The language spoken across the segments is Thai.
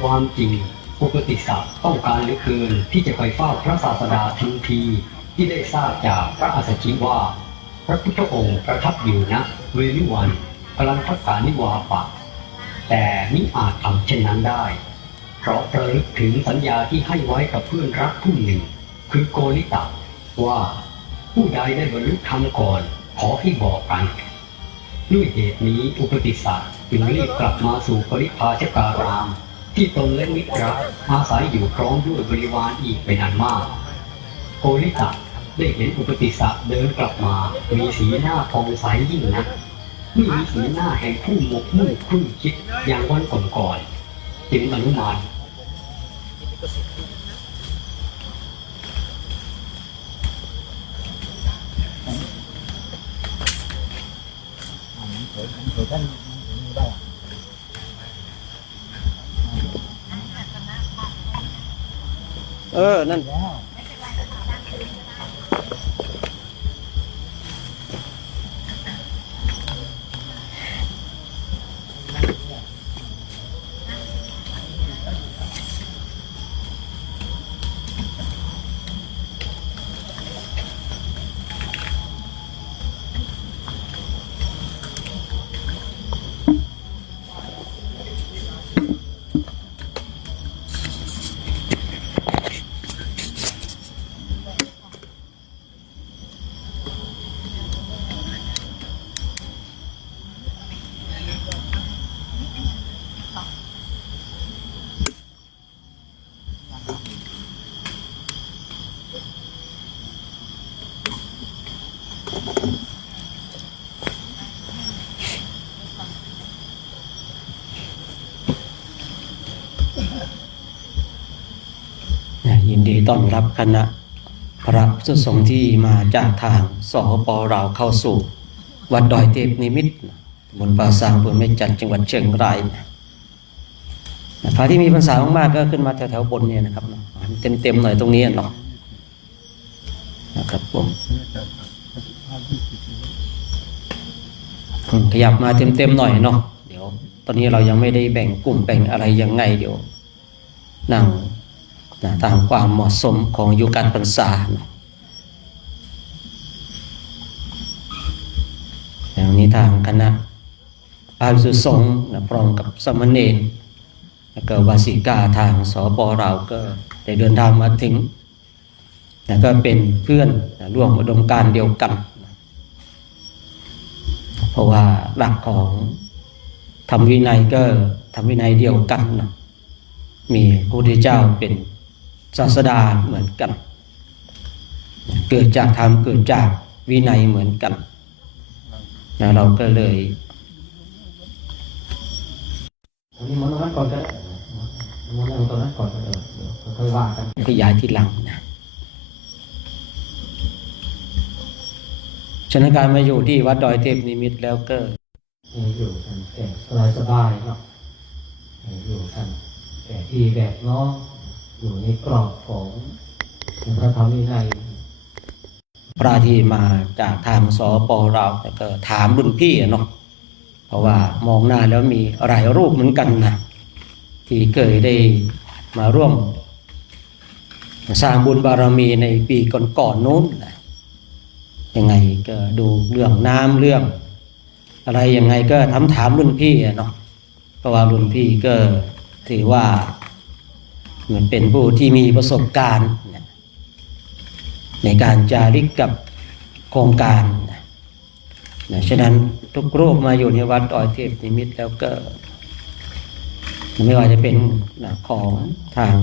ความจริงอุปติสสะต้องการเหลือเกินที่จะไปเฝ้าพระศาสดาทันทีที่ได้ทราบจากพระอัสสชิว่าพระพุทธองค์ประทับอยู่ณเวฬุวันพลังพักานิวาปะแต่มิอาจทำเช่นนั้นได้เพราะระลึกถึงสัญญาที่ให้ไว้กับเพื่อนรักผู้หนึ่งคือโกริตะว่าผู้ใดได้บรรลุธรรมก่อนขอให้บอกกันด้วยเหตุนี้อุปติสสะจึงรีบกลับมาสู่ปริภาชการามที่ตนและมิตรอาศัยอยู่พร้อมด้วยบริวารอีกเป็นอันมากโกริตะได้เห็นอุปติสสะเดินกลับมามีสีหน้าผ่องใสยิ่งนักไม่มีสีหน้าแห่งผู้หมกมุ่นครุ่นคิดอย่างวันก่อนๆจึงอนุมานนั่นยินดีต้อนรับคณะพระภิกษุสงฆ์ที่มาจากทางสปป.ลาวเข้าสู่วัดดอยเทพนิมิตรบนป่าซางอำเภอแม่จันทร์จังหวัดเชียงรายพระที่มีพรรษามากๆก็ขึ้นมาแถวๆบนเนี่ยนะครับเต็มๆหน่อยตรงนี้เนาะนะครับผมขยับมาเต็มๆหน่อยเนาะเดี๋ยวตอนนี้เรายังไม่ได้แบ่งกลุ่มแบ่งอะไรยังไงเดี๋ยวนั่งตามความเหมาะสมของอายุการพรรษาอย่างนี้ทางคณะพระภิกษุสงฆ์พร้อมกับสามเณรแล้วก็วาสิกาทางสปป.ลาวก็ได้เดินทางมาถึงแล้วก็เป็นเพื่อนร่วมอุดมการณ์เดียวกันเพราะว่าหลักของธรรมวินัยก็ธรรมวินัยเดียวกันนะมีพระพุทธเจ้าเป็นศาสดาเหมือนกันเกิดจากธรรมเกิดจากวินัยเหมือนกันเราก็เลยนี่มันนั้นก่อนก็ได้มันนั้นตอนนั้นก่อนก็ได้เดี๋ยวค่อยว่ากันขยายทีหลังนะฉะนั้นการมาอยู่ที่วัดดอยเทพนิมิตรแล้วก็อยู่กันแต่สบายๆเนาะอยู่กันแต่ที่แบบน้องอยู่ในกรอบของพระธรรมวินัยพระที่มาจากทางสปป.ลาวก็ถามรุ่นพี่เนาะเพราะว่ามองหน้าแล้วมีหลายรูปเหมือนกันนะที่เคยได้มาร่วมสร้างบุญบารมีในปีก่อนๆนู้นนะยังไงก็ดูเรื่องน้ำเรื่องอะไรยังไงก็ถามรุ่นพี่เนาะเพราะว่ารุ่นพี่ก็ถือว่าเหมือนเป็นผู้ที่มีประสบการณ์ในการจาริกกับโครงการฉะนั้นทุกรูปมาอยู่ในวัดดอยเทพนิมิตรแล้วก็ไม่ว่าจะเป็นของทาง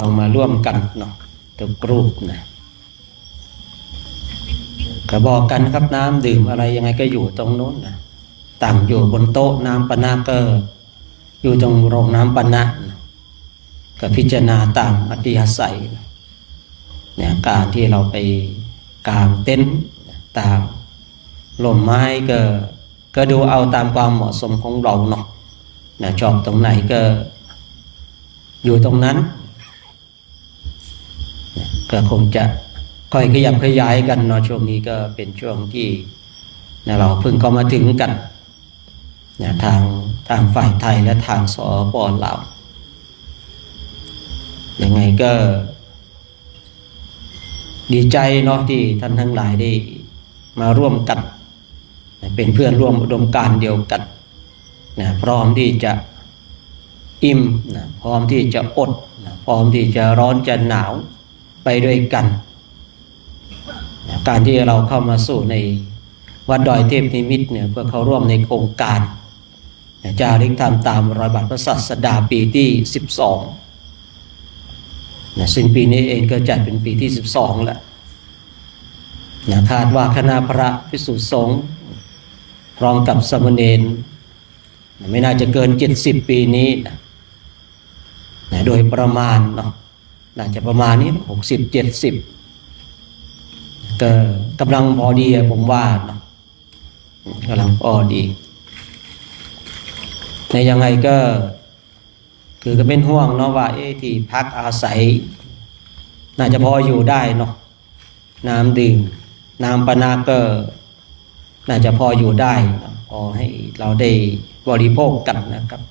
เรามาร่วมกันเนาะทุกรูปนะก็บอกกันครับน้ำดื่มอะไรยังไงก็อยู่ตรงโน้นนะตั้งอยู่บนโต๊ะน้ำปนะก็อยู่ตรงโรงน้ำปนะก็พิจารณาตามอัธยาศัยเนี่ยการที่เราไปกางเต็นท์ตาม ร่มไม้ก็ดูเอาตามความเหมาะสมของเราเนาะนะชอบตรงไหนก็อยู่ตรงนั้นก็คงจะค่อยขยับขยายกันเนาะช่วงนี้ก็เป็นช่วงที่นะเราเพิ่งเข้ามาถึงกันนะทางฝ่ายไทยและทางสปป.ลาวยังไงก็ดีใจเนาะที่ท่านทั้งหลายได้มาร่วมกันเป็นเพื่อนร่วมอุดมการณ์เดียวกันนะพร้อมที่จะอิ่มนะพร้อมที่จะอดนะพร้อมที่จะร้อนจะหนาวไปด้วยกันนะการที่เราเข้ามาสู่ในวัดดอยเทพนิมิตรเนี่ยเพื่อเข้าร่วมในโครงการจาริกธรรมตามรอยบาทพระศาสดาปีที่12นะซึ่งปีนี้เองก็จัดเป็นปีที่12แล้วนะคาดว่าคณะพระภิกษุสงฆ์พร้อมกับสามเณรไม่น่าจะเกิน70ปีนี้นะโดยประมาณเนาะน่าจะประมาณนี้60-70ก็กำลังพอดีผมว่าเนาะกำลังพอดีในยังไงก็คือก็เป็นห่วงเนาะว่าที่พักอาศัยน่าจะพออยู่ได้เนาะน้ำดื่มน้ำปานะก็น่าจะพออยู่ได้พอให้เราได้บริโภคกันนะครับ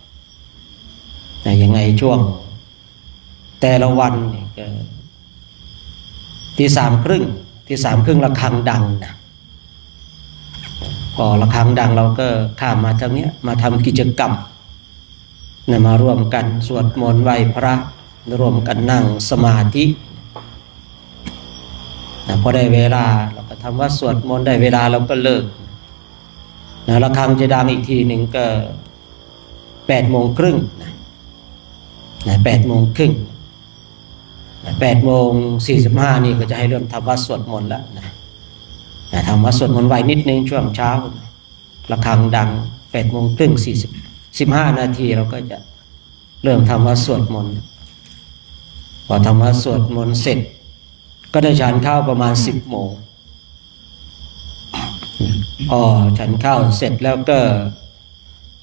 แต่ยังไงช่วงแต่ละวันเนี่ยก็ที่3:30ระฆังดังนะพอระฆังดังเราก็ข้ามมาทางเนี้ยมาทำกิจกรรมนะมาร่วมกันสวดมนต์ไหว้พระร่วมกันนั่งสมาธินะพอได้เวลาเราก็ทำว่าสวดมนต์ได้เวลาเราก็เลิกนะระฆังจะดังอีกทีหนึ่งก็8:30นะ8:30 8:45นี่ก็จะให้เริ่มทำวัดสวดมนต์แล้วนะทำวัดสวดมนต์ไว้นิดนึงช่วงเช้าระฆังดัง8:30 15 นาทีเราก็จะเริ่มทำวัดสวดมนต์พอทำวัดสวดมนต์เสร็จก็ได้ฉันข้าวประมาณ10 โมงพอฉันข้าวเสร็จแล้วก็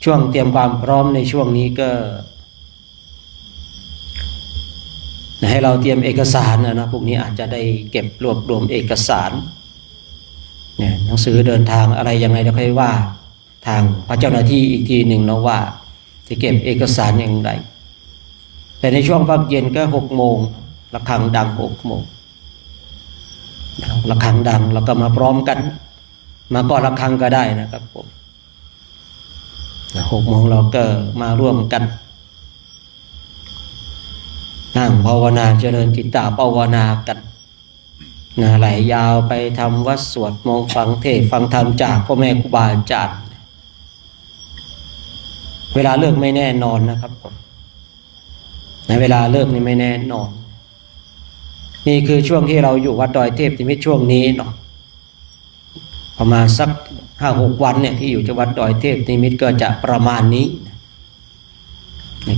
ช่วงเตรียมความพร้อมในช่วงนี้ก็ให้เราเตรียมเอกสารนะพวกนี้อาจจะได้เก็บรวบรวมเอกสารเนี่ยหนังสือเดินทางอะไรยังไงเราค่อยว่าทางพระเจ้าหน้าที่อีกทีหนึ่งนะว่าจะเก็บเอกสารอย่างไรแต่ในช่วงพักเย็นก็6 โมงระฆังดัง6 โมงระฆังดังเราก็มาพร้อมกันมาก่อนระฆังก็ได้นะครับผม6 โมงเราก็มาร่วมกันนั่งภาวนาเจริญจิตตภาวนากันไหลยาวไปทำวัดสวดมนต์ฟังเทศน์ฟังธรรมจากพ่อแม่ครูบาอาจารย์เวลาเลิกไม่แน่นอนนะครับผมในเวลาเลิกนี่ไม่แน่นอนนี่คือช่วงที่เราอยู่วัดดอยเทพนิมิตรช่วงนี้เนาะประมาณสัก5-6 วันเนี่ยที่อยู่จังหวัดดอยเทพนิมิตรก็จะประมาณนี้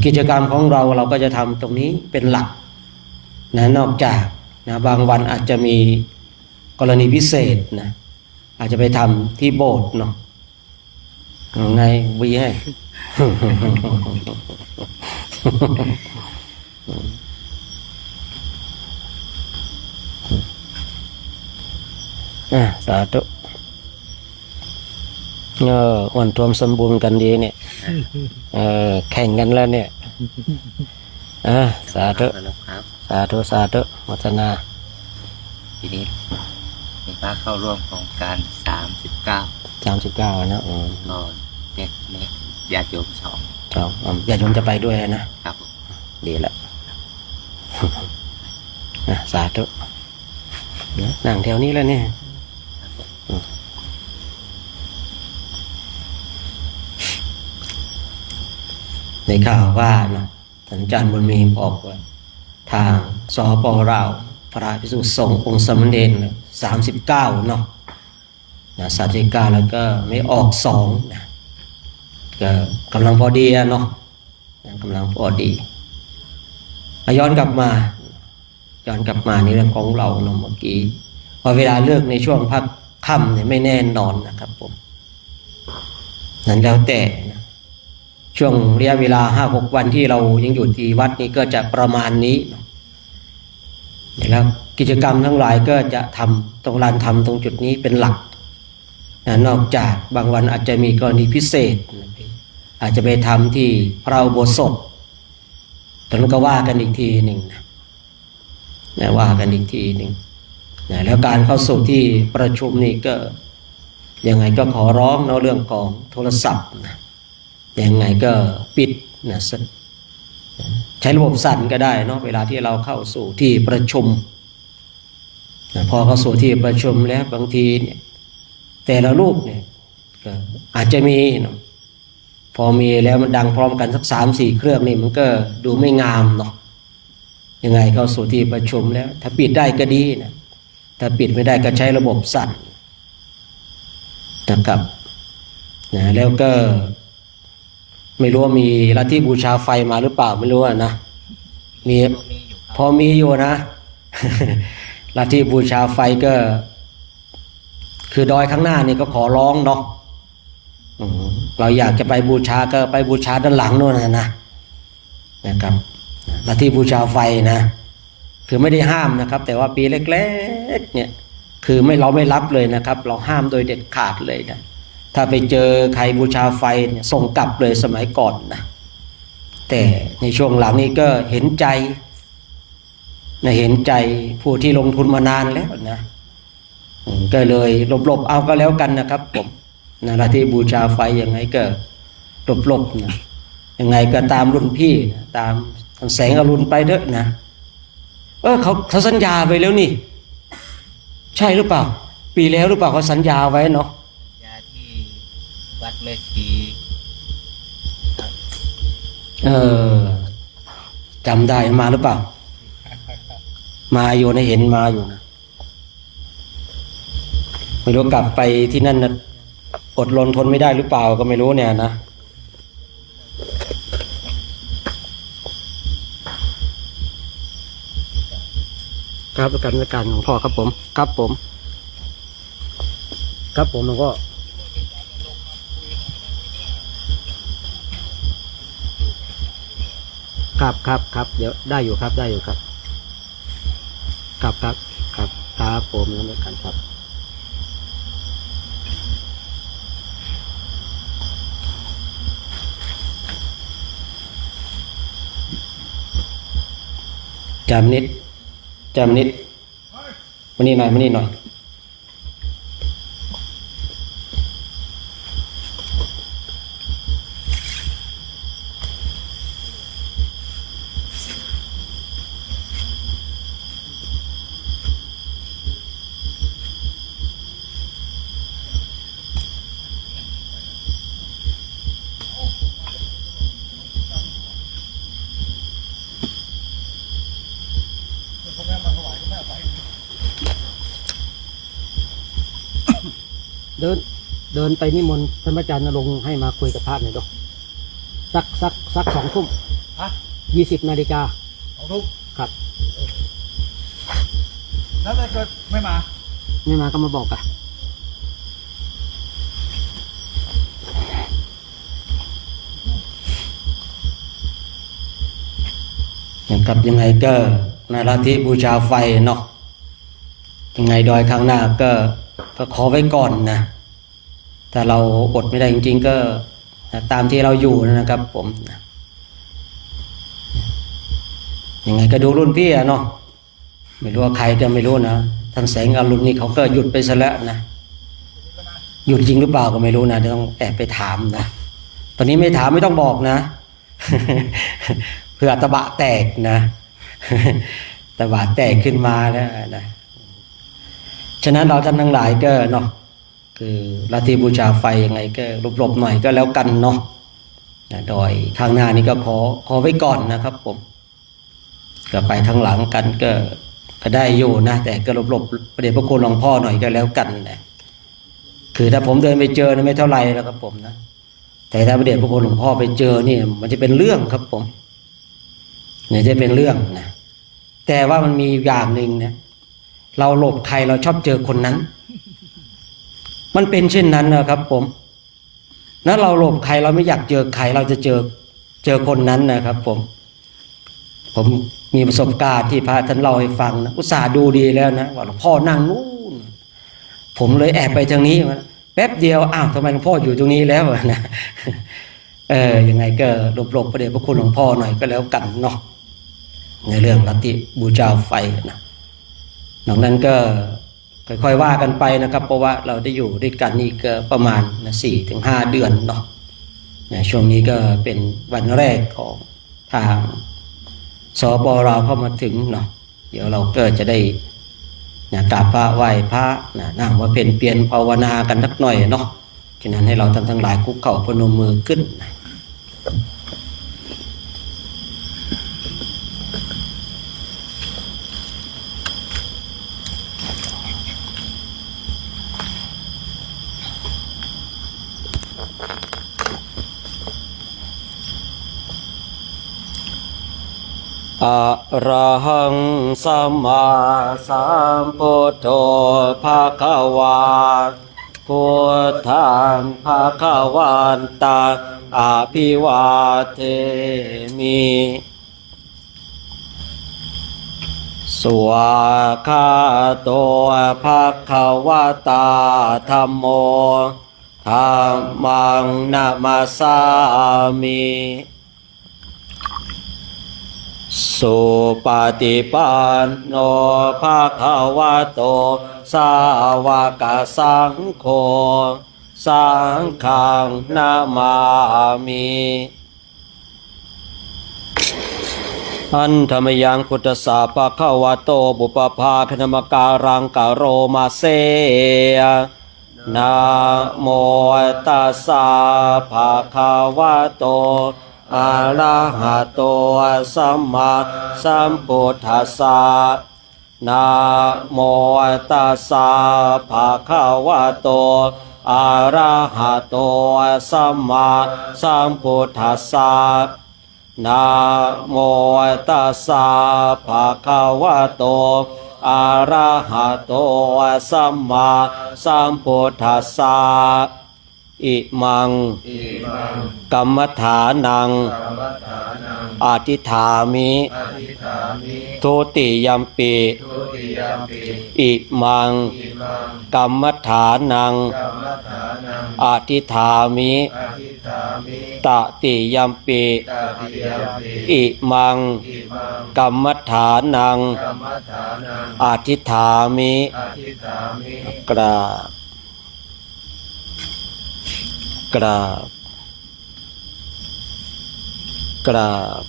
กิจกรรมของเราก็จะทำตรงนี้เป็นหลักนะนอกจากนะบางวันอาจจะมีกรณีพิเศษนะอาจจะไปทำที่โบสถ์เนาะไงวีให้ สาธุวันทวมสมบูรณ์กันดีเนี่ยแข่งกันแล้วเนี่ยสาธุสาธุสาธุวัฒนาทีนี้มีพระเข้าร่วมโครงการ39นะก็เนี่ยญาติโยมญาติโยมจะไปด้วยนะครับดีละสาธุนั่งแถวนี้แล้วเนี่ยในข่าวว่านะท่านอาจารย์บุญมีบอกว่าทางสปป.ลาวพระภิกษุสงฆ์องค์สามเณร39เนาะ39แล้วก็ไม่ออก2นะก็กำลังพอดีเนาะกำลังพอดีย้อนกลับมาในเรื่องของเราเนาะเมื่อกี้พอเวลาเลิกในช่วงพัก ค่ำเนี่ยไม่แน่นอนนะครับผมนั้นแล้วแต่นะช่วงระยะเวลา 5-6 วันที่เรายังอยู่ที่วัดนี้ก็จะประมาณนี้แล้วกิจกรรมทั้งหลายก็จะทำตรงลานทำตรงจุดนี้เป็นหลักนะนอกจากบางวันอาจจะมีกรณีพิเศษอาจจะไปทำที่พระอุโบสถตอนนั้นก็ว่ากันอีกทีหนึ่งนะว่ากันอีกทีหนึ่งนะแล้วการเข้าสู่ที่ประชุมนี่ก็ยังไงก็ขอร้องเรื่องของโทรศัพท์นะยังไงก็ปิดนะใช้ระบบสั่นก็ได้เนาะเวลาที่เราเข้าสู่ที่ประชุมนะพอเข้าสู่ที่ประชุมแล้วบางทีเนี่ยแต่ละรูปเนี่ยก็อาจจะมีเนาะพอมีแล้วมันดังพร้อมกันสัก 3-4 เครื่องนี่มันก็ดูไม่งามเนาะยังไงเข้าสู่ที่ประชุมแล้วถ้าปิดได้ก็ดีนะถ้าปิดไม่ได้ก็ใช้ระบบสั่นนะครับนะแล้วก็ไม่รู้ว่ามีลัทธิบูชาไฟมาหรือเปล่าไม่รู้นะมีพอมีอยู่นะ ลัทธิบูชาไฟก็คือดอยข้างหน้านี่ก็ขอร้องเนาะเราอยากจะไปบูชาก็ไปบูชาด้านหลังโน่นนะครับลัทธิบูชาไฟนะคือไม่ได้ห้ามนะครับแต่ว่าปีเล็กๆเนี่ยคือเราไม่รับเลยนะครับเราห้ามโดยเด็ดขาดเลยนะถ้าไปเจอใครบูชาไฟเนี่ยส่งกลับเลยสมัยก่อนนะแต่ในช่วงหลังนี้ก็เห็นใจผู้ที่ลงทุนมานานแล้วนะก็เลยหลบเอาก็แล้วกันนะครับผมนะลัทธิบูชาไฟยังไงก็หลบนะยังไงก็ตามรุ่นพี่นะตามแสงอรุณไปเถอะนะเขาสัญญาไปแล้วนี่ใช่หรือเปล่าปีแล้วหรือเปล่าเขาสัญญาไว้เนาะยาที่วัดเมธีจำได้มาหรือเปล่ามาอยู่นะเห็นมาอยู่นะไม่รู้กลับไปที่นั่นนะอดรนทนไม่ได้หรือเปล่าก็ไม่รู้เนี่ยนะครับประกันของพ่อครับผมครับผมหลวงพ่อครับเดี๋ยวได้อยู่ครับครับผมแล้วกันครับจำนิดมานี่หน่อยเดินไปนิมนต์ท่านอาจารย์ณรงค์ให้มาคุยกับพระหน่อยดอกสัก2 ทุ่ม20 นาฬิกา2 ทุ่มครับแล้วถ้าเกิดไม่มาก็มาบอกยังไงก็ในลัทธิบูชาไฟเนาะยังไงดอยข้างหน้าก็ขอไว้ก่อนนะถ้าเราอดไม่ได้จริงๆก็ตามที่เราอยู่นะครับผมยังไงก็ดูรุ่นพี่เนาะไม่รู้ว่าใครจะไม่รู้นะท่านแสงอรุณนี่เขาก็หยุดไปซะแล้วนะหยุดจริงหรือเปล่าก็ไม่รู้นะต้องแอบไปถามนะตอนนี้ไม่ถามไม่ต้องบอกนะ เพื่อตะบะแตกนะตะบะแตกขึ้นมาแล้วนะฉะนั้นเราท่านทั้งหลายก็เนาะคือลัทธิบูชาไฟยังไงก็หลบหน่อยก็แล้วกันเนาะโดยข้างหน้านี้ก็ขอไว้ก่อนนะครับผมก็ไปทางหลังกันก็ได้อยู่นะแต่ก็หลบประเดชพระคุณหลวงพ่อหน่อยก็แล้วกันนะคือถ้าผมเดินไปเจอนะไม่เท่าไรแล้วครับผมนะแต่ถ้าประเดชพระคุณหลวงพ่อไปเจอนี่มันจะเป็นเรื่องครับผมเนี่ยจะเป็นเรื่องนะแต่ว่ามันมีอย่างหนึ่งนะเราหลบใครเราชอบเจอคนนั้น มันเป็นเช่นนั้นนะครับผมนะเราหลบใครเราไม่อยากเจอใครเราจะเจอคนนั้นนะครับผมมีประสบการณ์ที่พระท่านเล่าให้ฟังนะอุตส่าห์ดูดีแล้วนะว่าหลวงพ่อนั่งนู่นผมเลยแอบไปทางนี้มาแป๊บเดียวอ้าวทำไมหลวงพ่ออยู่ตรงนี้แล้วนะยังไงก็หลบประเดี๋ยวพระคุณหลวงพ่อหน่อยก็แล้วกันเนาะในเรื่องลัทธิบูชาไฟนะนอกนั้นก็ค่อยๆว่ากันไปนะครับเพราะว่าเราได้อยู่ด้วยกันนี่ก็ประมาณ4-5 เดือนเนาะช่วงนี้ก็เป็นวันแรกของทางสปเราเข้ามาถึงเนาะเดี๋ยวเราก็จะได้กราบพระไหว้พระนั่งว่าเป็นเปลี่ยนภาวนากันสักหน่อยเนาะฉะนั้นให้เราทั้งหลายคุกเข่าพนมมือขึ้นอะระหังสัมมาสัมพุทโธภะคะวาพุทธังภะคะวันตังอะภิวาเทมิสวากขาโตภะคะวะตาธัมโมธัมมังนะมัสสามิสุปฏิปันโนภะคะวะโตสาวกสังโฆสังฆังนะมามิอันธรรมยังพุทธสาภะคะวะโตบุปภาคณมการังกะโรมาเสนะโมตัสสะภะคะวะโตอะระหะโตสัมมาสัมพุทธัสสะนะโมตัสสะภะคะวะโตอะระหะโตสัมมาสัมพุทธัสสะนะโมตัสสะภะคะวะโตอะระหะโตสัมมาสัมพุทธัสสะอิมังกัมมฐานังอธิฐามิทุติยัมปิอิมังกัมมฐานังอธิฐามิตติยัมปิอิมังกัมมฐานังอธิฐามิกราบกราบกราบ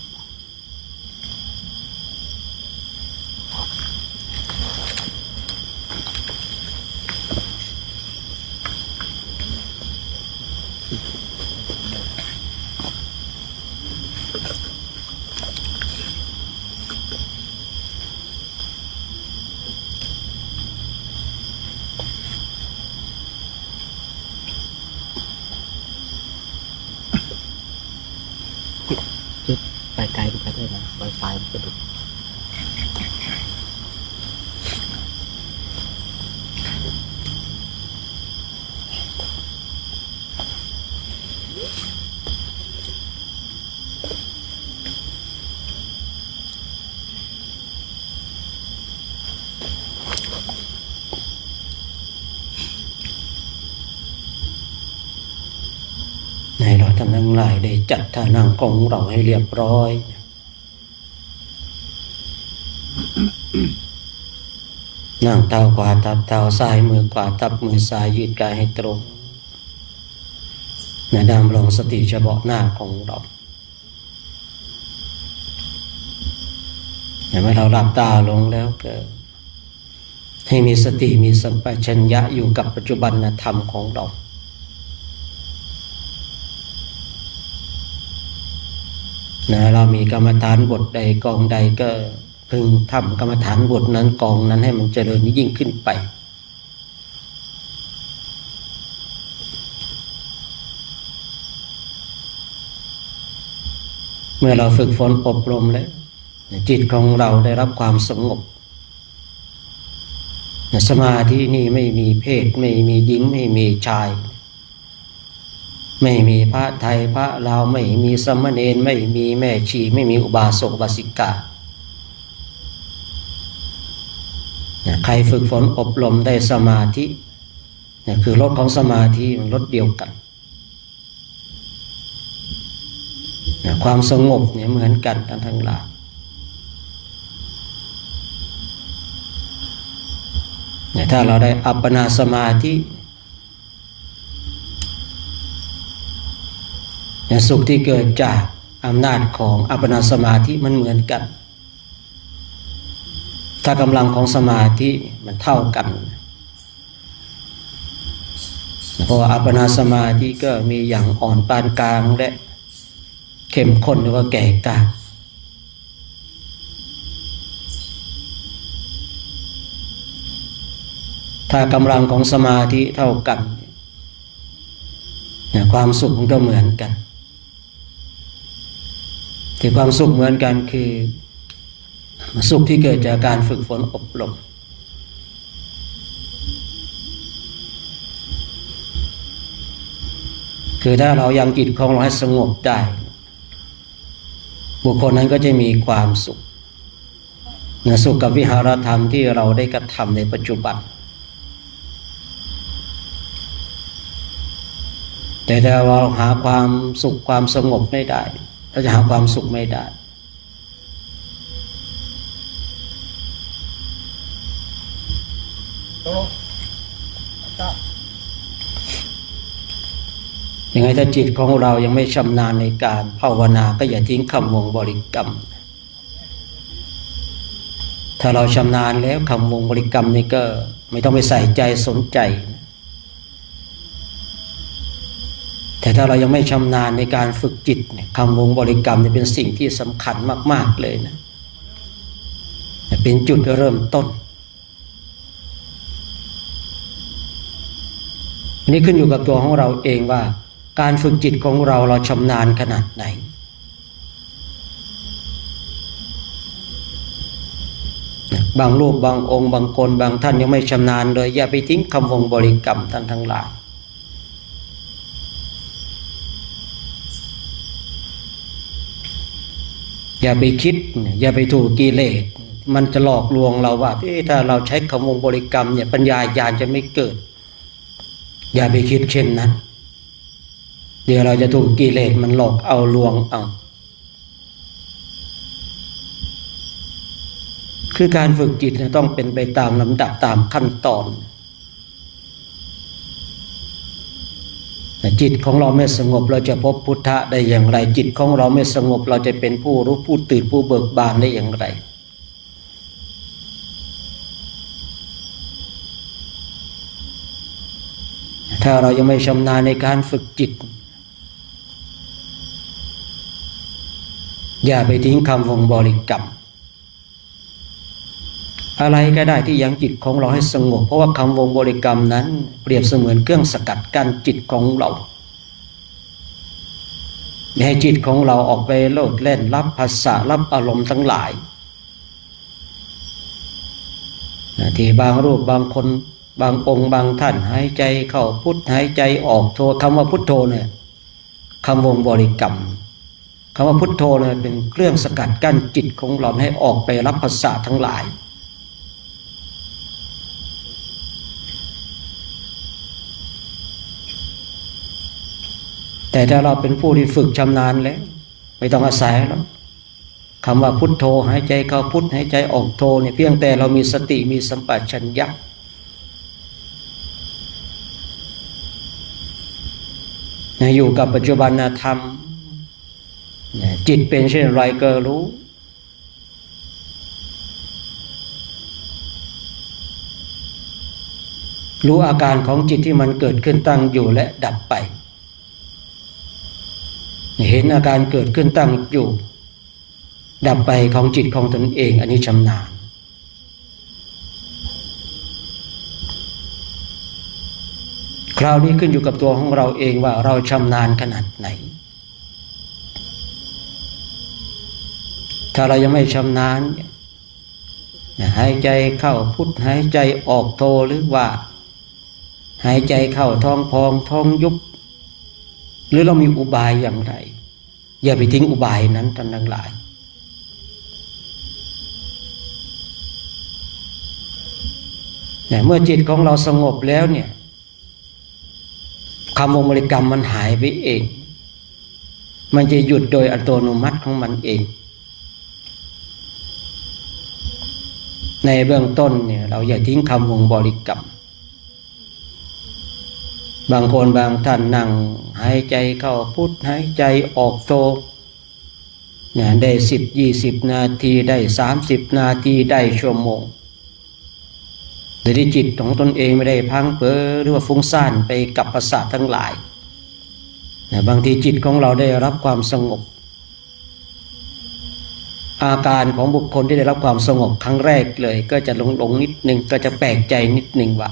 ไปไกลดูไปได้นะไวไฟมันจะดุให้เราท่านทั้งหลายได้จัดท่านั่งของเราให้เรียบร้อยนั่งเท้าขวาทับเท้าซ้ายมือขวาทับมือซ้ายยืดกายให้ตรงดำรงสติเฉพาะหน้าของเราเมื่อเราหลับตาลงแล้วก็ให้มีสติมีสัมปชัญญะอยู่กับปัจจุบันธรรมของเราเรามีกรรมฐานบทใดกองใดก็พึงทำกรรมฐานบทนั้นกองนั้นให้มันเจริญยิ่งขึ้นไปเมื่อเราฝึกฝนอบรมแล้วจิตของเราได้รับความสงบ สมาธินี่ไม่มีเพศไม่มีหญิงไม่มีชายไม่มีพระไทยพระลาวไม่มีสมณเณรไม่มีแม่ชีไม่มีอุบาสกอุบาสิกาใครฝึกฝนอบรมได้สมาธิเนี่ยคือรสของสมาธิมันรสเดียวกันความสงบเนี่ยเหมือนกันทั้งหลายถ้าเราได้อัปปนาสมาธิสุขที่เกิดจากอำนาจของอัปปนาสมาธิมันเหมือนกันถ้ากำลังของสมาธิมันเท่ากันเพราะว่าอัปปนาสมาธิก็มีอย่างอ่อนปานกลางและเข้มข้นหรือว่าแก่กล้าถ้ากำลังของสมาธิเท่ากันความสุขมันก็เหมือนกันที่ความสุขเหมือนกันคือสุขที่เกิดจากการฝึกฝนอบรมคือถ้าเรายังจิตของเราให้สงบได้บุคคลนั้นก็จะมีความสุขสุขกับวิหารธรรมที่เราได้กระทำในปัจจุบันแต่ถ้าเราหาความสุขความสงบไม่ได้เราจะหาความสุขไม่ได้ยังไงถ้าจิตของเรายังไม่ชำนาญในการภาวนาก็อย่าทิ้งคำวงบริกรรมถ้าเราชำนาญแล้วคำวงบริกรรมนี่ก็ไม่ต้องไปใส่ใจสนใจแต่ถ้าเรายังไม่ชำนาญในการฝึกจิตเนี่ยคำวงบริกรรมเนี่ยเป็นสิ่งที่สำคัญมากๆเลยนะเป็นจุดเริ่มต้นอันนี้ขึ้นอยู่กับตัวของเราเองว่าการฝึกจิตของเราชำนาญขนาดไหนบางรูปบางองค์บางคนบางท่านยังไม่ชำนาญเลยอย่าไปทิ้งคำวงบริกรรมท่านทั้งหลายอย่าไปคิดอย่าไปถูกกิเลสมันจะหลอกลวงเราว่าถ้าเราใช้คำวงบริกรรมเนี่ยปัญญาญาณจะไม่เกิดอย่าไปคิดเช่นนั้นเดี๋ยวเราจะถูกกิเลสมันหลอกเอาลวงเอาคือการฝึกจิตต้องเป็นไปตามลำดับตามขั้นตอนแต่จิตของเราไม่สงบเราจะพบพุทธะได้อย่างไรจิตของเราไม่สงบเราจะเป็นผู้รู้ผู้ตื่นผู้เบิกบานได้อย่างไรถ้าเรายังไม่ชำนาญในการฝึกจิตอย่าไปทิ้งคำวงบริกรรมอะไรก็ได้ที่ยังจิตของเราให้สงบเพราะว่าคำวงบริกรรมนั้นเปรียบเสมือนเครื่องสกัดกั้นจิตของเราไม่ให้จิตของเราออกไปโลดแล่นรับภาษารับอารมณ์ทั้งหลายที่บางรูปบางคนบางองค์บางท่านหายใจเข้าพุทหายใจออกโทคำว่าพุทโธเนี่ยคำวงบริกรรมคำว่าพุทโธเนี่ยเป็นเครื่องสกัดกั้นจิตของเราให้ออกไปรับภาษาทั้งหลายแต่ถ้าเราเป็นผู้ที่ฝึกชำนาญแล้วไม่ต้องอาศัยแล้วคำว่าพุทโธหายใจเข้าพุทหายใจออกโธเนี่ยเพียงแต่เรามีสติมีสัมปชัญญะอยู่กับปัจจุบันธรรมจิตเป็นเช่นไรก็รู้อาการของจิตที่มันเกิดขึ้นตั้งอยู่และดับไปเห็นอาการเกิดขึ้นตั้งอยู่ดับไปของจิตของตนเองอันนี้ชำนาญคราวนี้ขึ้นอยู่กับตัวของเราเองว่าเราชำนาญขนาดไหนถ้าเรายังไม่ชำนาญ หายใจเข้าพุทหายใจออกโทหรือว่าหายใจเข้าท้องพองท้องยุบหรือเรามีอุบายอย่างไรอย่าไปทิ้งอุบายนั้นท่านทั้งหลายเมื่อจิตของเราสงบแล้วเนี่ยคำวงบริกรรมมันหายไปเองมันจะหยุดโดยอัตโนมัติของมันเองในเบื้องต้นเนี่ยเราอย่าทิ้งคำวงบริกรรมบางคนบางท่านนั่งหายใจเข้าพุทหายใจออกโทได้10-20 นาทีได้30 นาทีได้ชั่วโมงโดยที่จิตของตนเองไม่ได้พังเพ้อหรือว่าฟุ้งซ่านไปกับประสาททั้งหลายบางทีจิตของเราได้รับความสงบอาการของบุคคลที่ได้รับความสงบครั้งแรกเลยก็จะหลงนิดนึงก็จะแปลกใจนิดนึงว่า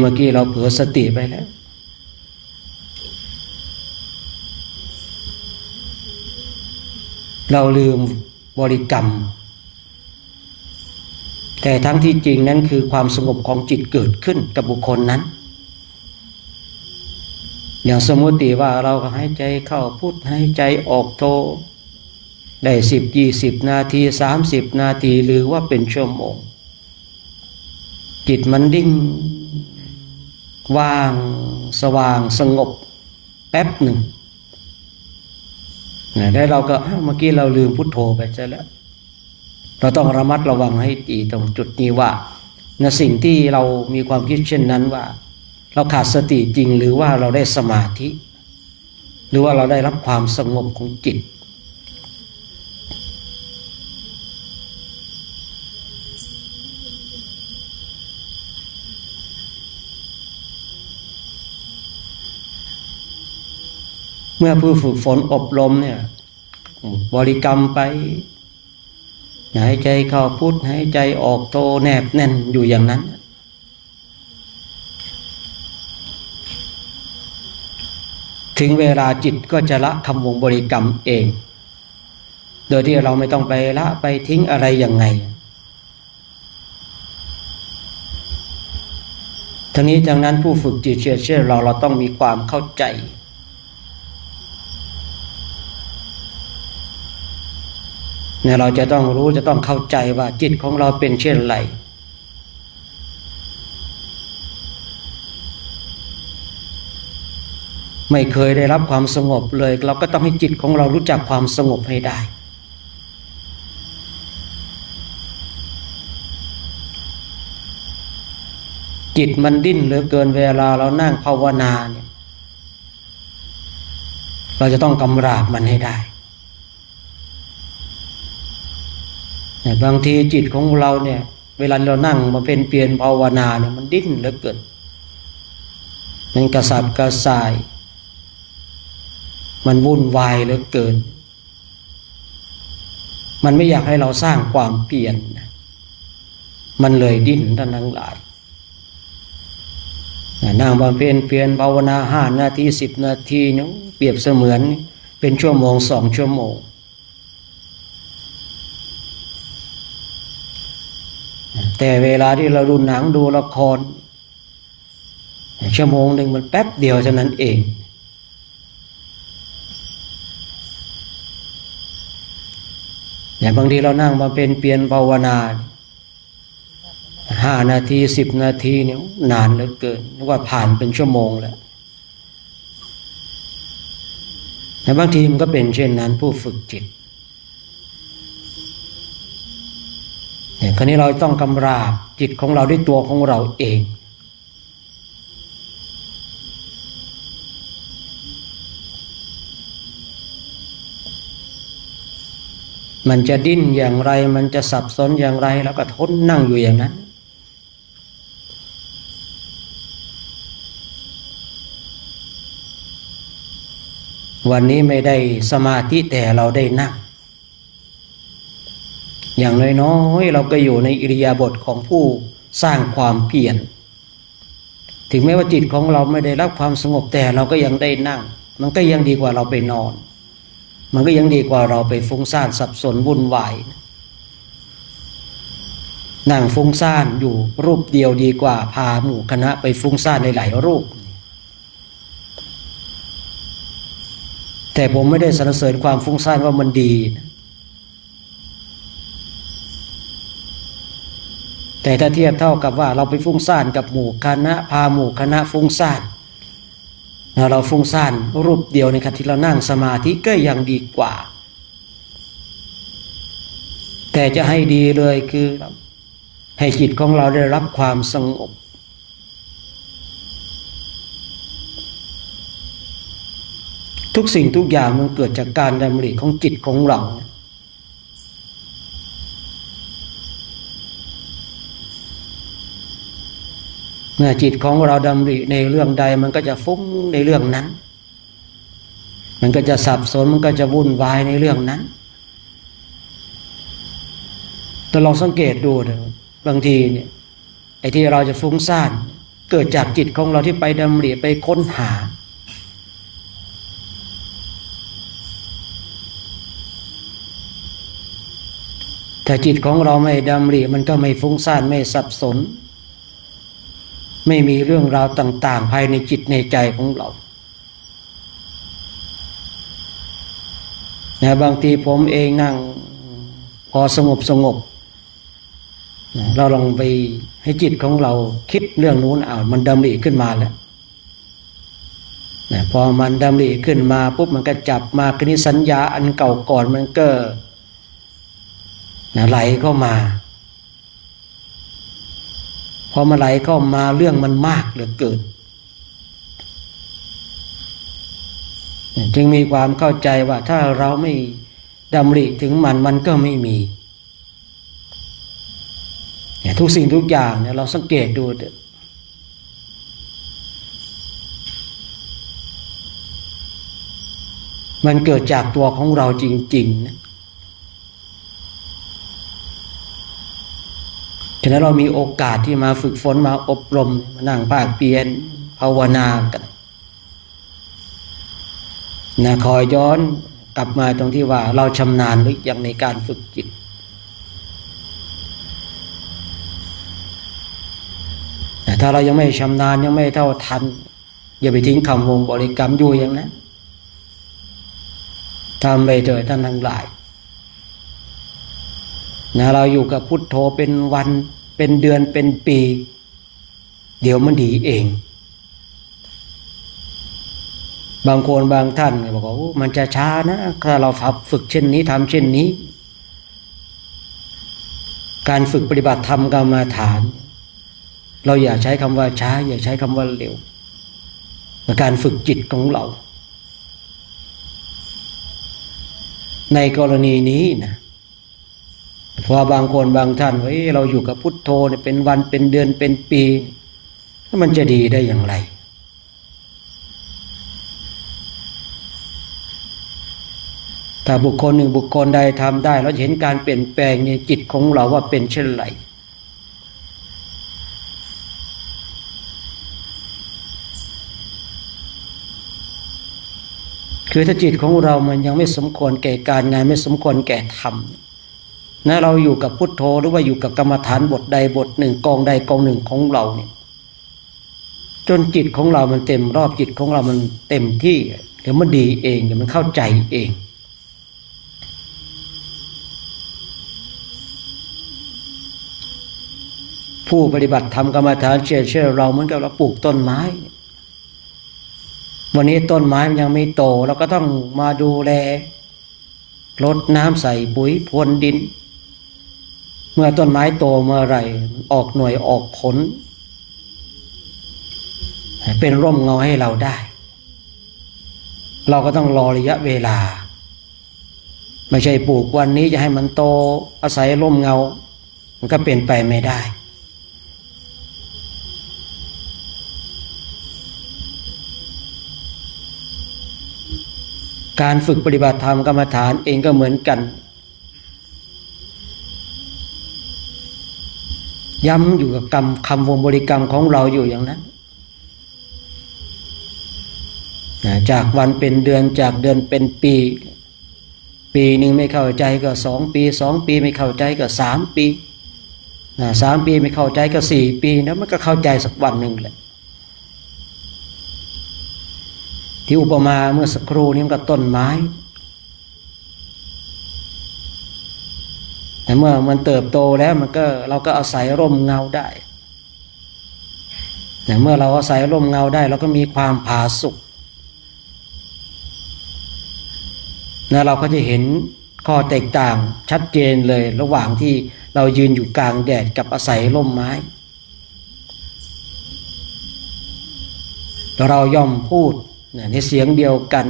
เมื่อกี้เราเผลอสติไปแล้วเราลืมบริกรรมแต่ทั้งที่จริงนั้นคือความสงบของจิตเกิดขึ้นกับบุคคลนั้นอย่างสมมติว่าเราหายใจเข้าพุทหายใจออกโทได้10-20 นาที30 นาทีหรือว่าเป็นชั่วโมงจิตมันดิ่งว่างสว่างสงบแป๊บหนึ่งได้เราก็เมื่อกี้เราลืมพุทโธไปซะแล้วเราต้องระมัดระวังให้ดีตรงจุดนี้ว่าสิ่งที่เรามีความคิดเช่นนั้นว่าเราขาดสติจริงหรือว่าเราได้สมาธิหรือว่าเราได้รับความสงบของจิตเมื่อผู้ฝึกฝนอบรมเนี่ยบริกรรมไปหายใจเข้าพุทหายใจออกโทแนบแน่นอยู่อย่างนั้นถึงเวลาจิตก็จะละคำวงบริกรรมเองโดยที่เราไม่ต้องไปละไปทิ้งอะไรอย่างไงทั้งนี้ทั้งนั้นผู้ฝึกจิตเชื่อเราต้องมีความเข้าใจเราจะต้องรู้จะต้องเข้าใจว่าจิตของเราเป็นเช่นไรไม่เคยได้รับความสงบเลยเราก็ต้องให้จิตของเรารู้จักความสงบให้ได้จิตมันดิ้นเหลือเกินเวลาเรานั่งภาวนาเนี่ยเราจะต้องกำราบมันให้ได้บางทีจิตของเราเนี่ยเวลาเรานั่งมาเป็นเปลี่ยนภาวนาเนี่ยมันดิ้นเหลือเกินมันกระสับกระส่ายมันวุ่นวายเหลือเกินมันไม่อยากให้เราสร้างความเปลี่ยนมันเลยดิ้นทั้งหลายนั่งบำเพ็ญเพียรภาวนา5 นาที10 นาทีเนี่ยเปรียบเสมือนเป็นชั่วโมง2 ชั่วโมงแต่เวลาที่เราดูหนังดูละครชั่วโมงหนึ่งมันแป๊บเดียวเท่านั้นเองอย่างบางทีเรานั่งมาเป็นเปลี่ยนภาวนา5 นาที10 นาทีเนี่ยนานเหลือเกินนึกว่าผ่านเป็นชั่วโมงแล้วแต่บางทีมันก็เป็นเช่นนั้นผู้ฝึกจิตคราวนี้เราต้องกำราบจิตของเราด้วยตัวของเราเองมันจะดิ้นอย่างไรมันจะสับสนอย่างไรแล้วก็ทนนั่งอยู่อย่างนั้นวันนี้ไม่ได้สมาธิแต่เราได้นั่งอย่างน้อยๆเราก็อยู่ในอิริยาบถของผู้สร้างความเพียรถึงแม้ว่าจิตของเราไม่ได้รับความสงบแต่เราก็ยังได้นั่งมันก็ยังดีกว่าเราไปนอนมันก็ยังดีกว่าเราไปฟุ้งซ่านสับสนวุ่นวาย นั่งฟุ้งซ่านอยู่รูปเดียวดีกว่าพาหมู่คณะไปฟุ้งซ่านในหลายรูปแต่ผมไม่ได้สรรเสริญความฟุ้งซ่านว่ามันดีแต่ถ้าเทียบเท่ากับว่าเราไปฟุ้งซ่านกับหมู่คณะพาหมู่คณะฟุ้งซ่านเราฟุ้งซ่านรูปเดียวในขณะที่เรานั่งสมาธิก็ยังดีกว่าแต่จะให้ดีเลยคือให้จิตของเราได้รับความสงบทุกสิ่งทุกอย่างมันเกิดจากการดำริของจิตของเราเมื่อจิตของเราดำริในเรื่องใดมันก็จะฟุ้งในเรื่องนั้นมันก็จะสับสนมันก็จะวุ่นวายในเรื่องนั้นแต่ลองสังเกตดูเถอะบางทีเนี่ยไอ้ที่เราจะฟุ้งซ่านเกิดจากจิตของเราที่ไปดำริไปค้นหาแต่จิตของเราไม่ดำริมันก็ไม่ฟุ้งซ่านไม่สับสนไม่มีเรื่องราวต่างๆภายในจิตในใจของเราบางทีผมเองนั่งพอสงบเราลองไปให้จิตของเราคิดเรื่องนู้นมันดำริขึ้นมาแล้วพอมันดำริขึ้นมาปุ๊บมันก็จับมาคณิสัญญาอันเก่าก่อนมันก็ไหลเข้ามาพอมาไหลเข้ามาเรื่องมันมากเหลือเกินจึงมีความเข้าใจว่าถ้าเราไม่ดำริถึงมันก็ไม่มีทุกสิ่งทุกอย่างเนี่ยเราสังเกตดูมันเกิดจากตัวของเราจริงๆนะฉะนั้นเรามีโอกาสที่มาฝึกฝนมาอบรมมานั่งภาคเพียรภาวนากันคอยย้อนกลับมาตรงที่ว่าเราชำนาญหรือยังในการฝึกจิตแต่ถ้าเรายังไม่ชำนาญยังไม่เท่าทันอย่าไปทิ้งคำวงบริกรรมอยู่อย่างนั้นทำไปเถิดท่านทั้งหลายเราอยู่กับพุทโธเป็นวันเป็นเดือนเป็นปีเดี๋ยวมันดีเองบางคนบางท่านบอกว่ามันจะช้านะถ้าเราฝึกเช่นนี้ทำเช่นนี้การฝึกปฏิบัติธรรมกรรมฐานเราอย่าใช้คำว่าช้าอย่าใช้คำว่าเร็วการฝึกจิตของเราในกรณีนี้นะพอบางคนบางท่านว่าเราอยู่กับพุทโธเนี่ยเป็นวันเป็นเดือนเป็นปีมันจะดีได้อย่างไรถ้าบุคคลหนึ่งบุคคลใดทำได้เราเห็นการเปลี่ยนแปลงในจิตของเราว่าเป็นเช่นไรคือถ้าจิตของเรามันยังไม่สมควรแก่การงานไม่สมควรแก่ธรรมเราอยู่กับพุทโธหรือว่าอยู่กับกรรมฐานบทใดบทหนึ่งกองใดกองหนึ่งของเราเนี่ยจนจิตของเรามันเต็มรอบจิตของเรามันเต็มที่เดี๋ยวมันดีเองเดี๋ยวมันเข้าใจเองผู้ปฏิบัติธรรมกรรมฐานเชื่อเราเหมือนกับเราปลูกต้นไม้วันนี้ต้นไม้มันยังไม่โตเราก็ต้องมาดูแลรดน้ำใส่ปุ๋ยพรวนดินเมื่อต้นไม้โตเมื่อไหร่ออกหน่วยออกผลเป็นร่มเงาให้เราได้เราก็ต้องรอระยะเวลาไม่ใช่ปลูกวันนี้จะให้มันโตอาศัยร่มเงามันก็เป็นไปไม่ได้การฝึกปฏิบัติธรรมกรรมฐานเองก็เหมือนกันย้ำอยู่กับคำวงบริกรรมของเราอยู่อย่างนั้นจากวันเป็นเดือนจากเดือนเป็นปีปีหนึ่งไม่เข้าใจก็2 ปี2 ปีไม่เข้าใจก็3 ปี 3 ปีไม่เข้าใจก็4 ปีนะมันก็เข้าใจสักวันหนึ่งแหละที่อุปมาเมื่อสักครู่นี้มันก็ต้นไม้แต่เมื่อมันเติบโตแล้วเราก็อาศัยร่มเงาได้แต่เมื่อเราอาศัยร่มเงาได้เราก็มีความผาสุกนะเราก็จะเห็นข้อแตกต่างชัดเจนเลยระหว่างที่เรายืนอยู่กลางแดดกับอาศัยร่มไม้เราย่อมพูดในเสียงเดียวกัน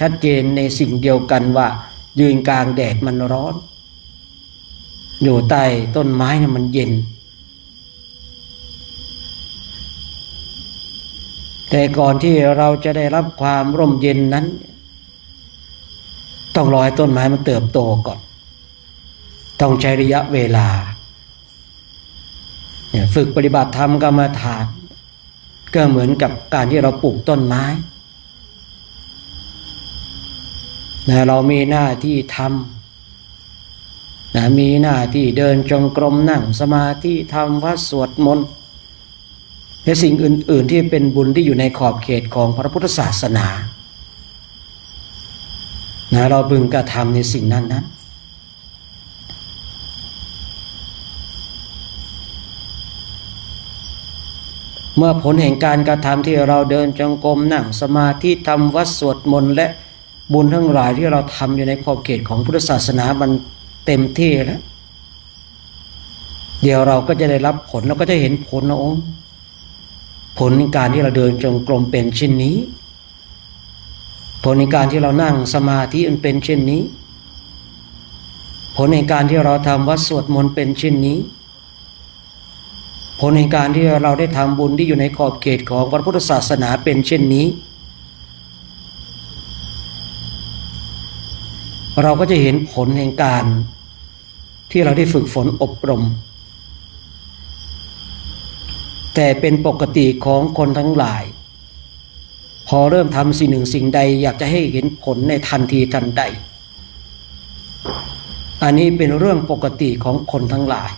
ชัดเจนในสิ่งเดียวกันว่ายืนกลางแดดมันร้อนอยู่ใต้ต้นไม้เนี่ยมันเย็นแต่ก่อนที่เราจะได้รับความร่มเย็นนั้นต้องรอให้ต้นไม้มันเติบโตก่อนต้องใช้ระยะเวลาฝึกปฏิบัติธรรมกรรมฐานก็เหมือนกับการที่เราปลูกต้นไม้เรามีหน้าที่ทำมีหน้าที่เดินจงกรมนั่งสมาธิทำวัดสวดมนต์และสิ่งอื่นๆที่เป็นบุญที่อยู่ในขอบเขตของพระพุทธศาสนาเราพึงกระทำในสิ่งนั้นเมื่อผลแห่งการกระทำที่เราเดินจงกรมนั่งสมาธิทำวัดสวดมนต์และบุญทั้งหลายที่เราทำอยู่ในขอบเขตของพุทธศาสนามันเต็มที่แล้วเดี๋ยวเราก็จะได้รับผลเราก็จะเห็นผลนะองค์ผลในการที่เราเดินจงกรมเป็นเช่นนี้ผลในการที่เรานั่งสมาธิมันเป็นเช่นนี้ผลในการที่เราทำวัดสวดมนต์เป็นเช่นนี้ผลในการที่เราได้ทำบุญที่อยู่ในขอบเขตของพระพุทธศาสนาเป็นเช่นนี้เราก็จะเห็นผลแห่งการที่เราได้ฝึกฝนอบรมแต่เป็นปกติของคนทั้งหลายพอเริ่มทำสิ่งหนึ่งสิ่งใดอยากจะให้เห็นผลในทันทีทันใดอันนี้เป็นเรื่องปกติของคนทั้งหลาย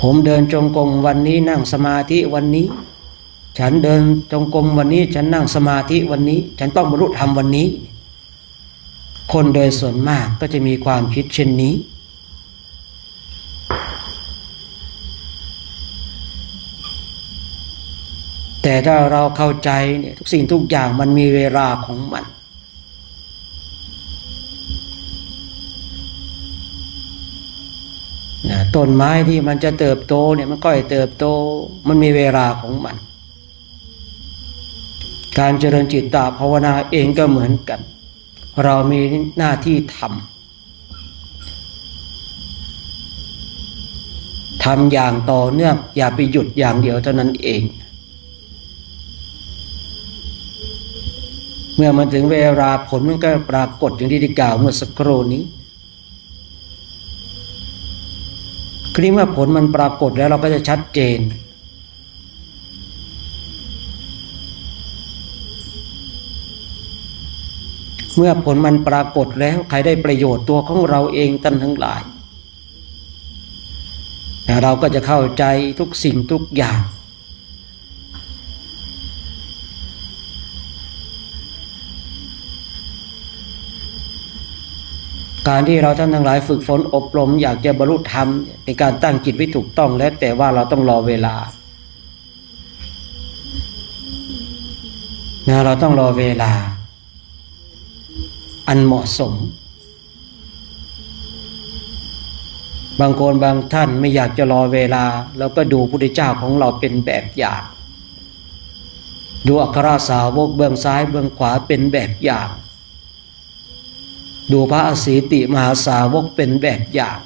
ผมเดินจงกรมวันนี้นั่งสมาธิวันนี้ฉันเดินจงกรมวันนี้ฉันนั่งสมาธิวันนี้ฉันต้องบรรลุธรรมวันนี้คนโดยส่วนมากก็จะมีความคิดเช่นนี้แต่ถ้าเราเข้าใจเนี่ยทุกสิ่งทุกอย่างมันมีเวลาของมันต้นไม้ที่มันจะเติบโตเนี่ยมันก็เติบโตมันมีเวลาของมันการเจริญจิตตภาวนาเองก็เหมือนกันเรามีหน้าที่ทำอย่างต่อเนื่องอย่าไปหยุดอย่างเดียวเท่านั้นเองเมื่อมันถึงเวลาผลมันก็ปรากฏอย่างที่ได้กล่าวเมื่อสักครู่นี้ครั้งเมื่อผลมันปรากฏแล้วเราก็จะชัดเจนเมื่อผลมันปรากฏแล้วใครได้ประโยชน์ตัวของเราเองท่านทั้งหลายเราก็จะเข้าใจทุกสิ่งทุกอย่างการที่เราท่านทั้งหลายฝึกฝนอบรมอยากจะบรรลุธรรมในการตั้งจิตไว้ถูกต้องแล้วแต่ว่าเราต้องรอเวลาเราต้องรอเวลาอันเหมาะสมบางคนบางท่านไม่อยากจะรอเวลาแล้วก็ดูพระพุทธเจ้าของเราเป็นแบบอย่างดูอัครสาวกเบื้องซ้ายเบื้องขวาเป็นแบบอย่างดูพระอสีติมหาสาวกเป็นแบบอย่าง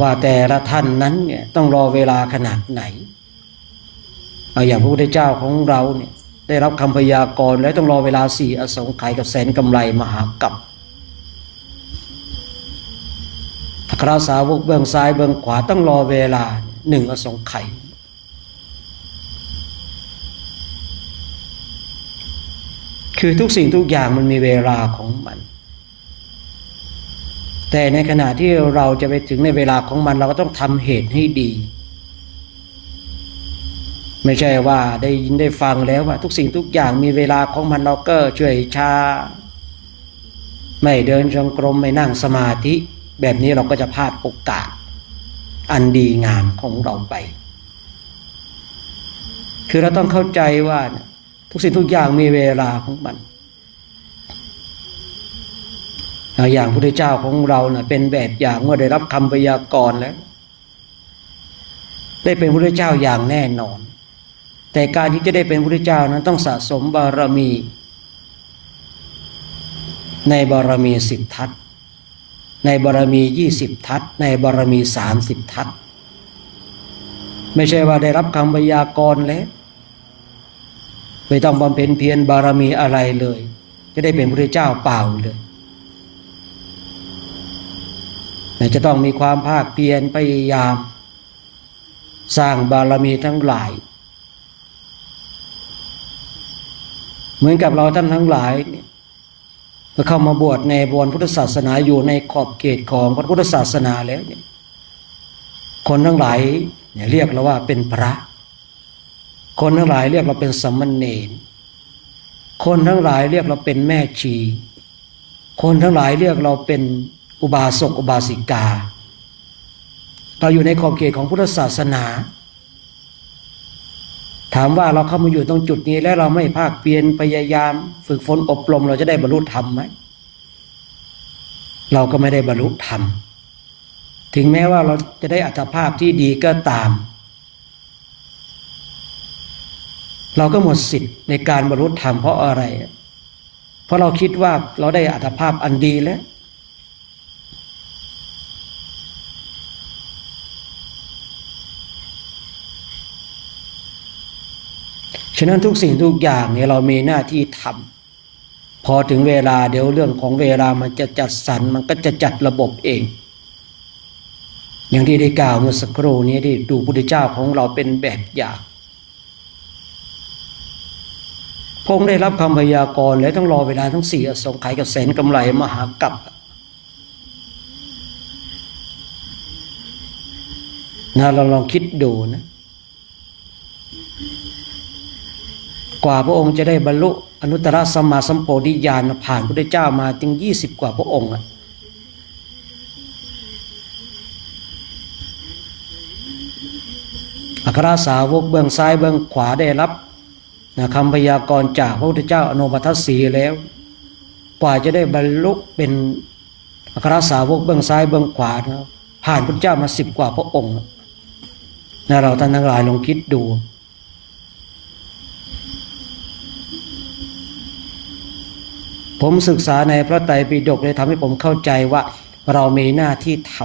ว่าแต่ละท่านนั้นเนี่ยต้องรอเวลาขนาดไหนอย่างพระพุทธเจ้าของเราเนี่ยได้รับคำพยากรณ์แล้วต้องรอเวลา4 อสงไขยกับแสนกำไรมหากาพย์อัครสาวกเบื้องซ้ายเบื้องขวาต้องรอเวลา1 อสงไขย คือทุกสิ่งทุกอย่างมันมีเวลาของมัน แต่ในขณะที่เราจะไปถึงในเวลาของมันเราก็ต้องทำเหตุให้ดีไม่ใช่ว่าได้ยินได้ฟังแล้วว่าทุกสิ่งทุกอย่างมีเวลาของมันเราก็ช่วยช้าไม่เดินจงกรมไม่นั่งสมาธิแบบนี้เราก็จะพลาดโอกาสอันดีงามของเราไปคือเราต้องเข้าใจว่าทุกสิ่งทุกอย่างมีเวลาของมันอย่างพระพุทธเจ้าของเราเป็นแบบอย่างเมื่อได้รับคำพยากรณ์แล้วได้เป็นพระพุทธเจ้าอย่างแน่นอนแต่การที่จะได้เป็นพระพุทธเจ้านั้นต้องสะสมบารมีในบารมี10 ทัศน์ในบารมี20 ทัศน์ในบารมี30 ทัศน์ไม่ใช่ว่าได้รับคำพยากรณ์แล้วไม่ต้องบำเพ็ญเพียรบารมีอะไรเลยจะได้เป็นพระพุทธเจ้าเปล่าเลยจะต้องมีความภาคเพียรพยายามสร้างบารมีทั้งหลายเหมือนกับเราท่านทั้งหลายเมื่อเข้ามาบวชในพุทธศาสนาอยู่ในขอบเขตของพระพุทธศาสนาแล้วคนทั้งหลายเรียกเราว่าเป็นพระคนทั้งหลายเรียกเราเป็นสามเณรคนทั้งหลายเรียกเราเป็นแม่ชีคนทั้งหลายเรียกเราเป็นอุบาสกอุบาสิกาเราอยู่ในขอบเขตของพุทธศาสนาถามว่าเราเข้ามาอยู่ตรงจุดนี้แล้วเราไม่ภาคเพียรพยายามฝึกฝนอบรมเราจะได้บรรลุธรรมไหมเราก็ไม่ได้บรรลุธรรมถึงแม้ว่าเราจะได้อัตภาพที่ดีก็ตามเราก็หมดสิทธิ์ในการบรรลุธรรมเพราะอะไรเพราะเราคิดว่าเราได้อัตภาพอันดีแล้วฉะนั้นทุกสิ่งทุกอย่างเนี่ยเรามีหน้าที่ทำพอถึงเวลาเดี๋ยวเรื่องของเวลามันจะจัดสรรมันก็จะจัดระบบเองอย่างที่ได้กล่าวเมื่อสักครู่นี้ที่ดูพระพุทธเจ้าของเราเป็นแบบอย่างพงได้รับคำพยากรณ์และต้องรอเวลาทั้ง4 อสงไขยกับแสนกำไรมหากัปเราลองคิดดูนะกว่าพระองค์จะได้บรรลุอนุตตรสัมมาสัมโพธิญาณผ่านพระพุทธเจ้ามาถึง20 กว่าพระองค์อัครสาวกเบื้องซ้ายเบื้องขวาได้รับคำพยากรณ์จากพระพุทธเจ้าอนุมัติสีแล้วกว่าจะได้บรรลุเป็นอัครสาวกเบื้องซ้ายเบื้องขวาผ่านพระพุทธเจ้ามา10 กว่าพระองค์เราท่านทั้งหลายลองคิดดูผมศึกษาในพระไตรปิฎกเลยทำให้ผมเข้าใจว่าเรามีหน้าที่ท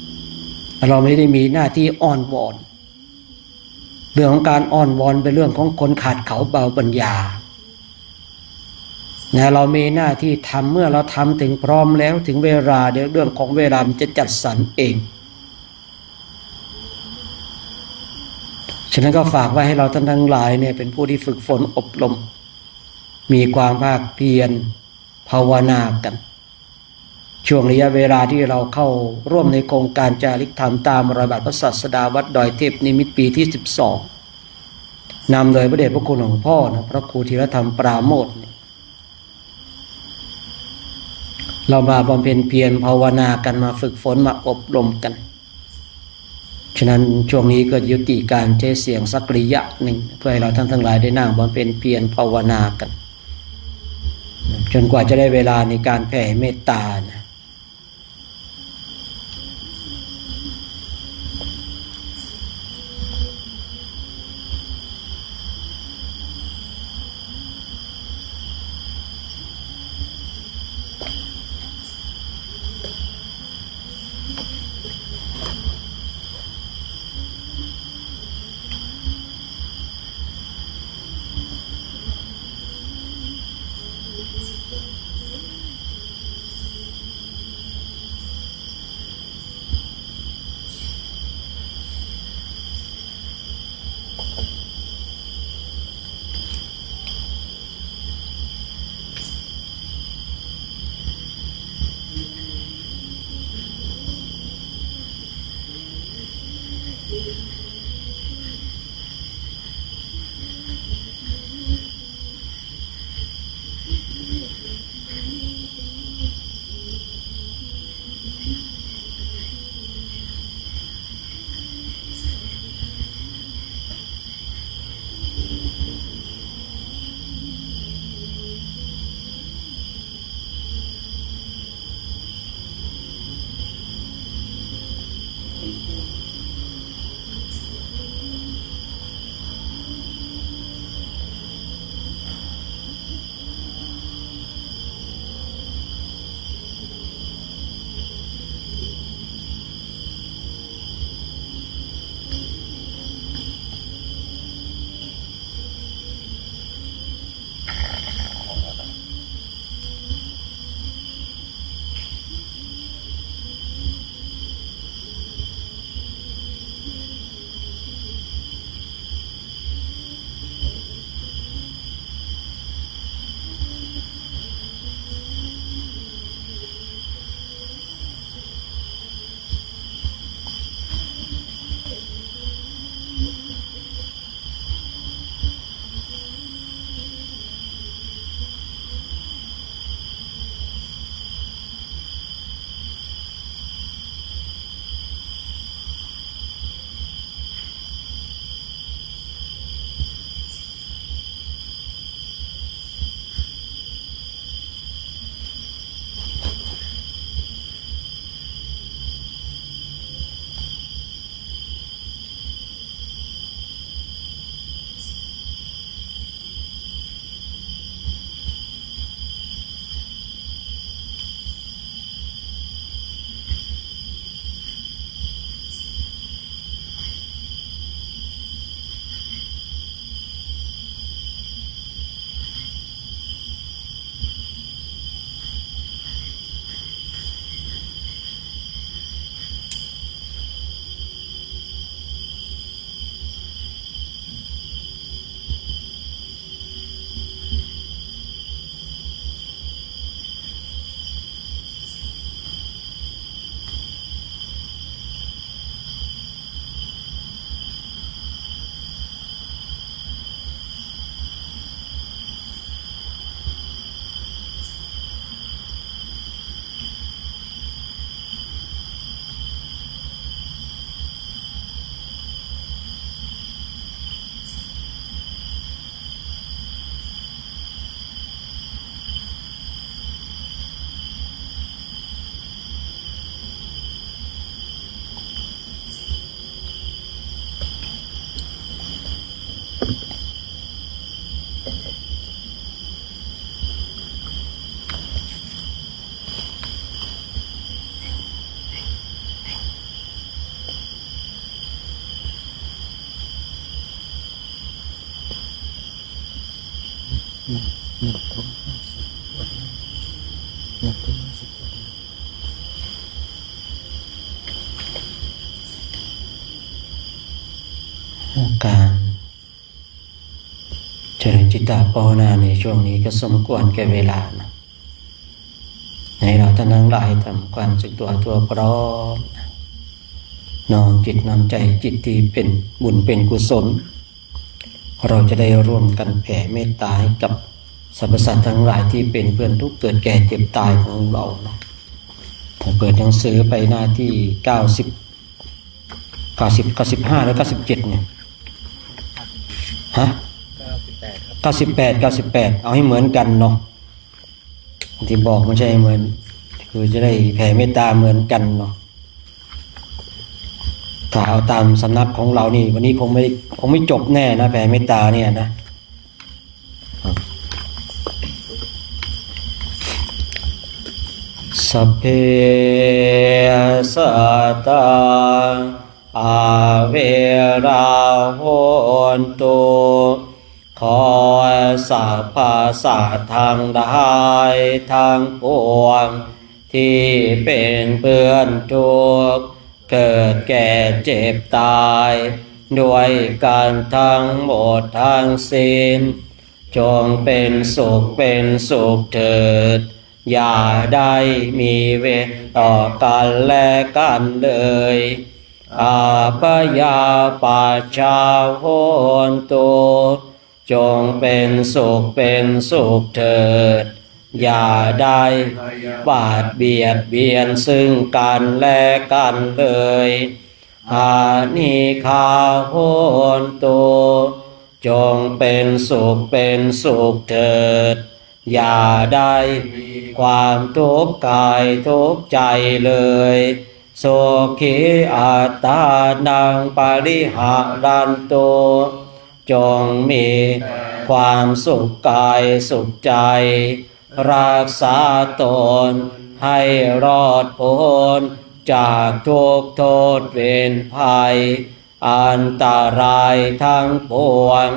ำเราไม่ได้มีหน้าที่อ้อนวอนเรื่องของการอ้อนวอนเป็นเรื่องของคนขาดเขาเบาปัญญาเรามีหน้าที่ทำเมื่อเราทำถึงพร้อมแล้วถึงเวลาเดี๋ยวเรื่องของเวลามันจะจัดสรรเองฉะนั้นก็ฝากไว้ให้เราท่านทั้งหลายเนี่ยเป็นผู้ที่ฝึกฝนอบรมมีความภาคเพียรภาวนากันช่วงระยะเวลาที่เราเข้าร่วมในโครงการจาริกธรรมตามรอยบาทพระศาสดาวัดดอยเทพนิมิตปีที่12นำโดยพระเดชพระคุณของพ่อพระครูธีรธรรมปราโมทย์เรามาบำเพ็ญเพียรภาวนากันมาฝึกฝนมาอบรมกันฉะนั้นช่วงนี้ก็ยุติการใช้เสียงสักระยะหนึ่งเพื่อให้เราท่านทั้งหลายได้นั่งบำเพ็ญเพียรภาวนากันจนกว่าจะได้เวลาในการแผ่เมตตา การเจริญจิตตภาวนาในช่วงนี้ก็สมควรแก่เวลานะให้เราท่านทั้งหลายทำความสึกตัวพร้อมน้อมจิตน้อมใจจิตที่เป็นบุญเป็นกุศลเราจะได้ร่วมกันแผ่เมตตาให้กับสรรพสัตว์ทั้งหลายที่เป็นเพื่อนทุกข์เกิดแก่เจ็บตายของเราเนาะผมเปิดหนังสือไปหน้าที่95แล้ว97เนี่ยฮะ98เอาให้เหมือนกันเนาะที่บอกไม่ใช่เหมือนคือจะได้แผ่เมตตาเหมือนกันเนาะถ้าเอาตามสำนักของเรานี่วันนี้คงไม่จบแน่นะแผ่เมตตาเนี่ยนะสัพเพสัตตาอาเวราโหนตุขอสัพพะสัตว์ทั้งหลายทั้งปวงที่เป็นเพื่อนทุกข์เกิดแก่เจ็บตายด้วยกันทั้งหมดทั้งสิ้นจงเป็นสุขเถิดอย่าได้มีเวรต่อกันและกันเลยอาปยาปัชชาโหนตุจงเป็นสุขเถิดอย่าได้บาดเบียดเบียนซึ่งกันและกันเลยอานิคาโหนตุจงเป็นสุขเถิดอย่าได้ความทุกข์กายทุกข์ใจเลยโสขิอัตตานังปริหารันตุจงมีความสุขกายสุขใจรักษาตนให้รอดพ้นจากทุกข์โทษเวรภัยอันตรายทั้งปวง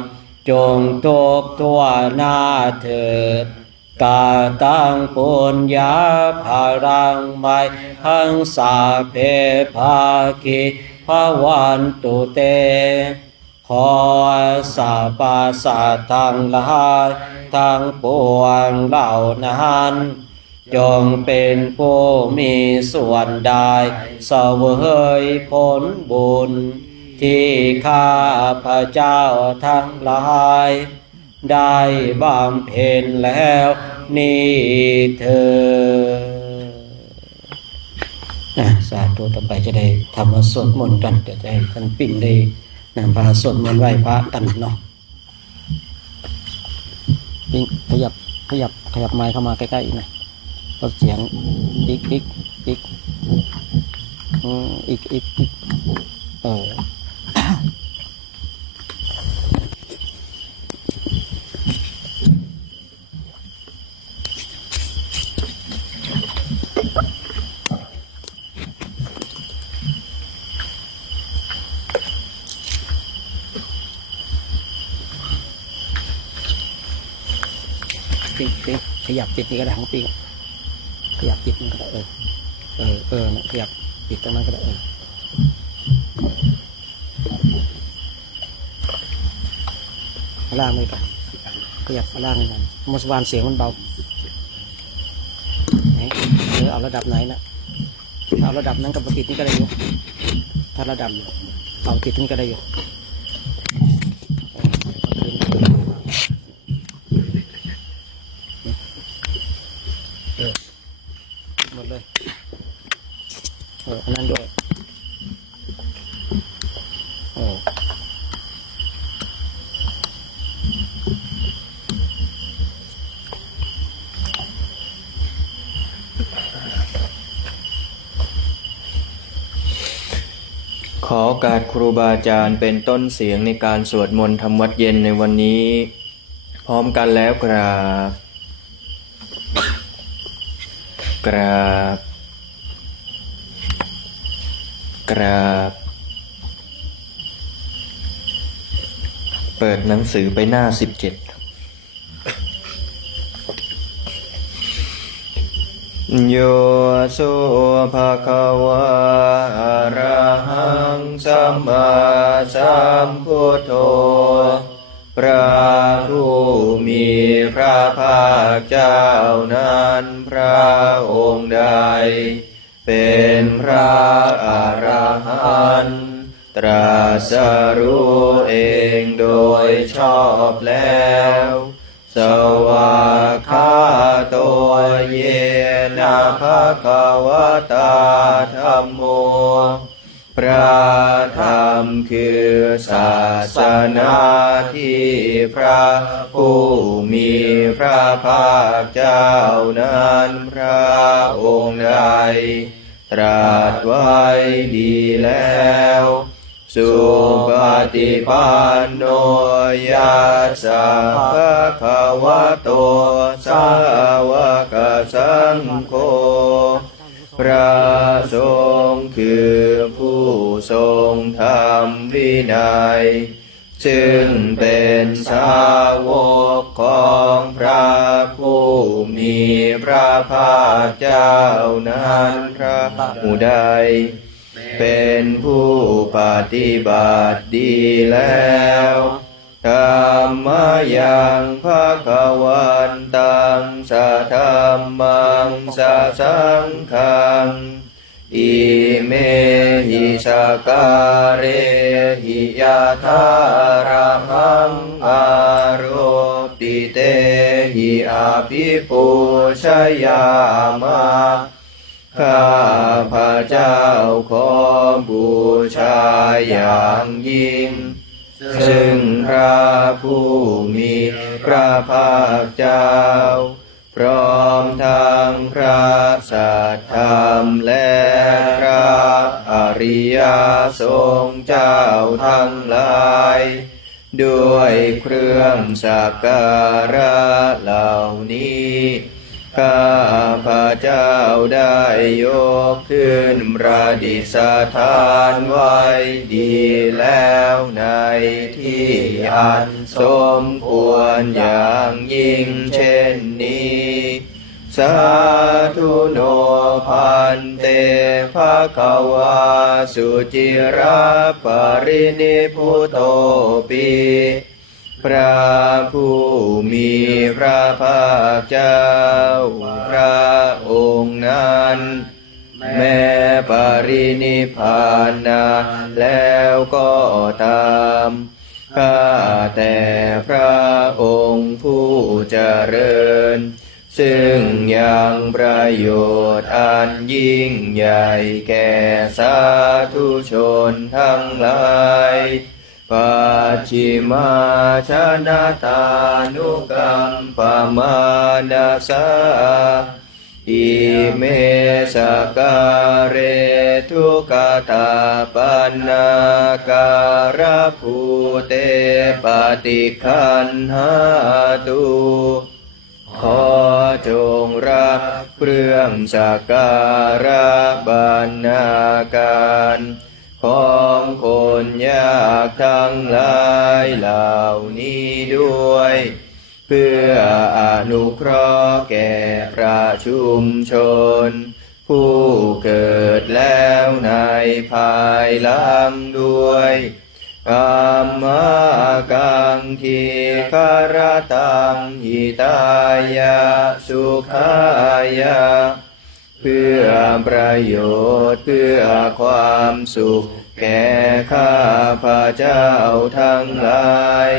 จงทุกข์ทั่วหน้าเถิดกาตังปุญญาภารังไมหังสาเพภาคิภวันตุเตขอสัพพะสัตว์ทั้งหลายทั้งปวงเหล่านั้นจงเป็นผู้มีส่วนได้เสวยผลบุญที่ข้าพระเจ้าทั้งหลายได้บำเพ็ญแล้วนี้เถิดสาธุต่อไปจะได้ทำมาสวดมนต์กันเดี๋ยวจะให้ท่านปิ่นได้นำพาสวดมนต์ไหว้พระกันเนาะปิ่นขยับไมค์เข้ามาใกล้ๆอีกหน่อยลดเสียงอีกปิ๊กขยับจิตนี่ก็ได้ของปิ๊กขยับจิตนี่ก็ได้นะขยับจิตตรงนั้นก็ได้ล่างเลยกันขยับล่างเลยกันมสวานเสียงมันเบาเอาระดับไหนนะเอาระดับนั้นกับติดนี่ก็ได้อยู่ถ้าระดับเอาติดนี่ก็ได้อยู่หมดเลยอันนั้นด้วยขอโอกาสครูบาอาจารย์เป็นต้นเสียงในการสวดมนต์ทำวัดเย็นในวันนี้พร้อมกันแล้วกราบเปิดหนังสือไปหน้า17 โยโสภะคะวะอะระหังสัมมาสัมพุทโธพระผู้มีพระภาคเจ้านั้นพระองค์ใดเป็นพระอรหันต์ตรัสรู้เองโดยชอบแล้วสวากขาโตเยนะภะคะวะตาธัมโมพระธรรมคือศาสนาที่พระผู้มีพระภาคเจ้านั้นพระองค์ใดตรัสไว้ดีแล้วสุปฏิปันโนยัสสะภะคะวะโตสาวกสังโฆพระสงฆ์คือผู้ทรงธรรมวินัยซึ่งเป็นสาวกของพระผู้มีพระภาคเจ้านั้นพระผู้ใดเป็นผู้ปฏิบัติดีแล้วธรรมยังภคะวันตังสัทธัมมังสัสสังฆังอิเมหิสการะหิยะทาระหังอาโรปิเตหิอาภิปูชยามะข้าพระเจ้าขอบูชาอย่างยิ่งซึ่งพระผู้มีพระภาคเจ้าพร้อมทั้งพระสัทธรรมและพระอริยสงฆ์เจ้าทั้งหลายด้วยเครื่องสักการะเหล่านี้ข้าพระเจ้าได้ยกขึ้นประดิษฐานไว้ดีแล้วในที่อันสมควรอย่างยิ่งเช่นนี้สาธุโนพันเตภคะวาสุจิราปรินิพพุโตปิพระผู้มีพระภาคเจ้าพระองค์นั้นแม้ปรินิพพานนานแล้วก็ตามข้าแต่พระองค์ผู้เจริญซึ่งยังประโยชน์อันยิ่งใหญ่แก่สาธุชนทั้งหลายปัจฉิมาชนะตานุกัมปมานาสาอิเมสการเรทุกตาปันนาการภูเตปฏิคันหาตุขอจงรับเครื่องสักการะบรรณาการของคนยากทั้งหลายเหล่านี้ด้วยเพื่ออนุเคราะห์แก่ประชุมชนผู้เกิดแล้วในภายหลังด้วยอัมมากังทีคารตังหิตายะสุขายะเพื่อประโยชน์เพื่อความสุขแก่ข้าพระเจ้าทั้งหลาย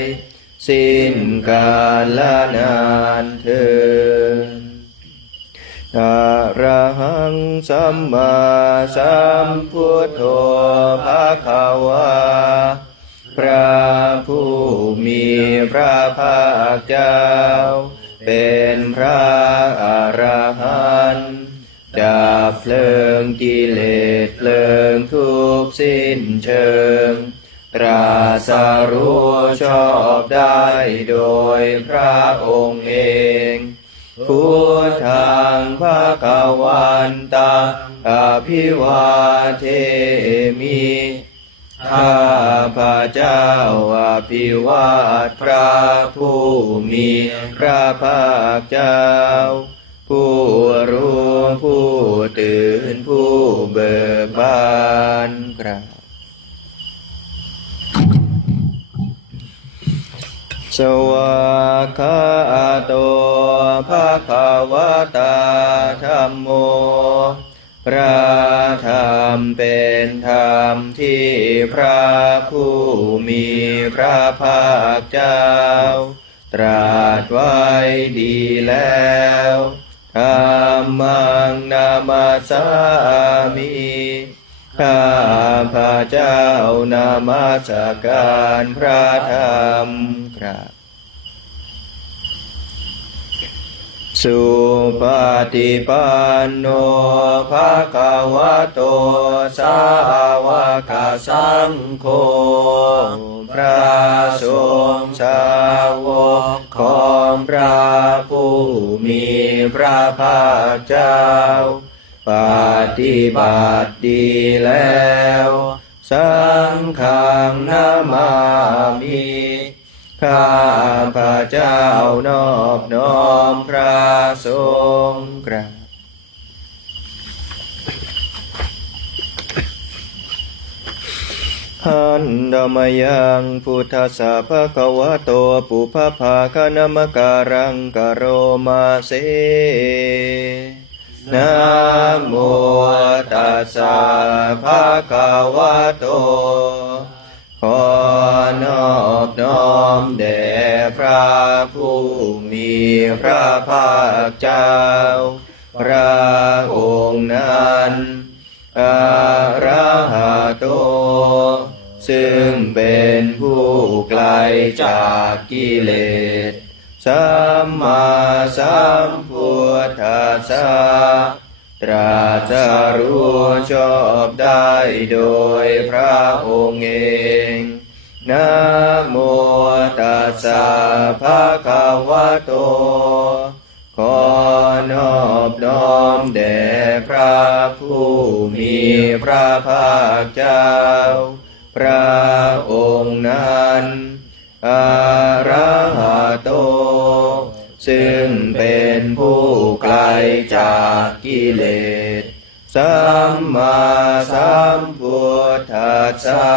สิ้นกาลนานเทอญอะระหังสัมมาสัมพุทโธภะคะวาพระผู้มีพระภาคเจ้าเป็นพระอรหันต์ดับเพลิงกิเลสเพลิงทุกข์สิ้นเชิงตรัสรู้ชอบได้โดยพระองค์เองพุทธังภคะวันตังอภิวาเทมิข้าพระเจ้าอภิวาทพระผู้มีพระภาคเจ้าผู้รู้ผ สวากขาโตภะคะวะตาธัมโมพระธรรมเป็นธรรมที่พระผู้มีพระภาคเจ้าตรัสไว้ดีแล้วธัมมังนามัสสามิข้าพระเจ้านมัสการพระธรรมครับสุปฏิปันโนภะคะวะโตสาวกสังโฆพระสงฆ์สาวกของพระผู้มีพระภาคเจ้าปฏิบัติดีแล้วสังฆังนามามิข้าพระเจ้านอบน้อมพระสงฆ์กราบหันดมยังพุทธัสสะภะคะวะโตปุพพาคณมการังกโรมาเสนะโมตัสสะภะคะวะโตขอนอบน้อมแด่พระผู้มีพระภาคเจ้าพระองค์นั้นอะระหะโตซึ่งเป็นผู้ไกลจากกิเลสสัมมาสัมพุทธัสสะตรัสรู้ชอบได้โดยพระองค์เองนะโมตัสสะภะคะวะโตขอนอบน้อมแด่พระผู้มีพระภาคเจ้าพระองค์นั้นอะระหะโตซึ่งเป็นผู้ไกลจากกิเลสสัมมาสัมพุทธัสสะ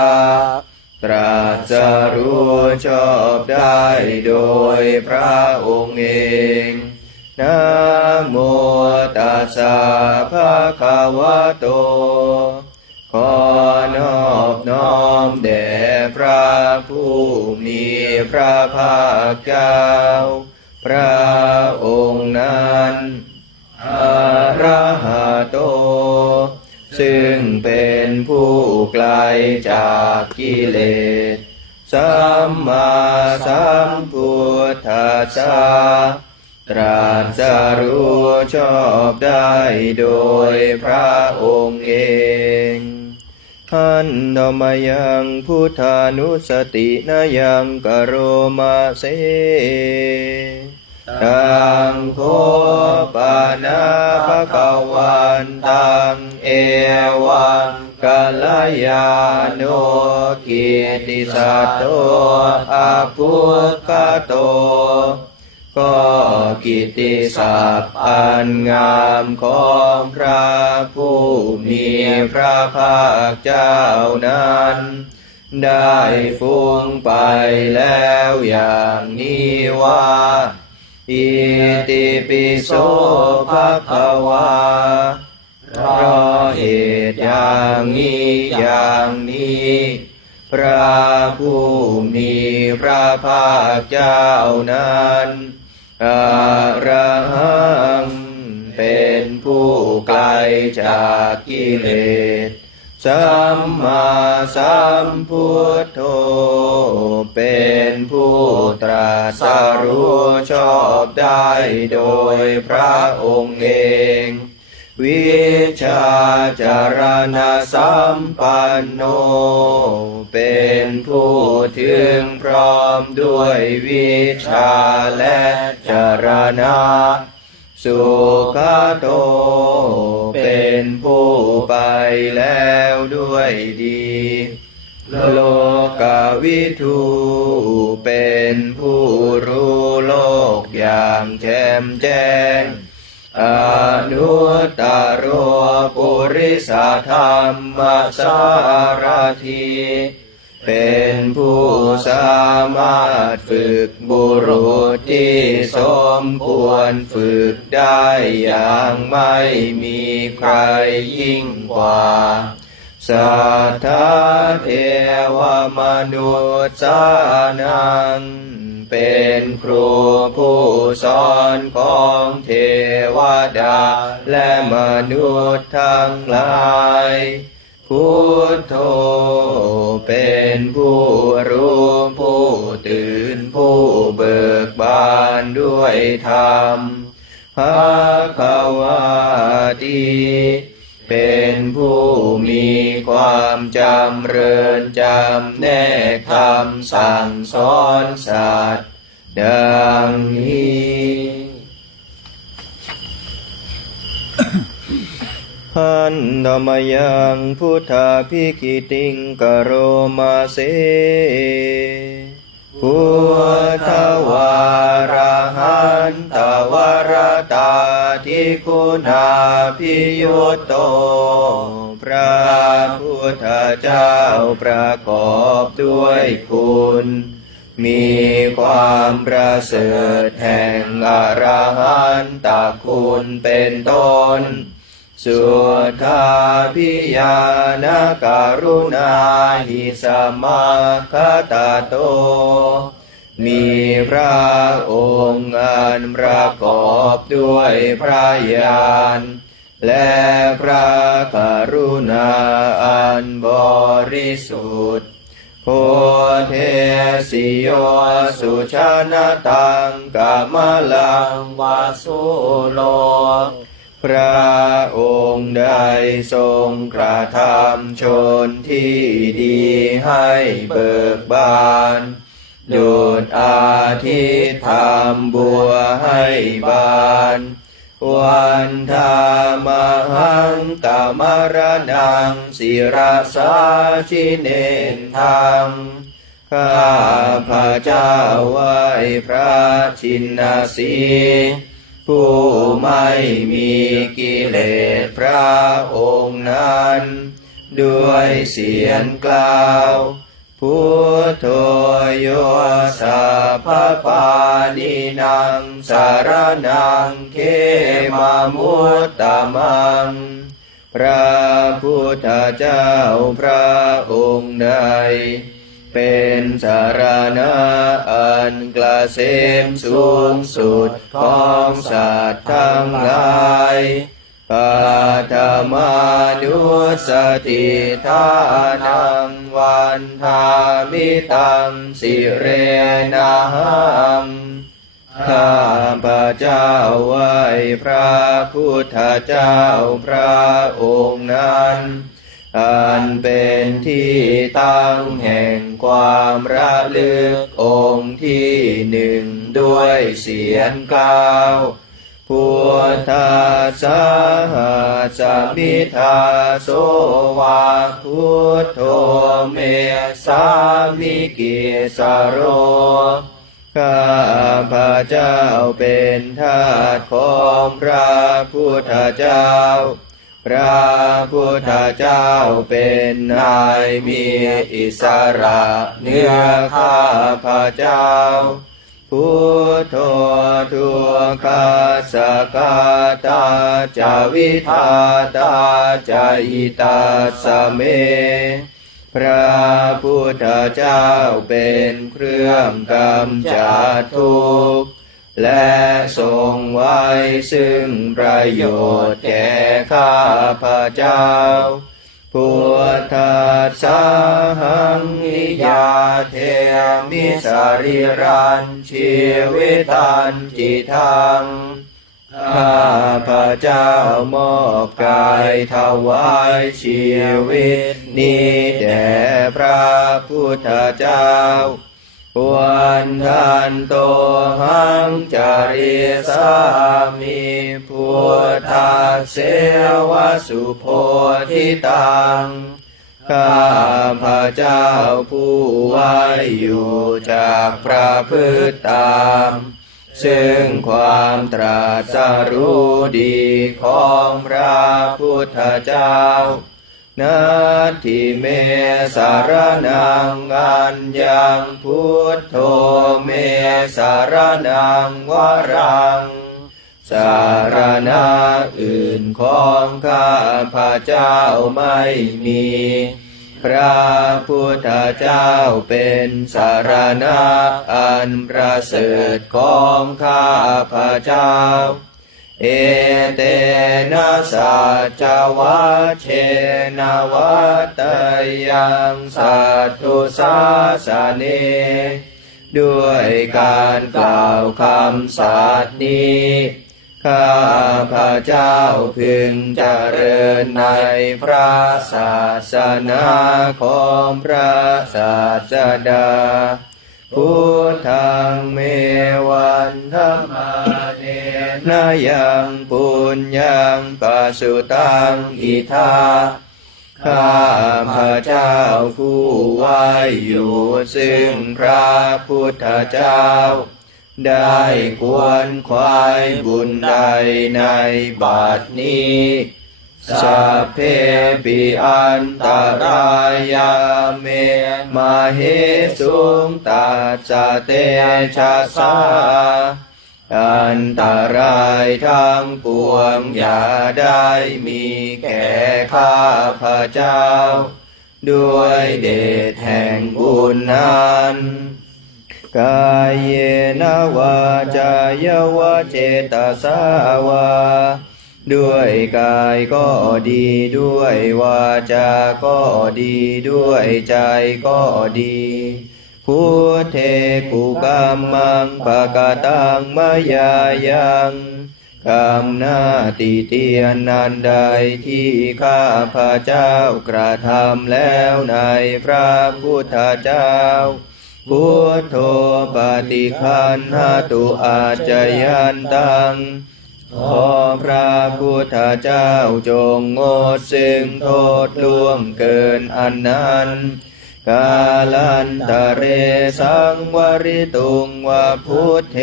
ตรัสรู้ชอบได้โดยพระองค์เองนะโมตัสสะภะคะวะโตขอนอบน้อมแด่พระผู้มีพระภาคเจ้าพระองค์นั้นอะระหะโตซึ่งเป็นผู้ไกลจากกิเลสสัมมาสัมพุทธัสสะตรัสรู้ชอบได้โดยพระองค์เองหันดมยังพุทธานุสตินายังกโรมาเสตังโคปานาภคะวันตังเอวังกัลยาโนกิตติสัตโตอะพุทธโตก็กิตติศัพท์อันงามของพระผู้มีพระภาคเจ้านั้นได้ฟุ้งไปแล้วอย่างนี้ว่าอิติปิโสภะคะวาเพราะเหตุอย่างนี้อย่างนี้พระผู้มีพระภาคเจ้านั้นอะระหังเป็นผู้ไกลจากกิเลสสัมมาสัมพุทโธเป็นผู้ตรัสรู้ชอบได้โดยพระองค์เองวิชาจารณสัมปันโนเป็นผู้ถึงพร้อมด้วยวิชาและจารณะสุขโตเป็นผู้ไปแล้วด้วยดีโลกวิทูเป็นผู้รู้โลกอย่างแจ่มแจ้งอนุตตโรปุริสธรรมสารถี เป็นผู้สามารถฝึกบุรุษที่สมควรฝึกได้อย่างไม่มีใครยิ่งกว่าสัทธาเทวมนุษย์สานังเป็นครูผู้สอนของเทวดาและมนุษย์ทั้งหลายพุทโธเป็นผู้รู้ผู้ตื่นผู้เบิกบานด้วยธรรมภควาติเป็นผู้มีความจำเริญจำแนกคำสั่งสอนสัตว์ดังนี้หันธรรมยังพุทธาภิกิติงกโรมาเสพุทธวารหันตวรตาทิคุณาภิยุตโตพระพุทธเจ้าประกอบด้วยคุณมีความประเสริฐแห่งอรหันตคุณเป็นต้นสุทธาภิญาณการุณาหิสัมมาคตโตมีพระองค์อันประกอบด้วยพระญาณและพระกรุณาอันบริสุทธิ์โพเทสิโยสุชนะตังกามลังวาสุโลพระองค์ได้ทรงกระทำชนที่ดีให้เบิกบานดุจอาทิตย์ทำบัวให้บานวันธามหังตมรณังศิรสาชิเนนทังข้าพระเจ้าไหว้พระชินสีผู้ไม่มีกิเลสพระองค์นั้นด้วยเสียงกล่าวพุทโธโยสัพพปานินังสารนังเขมามุตตมังพระพุทธเจ้าพระองค์ใดเป็นสารณะอันเกษมสูงสุดของสัตว์ทั้งหลายปัทมานุสติทานังวันทามิตังสิเรนะหังข้าพระเจ้าไหว้พระพุทธเจ้าพระองค์นั้นอันเป็นที่ตั้งแห่งความระลึกองค์ที่หนึ่งด้วยเสียงกล่าวพุทธัสสะสมิทาโสวาพุทโธเมสามิกิสโรข้าพระเจ้าเป็นทาสของพระพุทธเจ้าพระพุทธเจ้าเป็นนายมีอิสระเหนือข้าพระเจ้าพุทโธทุกขัสสะกาตาจาวิทาตาจาอิตาสเมพระพุทธเจ้าเป็นเครื่องกำจัดทุกข์และทรงไว้ซึ่งประโยชน์แก่ข้าพระเจ้าพุทธัสสะหังนิยาเทมิสริรันชีวิตันจิตังข้าพระเจ้ามอบกายถวายชีวิตนี้แด่พระพุทธเจ้าวันทันโตหังจาริสามิพุทธัสเสวสุโพธิตังข้าพระเจ้าผู้ไว้อยู่จากพระพฤติตามซึ่งความตรัสรู้ดีของพระพุทธเจ้า นาทิเมสารนังอัญญังพุทโธเมสารนังวรังสารณะอื่นของข้าพระเจ้าไม่มีพระพุทธเจ้าเป็นสารณะอันประเสริฐของข้าพระเจ้าเอเตนะสัจวัชเชนะวัตยังสัตถุสาสเนด้วยการกล่าวคำสัตย์นี้ข้าพระเจ้าพึงเจริญในพระศาสนาของพระศาสดาพุทธังเมวันธัมมาเนนะยังปุญญังปัสสุตังอิทาข้าพระเจ้าผู้ไว้อยู่ซึ่งพระพุทธเจ้าได้ควรขวายบุญใดในบัดนี้สัพเพปิอันตรายาเมมาเหสุงตัสสะเตชะสาอันตรายทั้งปวงอย่าได้มีแก่ข้าพระเจ้าด้วยเดชแห่งบุญนั้นกายเยนะวาจายวะเจตสาวาด้วยกายก็ดีด้วยวาจาก็ดีด้วยใจก็ดีพุทเทกุกัมมังภะกตังมยายังกรรมหน้าติเตียนนันใดที่ข้าพระเจ้ากระทำแล้วในพระพุทธเจ้าพุทโธปฏิคันหตุอาจยันตังขอพระพุทธเจ้าจงงดซึ่งโทษล่วงเกินอันนั้นกาลันตะเรสังวริตุงวะพุทเท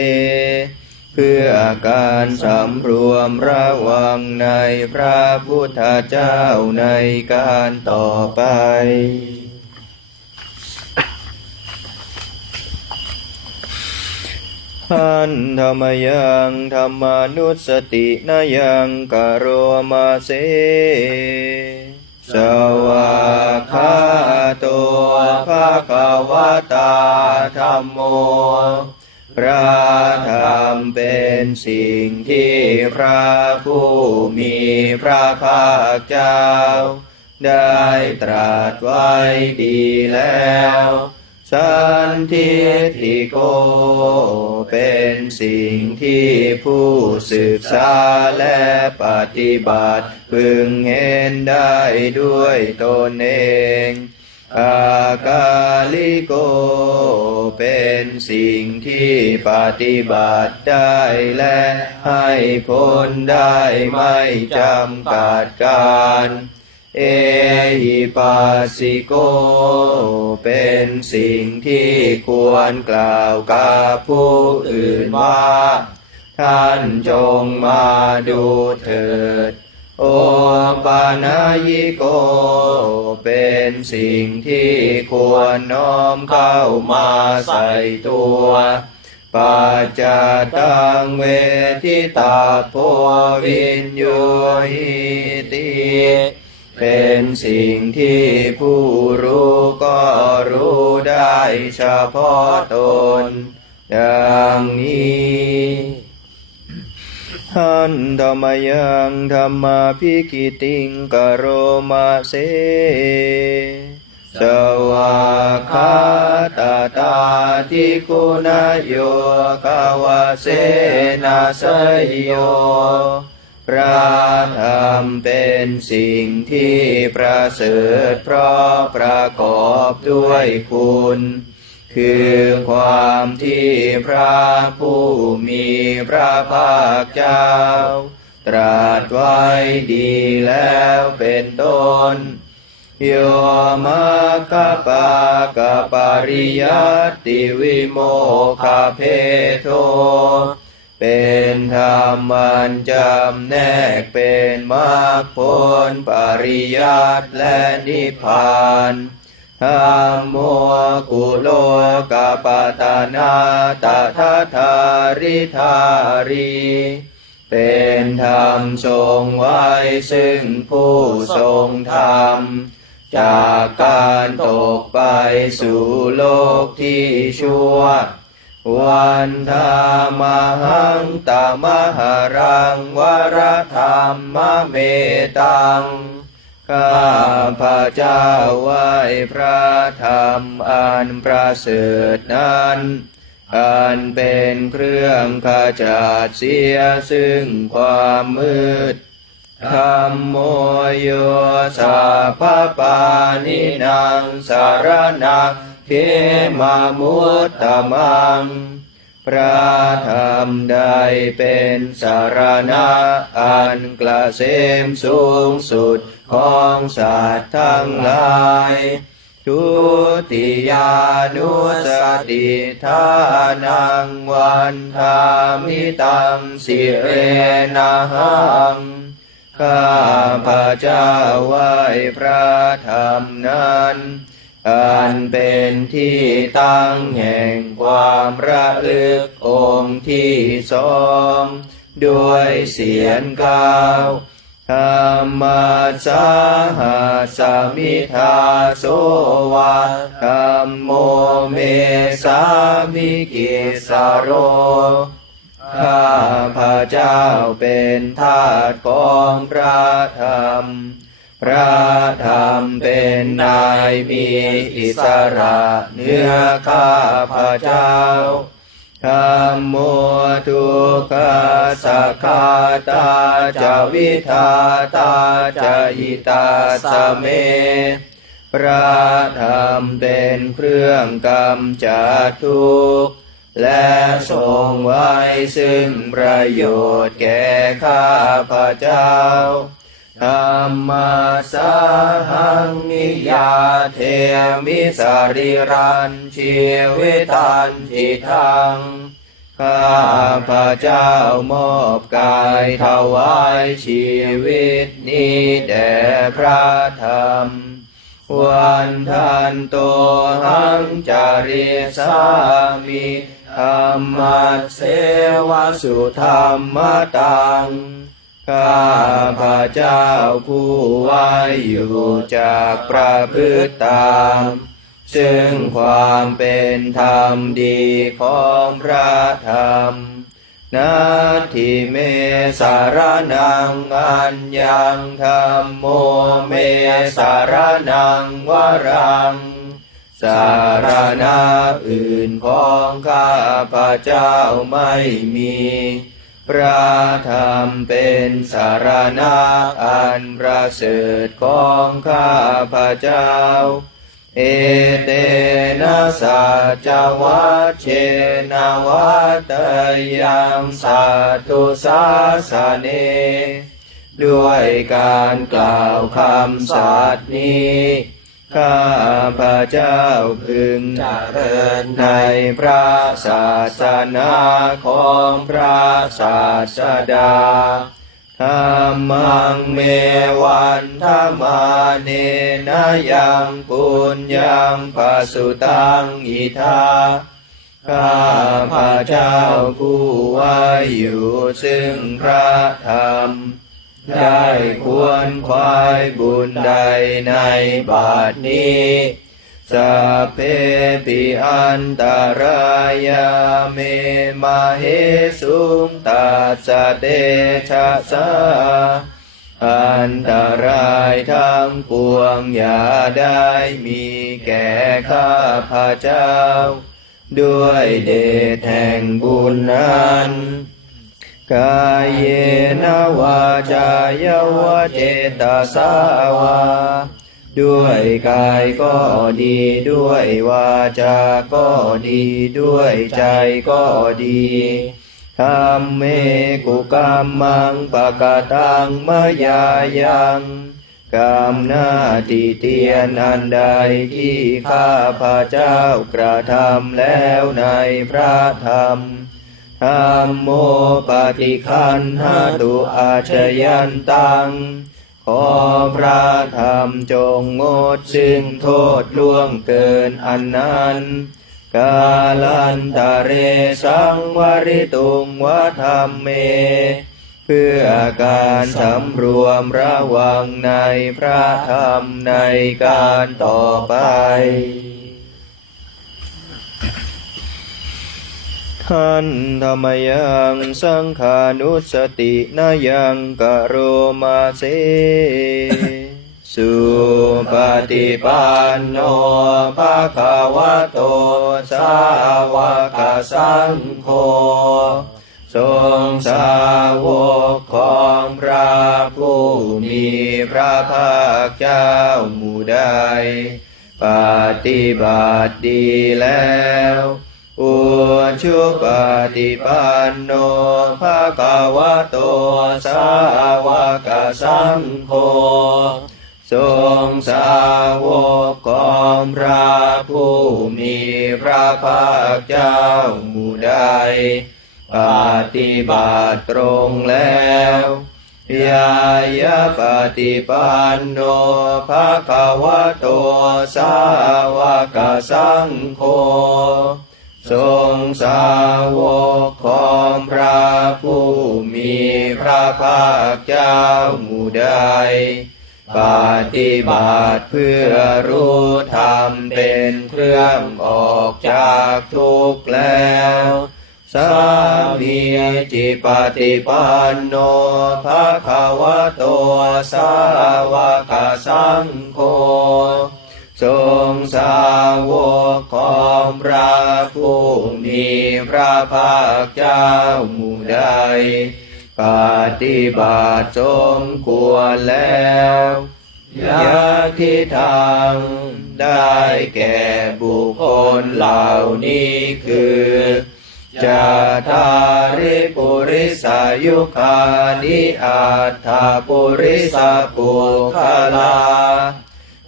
เพื่อการสำรวมระวังในพระพุทธเจ้าในการต่อไปหันธรรมยังธรรมานุสตินายังกโรมาเสสวากขาโตภะคะวะตาธัมโมพระธรรมเป็นสิ่งที่พระผู้มีพระภาคเจ้าได้ตรัสไว้ดีแล้วสันทิฏฐิโกเป็นสิ่งที่ผู้ศึกษาและปฏิบัติพึงเห็นได้ด้วยตนเองอากาลิโกเป็นสิ่งที่ปฏิบัติได้และให้ผลได้ไม่จำกัดการเอหิปัสสิโกเป็นสิ่งที่ควรกล่าวกับผู้อื่นว่าท่านจงมาดูเถิดโอปานายิโกเป็นสิ่งที่ควรน้อมเข้ามาใส่ตัวปัจจตังเวทิตาโพวินโยหิติเป็นสิ่งที่ผู้รู้ก็รู้ได้เฉพาะตนดังนี้หันธรรมยังธรรมาภิกิติงกโรมาเสสวากขาตาตาทิคุณโยกาวเสนาสยโยพระธรรมเป็นสิ่งที่ประเสริฐเพราะประกอบด้วยคุณคือความที่พระผู้มีพระภาคเจ้าตรัสไว้ดีแล้วเป็นต้นโยมัคคปากปริยัตติวิโมคขเพโท เป็นธรรมอันจำแนกเป็นมรรคผลปริยัติและนิพพานธัมโมกุโลกปตนาตถาธาริธารีเป็นธรรมทรงไว้ซึ่งผู้ทรงธรรมจากการตกไปสู่โลกที่ชั่ววันธามหังตามหารังวรธรรมเมตังข้าพระเจ้าไหว้พระธรรมอันประเสริฐนั้นอันเป็นเครื่องขจัดเสียซึ่งความมืดธัมโมโยสัพพปานินางสารนังเขมามุตตมังพระธรรมใดเป็นสารณะอันเกษมสูงสุดของสัตว์ทั้งหลายทุติยานุสติทานังวันธามิตังสิเรนะหังข้าพระเจ้าไหว้พระธรรมนั้นอันเป็นที่ตั้งแห่งความระลึกองค์ที่สองด้วยเสียงกล่าวธรรมสาหัสมิทาโสวะธัมโมเมสามิกิสโรข้าพระเจ้าเป็นทาสของพระธรรมพระธรรมเป็นนายมีอิสระเหนือข้าพระเจ้าธัมโมทุกขาสักขาตาจาวิทาตาจายิตาสเมพระธรรมเป็นเครื่องกำจัดทุกข์และทรงไว้ซึ่งประโยชน์แก่ข้าพระเจ้าธัมมาสาหังนิยาเทมิสาริรันชีวิตันจิตังข้าพระเจ้ามอบกายถวายชีวิตนี้แด่พระธรรมวันทันโตหังจาริสามิธัมมัสเสวสุธรรมตังข้าพระเจ้าผู้ไว้อยู่จากประพฤติตามซึ่งความเป็นธรรมดีของพระธรรมนาทิเมสารนังอัญญังธัมโมเมสารนังวรังสารณะอื่นของข้าพระเจ้าไม่มีพระธรรมเป็นสารณะอันประเสริฐของข้าพระเจ้าเอเตนะสัจวัชเชนะวัตยังสัตตุสาสเนด้วยการกล่าวคำสัตย์นี้ข้าพระเจ้าพึงเจริญในพระศาสนาของพระศาสดาธัมมังเมวันธรรมาเนนะยังปุญญังปัสสุตังอิทาข้าพระเจ้าผู้ไว้อยู่ซึ่งพระธรรมได้ควรควายบุญใดในบัดนี้สัพเพปิอันตรายาเมมาเหสุงตัสสะเตชะสาอันตรายทั้งปวงอย่าได้มีแก่ข้าพระเจ้าด้วยเดชแห่งบุญนั้นกายเยนะวาจายวะเจตสาวาด้วยกายก็ดีด้วยวาจาก็ดีด้วยใจก็ดีธัมเมกุกัมมังปะกตังมยายังกรรมหน้าที่เตียนอันใดที่ข้าพระเจ้ากระทำแล้วในพระธรรม ธัมโมปฏิคันหตุอาชยันตังขอพระธรรมจงงดซึ่งโทษล่วงเกินอันนั้นกาลันตะเรสังวริตุงวะธรรมเมเพื่อการสำรวมระวังในพระธรรมในการต่อไปขันธรรมยังสังขานุสตินายังกโรมาเสสุปฏิปันโนภะคะวะโตสาวกสังโฆทรงสาวกของพระผู้มีพระภาคเจ้าหมู่ใดปฏิบัติดีแล้วอุชุปฏิปันโนภะคะวะโตสาวกสังโฆทรงสาวกของพระผู้มีพระภาคเจ้าหมู่ใดปฏิบัติตรงแล้วยายะปฏิปันโนภะคะวะโตสาวกสังโฆทรงสาวกของพระผู้มีพระภาคเจ้าหมู่ใดปฏิบัติเพื่อรู้ธรรมเป็นเครื่องออกจากทุกข์แล้วสามีจิปฏิปันโนภะคะวะโตสาวกสังโฆทรงสาวกของพระผู้มีพระภาคเจ้าหมู่ใดปฏิบัติสมควรแล้วยะทิทางได้แก่บุคคลเหล่านี้คือจาทาริปุริสายุคานิอัตถปุริสปุคลา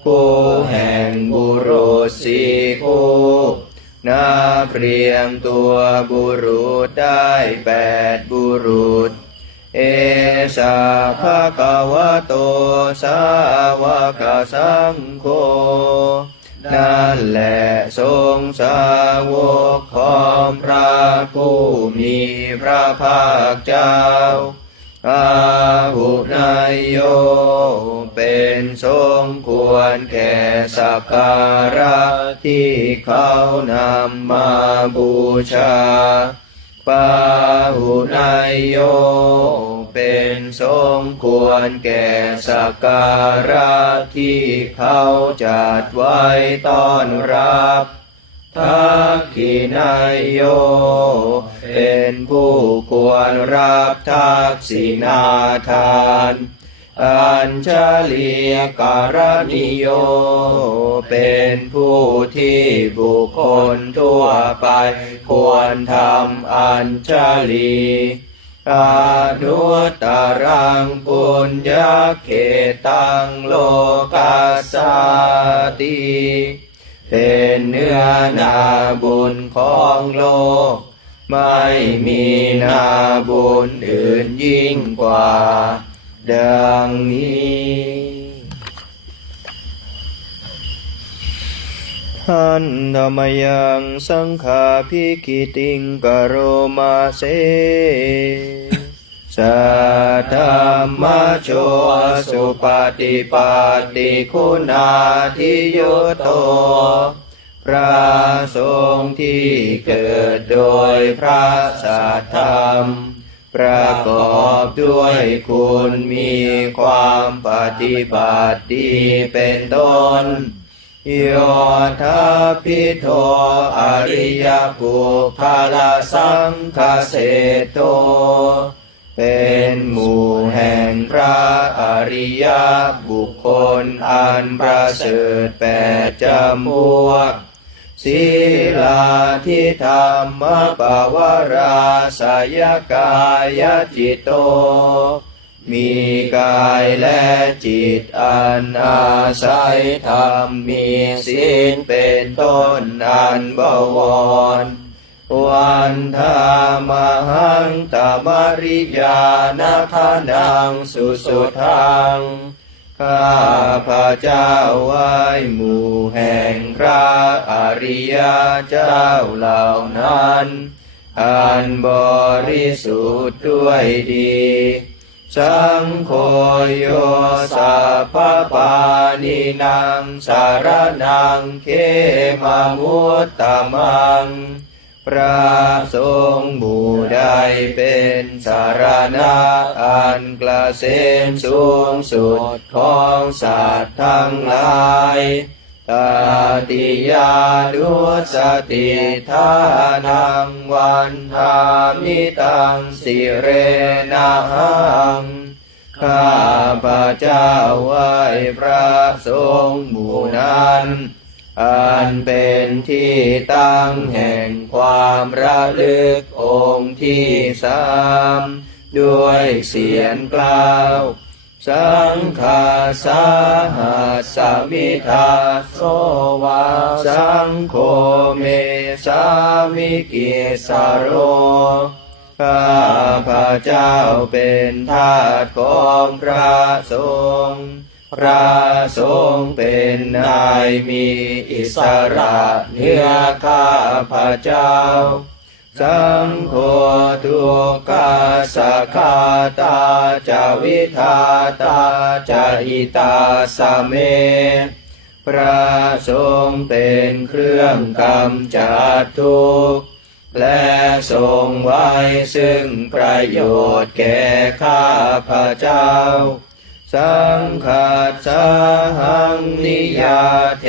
คู่แห่งบุรุษสี่คู่นับเรียงตัวบุรุษได้8บุรุษเอสาภะคะวะโตสาวกสังโฆนั่นแหละทรงสาวกของพระผู้มีพระภาคเจ้าอาหุนายโยเป็นสมควรแก่สักการะที่เขานำมาบูชาปาหุนายโยเป็นสมควรแก่สักการะที่เขาจัดไว้ต้อนรับทักขินายโยเป็นผู้ควรรับทักษิณาทานอัญชลีการณิโยเป็นผู้ที่บุคคลทั่วไปควรทำอัญชลีอนุตตรังปุญญเขตังโลกัสสติเป็นเนื้อนาบุญของโลกไม่มีนาบุญอื่นยิ่งกว่าดังนี้หันธรรมยังสังฆาภิกิติงกโรมาเสสัทธรรมโชสุปฏิปัตติคุณาทิยุตโตพระสงฆ์ที่เกิดโดยพระสัทธรรมประกอบด้วยคุณมีความปฏิบัติดีเป็นต้นโยธาพิโทอริยปุคลสังคเสโตเป็นหมู่แห่งพระอริยบุคคลอันประเสริฐ8จำพวกศีลาทิธรรมปวาราสยกายจิตโตมีกายและจิตอันอาศัยธรรมมีศีลเป็นต้นอันบวร วันธามหังตมริยานาคานังสุสุทังข้าพระเจ้าไหว้หมู่แห่งพระอริยเจ้าเหล่านั้นอันบริสุทธิ์ด้วยดีสังโฆโยสัพพปานินางสารนังเขมามุตตมังพระสงฆ์หมู่ใดเป็นสารณะอันเกษมสูงสุดของสัตว์ทั้งหลายตติยานุสติทานังวันทามิตังสิเรนะหังข้าพระเจ้าไหว้พระสงฆ์หมู่นั้นอันเป็นที่ตั้งแห่งความระลึกองค์ที่สามด้วยเสียงกล่าวสังฆาสาหัสสมิทาโสวาสังโฆเมสามิกิสโรข้าพระเจ้าเป็นทาสของพระสงฆ์พระสงฆ์เป็นนายมีอิสระเหนือข้าพระเจ้าสังโฆทุกขาสักขาตาจาวิทาตาจาหิตาสเมพระสงฆ์เป็นเครื่องกำจัดทุกข์และทรงไว้ซึ่งประโยชน์แก่ข้าพระเจ้าสังฆัสสะหังนิยาเท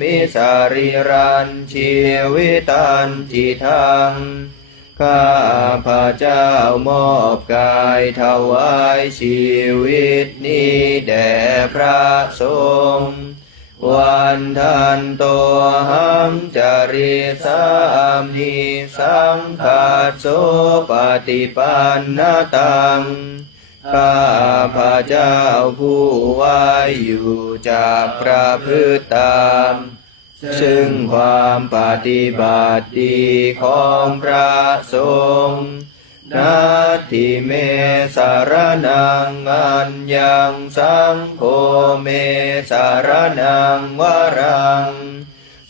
มิสาริรันชีวิตันจิทังข้าพระเจ้ามอบกายถวายชีวิตนี้แด่พระสงฆ์วันทันโตหังจริสามิสังฆัสโสปฏิปันนตังข้าพระเจ้าผู้ไหว้อยู่จากพระพฤติตามซึ่งความปฏิบัติดีของพระสงฆ์นาทิเมสารนังอัญญังสังโฆเมสารนังวรัง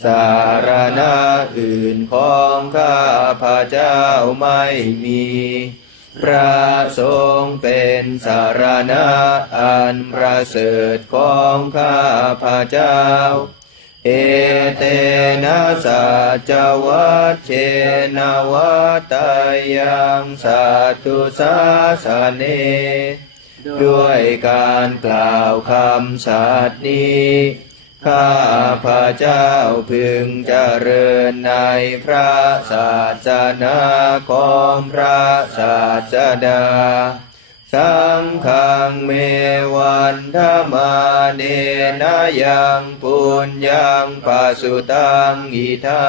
สารณะอื่นของข้าพระเจ้าไม่มีพระสงฆ์เป็นสารณะอันประเสริฐของข้าพระเจ้าเอเตนะสัจวัชเชนะวัตยังสัตตุสาสเนด้วยการกล่าวคำสัตย์นี้ข้าพระเจ้าพึงเจริญในพระศาสนาของพระศาสดาสังฆังเมวันธมาเนนะยังปุญญังปัสสุตังอิทา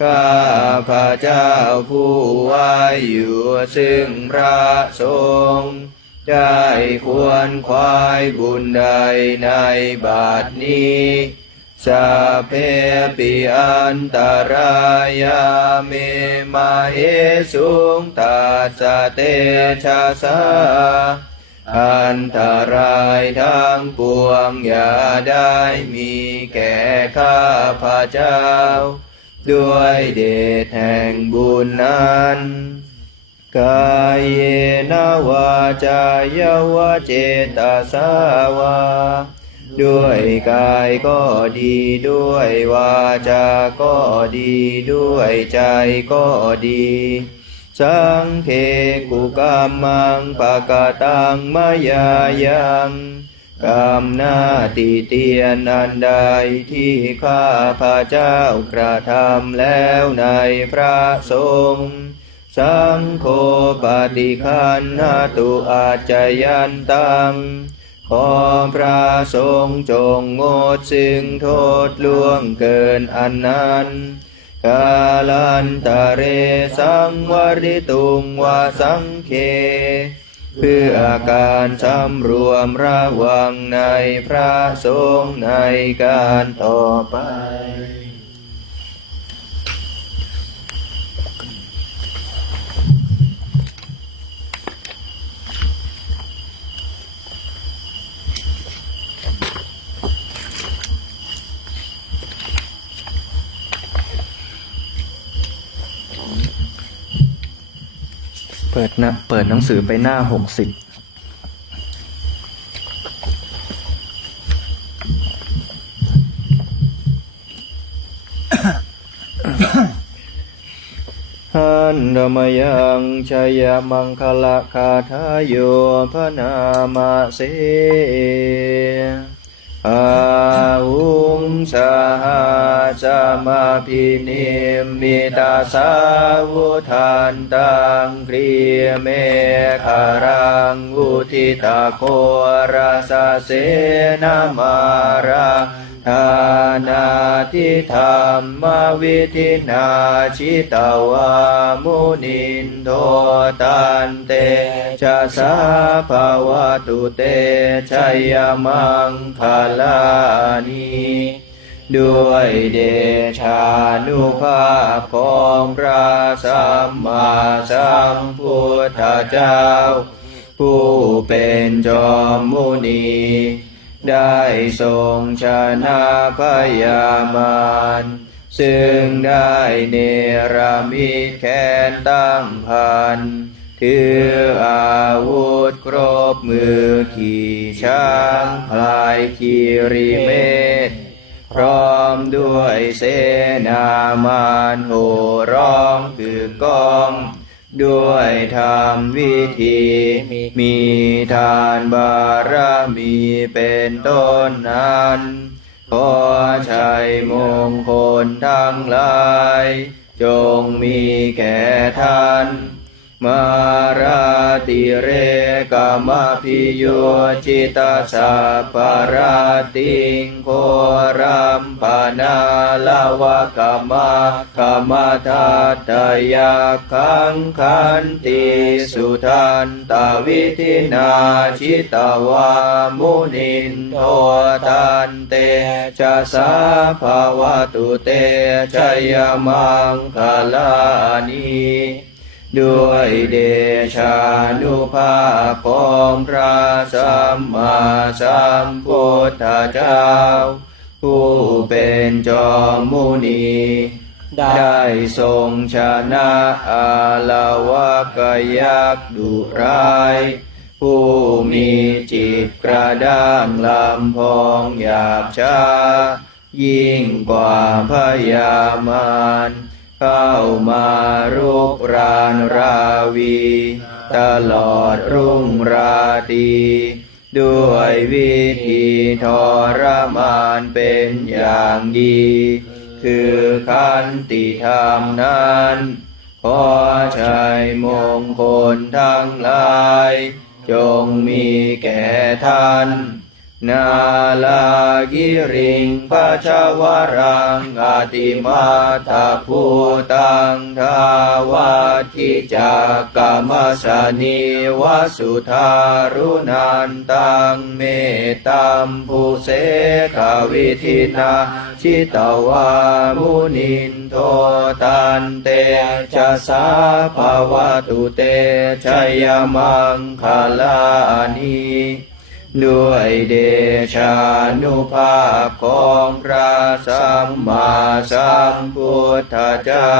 ข้าพระเจ้าผู้ไหว้อยู่ซึ่งพระสงฆ์ได้ควรควายบุญใดในบัดนี้สัพเพปิอันตรายาเมมาเหสุงตัสสะเตชะสาอันตรายทั้งปวงอย่าได้มีแก่ข้าพระเจ้าด้วยเดชแห่งบุญนั้นกายเยนะวาจายวะเจตสาวาด้วยกายก็ดีด้วยวาจาก็ดีด้วยใจก็ดีสังเคกุกรรมังปะกะตังมายายังกรรมหน้าติเตียนอันใดที่ข้าพระเจ้ากระทำแล้วในพระสงฆ์สังโฆปฏิคันหตุอาจยันตังขอพระสงฆ์จงงดซึ่งโทษล่วงเกินอันนั้นกาลันตะเรสังวริตุงวาสังเคเพื่อการสำรวมระวังในพระสงฆ์ในการต่อไป เปิดหนังสือไปหน้า60หันธรรมยังชยมังคละคาทายโยพนามาเสอาหุงสหาจามาพินิมมิตาสาวุทันตังครีเมฆารังอุทิตาโคราสเสนามาราทานาทิธรรมวิธินาชิตาวามุนินโทตันเตชะสาภาวะตุเตชัยมังคลานีด้วยเดชานุภาพของพระสัมมาสัมพุทธเจ้าผู้เป็นจอมมุนีได้ทรงชนะพยามารซึ่งได้เนรมิตแขนตั้งพันถืออาวุธครบมือขี่ช้างพลายคีรีเมธพร้อมด้วยเสนามารโห่ร้องคือกองด้วยธรรมวิธีมีทานบารมีเป็นต้นนั้นขอชัยมงคลทั้งหลายจงมีแก่ท่านมาราติเรกามพิโยจิตาสัพพราติงโครัมปนาลาวะกามะกามทัตตยาคังคันติสุทันตวิธินาชิตาวามุนินโททันเตชะสาภาวะตุเตชัยมังคลานีด้วยเดชานุภาพของพระสัมมาสัมพุทธเจ้าผู้เป็นจอมมุนีได้ทรงชนะอาลวะกยักษ์ดุร้ายผู้มีจิตกระด้างลำพองหยาบช้ายิ่งกว่าพยามารเข้ามารุกรานราวีตลอดรุ่งราตรีด้วยวิธีทรมานเป็นอย่างดีคือขันติธรรมนั้นขอชัยมงคลทั้งหลายจงมีแก่ท่านนาลากิริงปัชวรังอติมาตาภูตังทาวาทิจักกามสนิวสุทารุนันตังเมตัมภูเสขวิธินาชิตาวามุนินโทตันเตชะสาภาวะตุเตชัยมังคลานีด้วยเดชานุภาพของพระสัมมาสัมพุทธเจ้า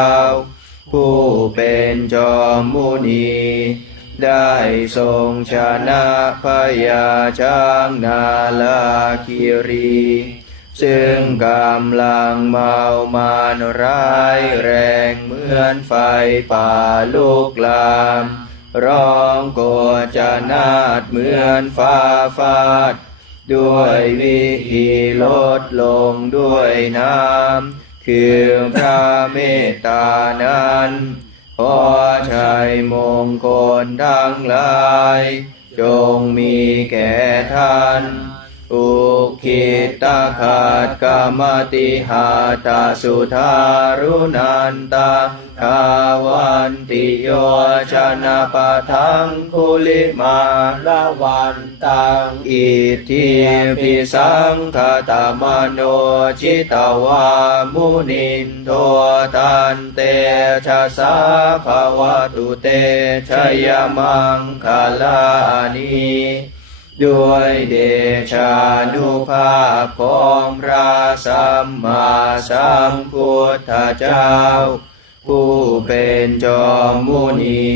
ผู้เป็นจอมมุนีได้ทรงชนะพยาช้างนาลาคิรีซึ่งกำลังเมามานร้ายแรงเหมือนไฟป่าลุกลามร้องโกจนาดเหมือนฟ้าฟาดด้วยวิธีลดลงด้วยน้ำคือพระเมตตานั้นขอชัยมงคลทั้งหลายจงมีแก่ท่านอุคิตาขัดกามติหาตาสุทารุนันตาทาวันติโยชนะปะทังคุลิมาลาวันตังอิทธิพิสังคตามโนชิตาวามุนินโทตันเตชะสาภาวะตุเตชัยมังคลานีด้วยเดชานุภาพของพระสัมมาสัมพุทธเจ้าผู้เป็นจอมมุนี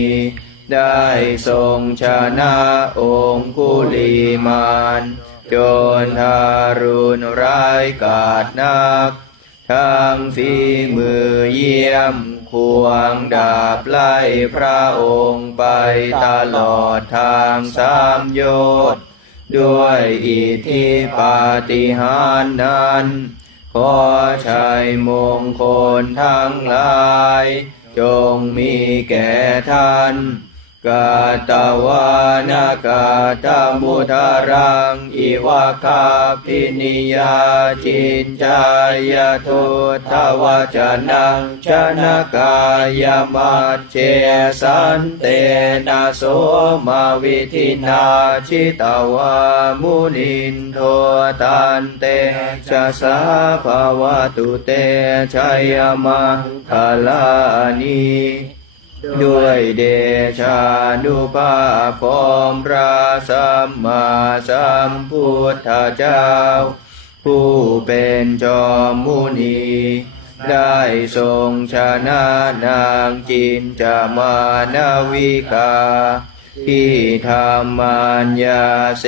ได้ทรงชนะองคุลิมานจนทารุณร้ายกาจนักทั้งฝีมือเยี่ยมควงดาบไล่พระองค์ไปตลอดทางสามโยชน์ด้วยอิทธิปาฏิหาริย์นั้นขอชัยมงคลทั้งหลายจงมีแก่ท่านกาตวานากาตมุทารังอิวะคาพินิยาจินจายทุทวจนังชนะกายมัจเจสันเตนะโสมาวิธินาชิตวามุนินโทตันเตชะสาภาวะตุเตชัยมังคลานีด้วยเดชานุภาพของพระสัมมาสัมพุทธเจ้าผู้เป็นจอมมุนีได้ทรงชนะนางจินจามานวิกาที่ทำมารยาเส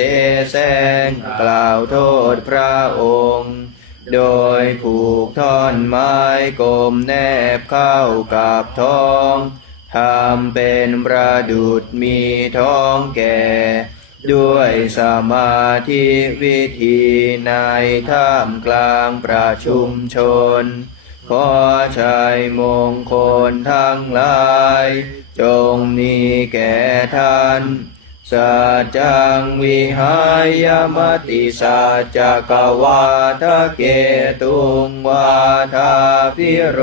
แสร้งกล่าวโทษพระองค์โดยผูกท่อนไม้กลมแนบเข้ากับท้องทำเป็นประดุจมีท้องแก่ด้วยสมาธิวิธีในท่ามกลางประชุมชนขอชัยมงคลทั้งหลายจงมีแก่ท่านสัจจังวิหายมติสัจจกวาทะเกตุงวาทาพิโร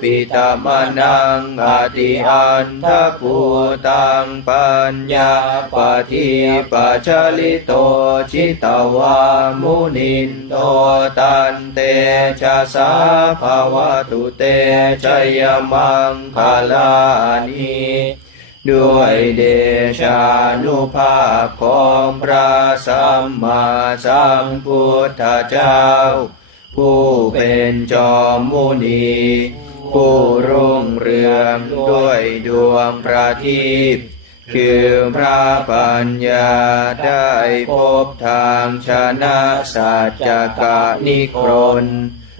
ปิตมนังอติอันทะภูตังปัญญาปฏิปัจจลิโตชิตวามุนินโตตันเตชะสาภาวะตุเตชัยมังคลานีด้วยเดชานุภาพของพระสัมมาสัมพุทธเจ้าผู้เป็นจอมมุนีผู้รุ่งเรืองด้วยดวงประทีปคือพระปัญญาได้พบทางชนะสัจจกนิครน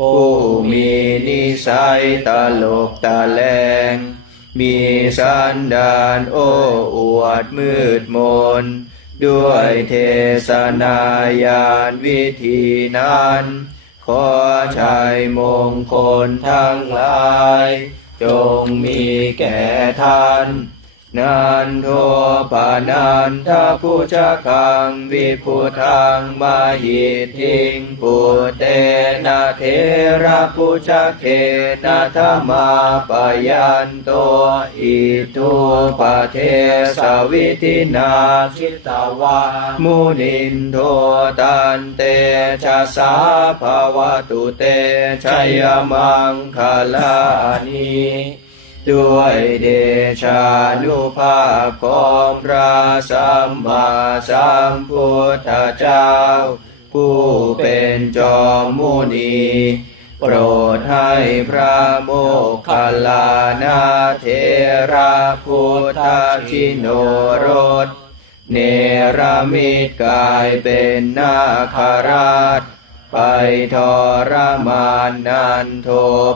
ผู้มีนิสัยตลกตะแลงมีสันดานโอ้อวดมืดมนด้วยเทศนายานวิธีนั้นขอชัยมงคลทั้งหลายจงมีแก่ท่านนันโทปานันทพุชคังวิพุทังมาหิทิงปุเตนะเทระพุชเขนะธรรมาปยันโตอิทุปเทสวิธินาชิตวามุนินโทตันเตชะสาภาวะตุเตชัยมังคลานีด้วยเดชานุภาพของพระสัมมาสัมพุทธเจ้าผู้เป็นจอมมุนีโปรดให้พระโมคคัลลานะเถระพุทธชิโนรสเนรมิตกายเป็นนาคราชไปทรมานนันโท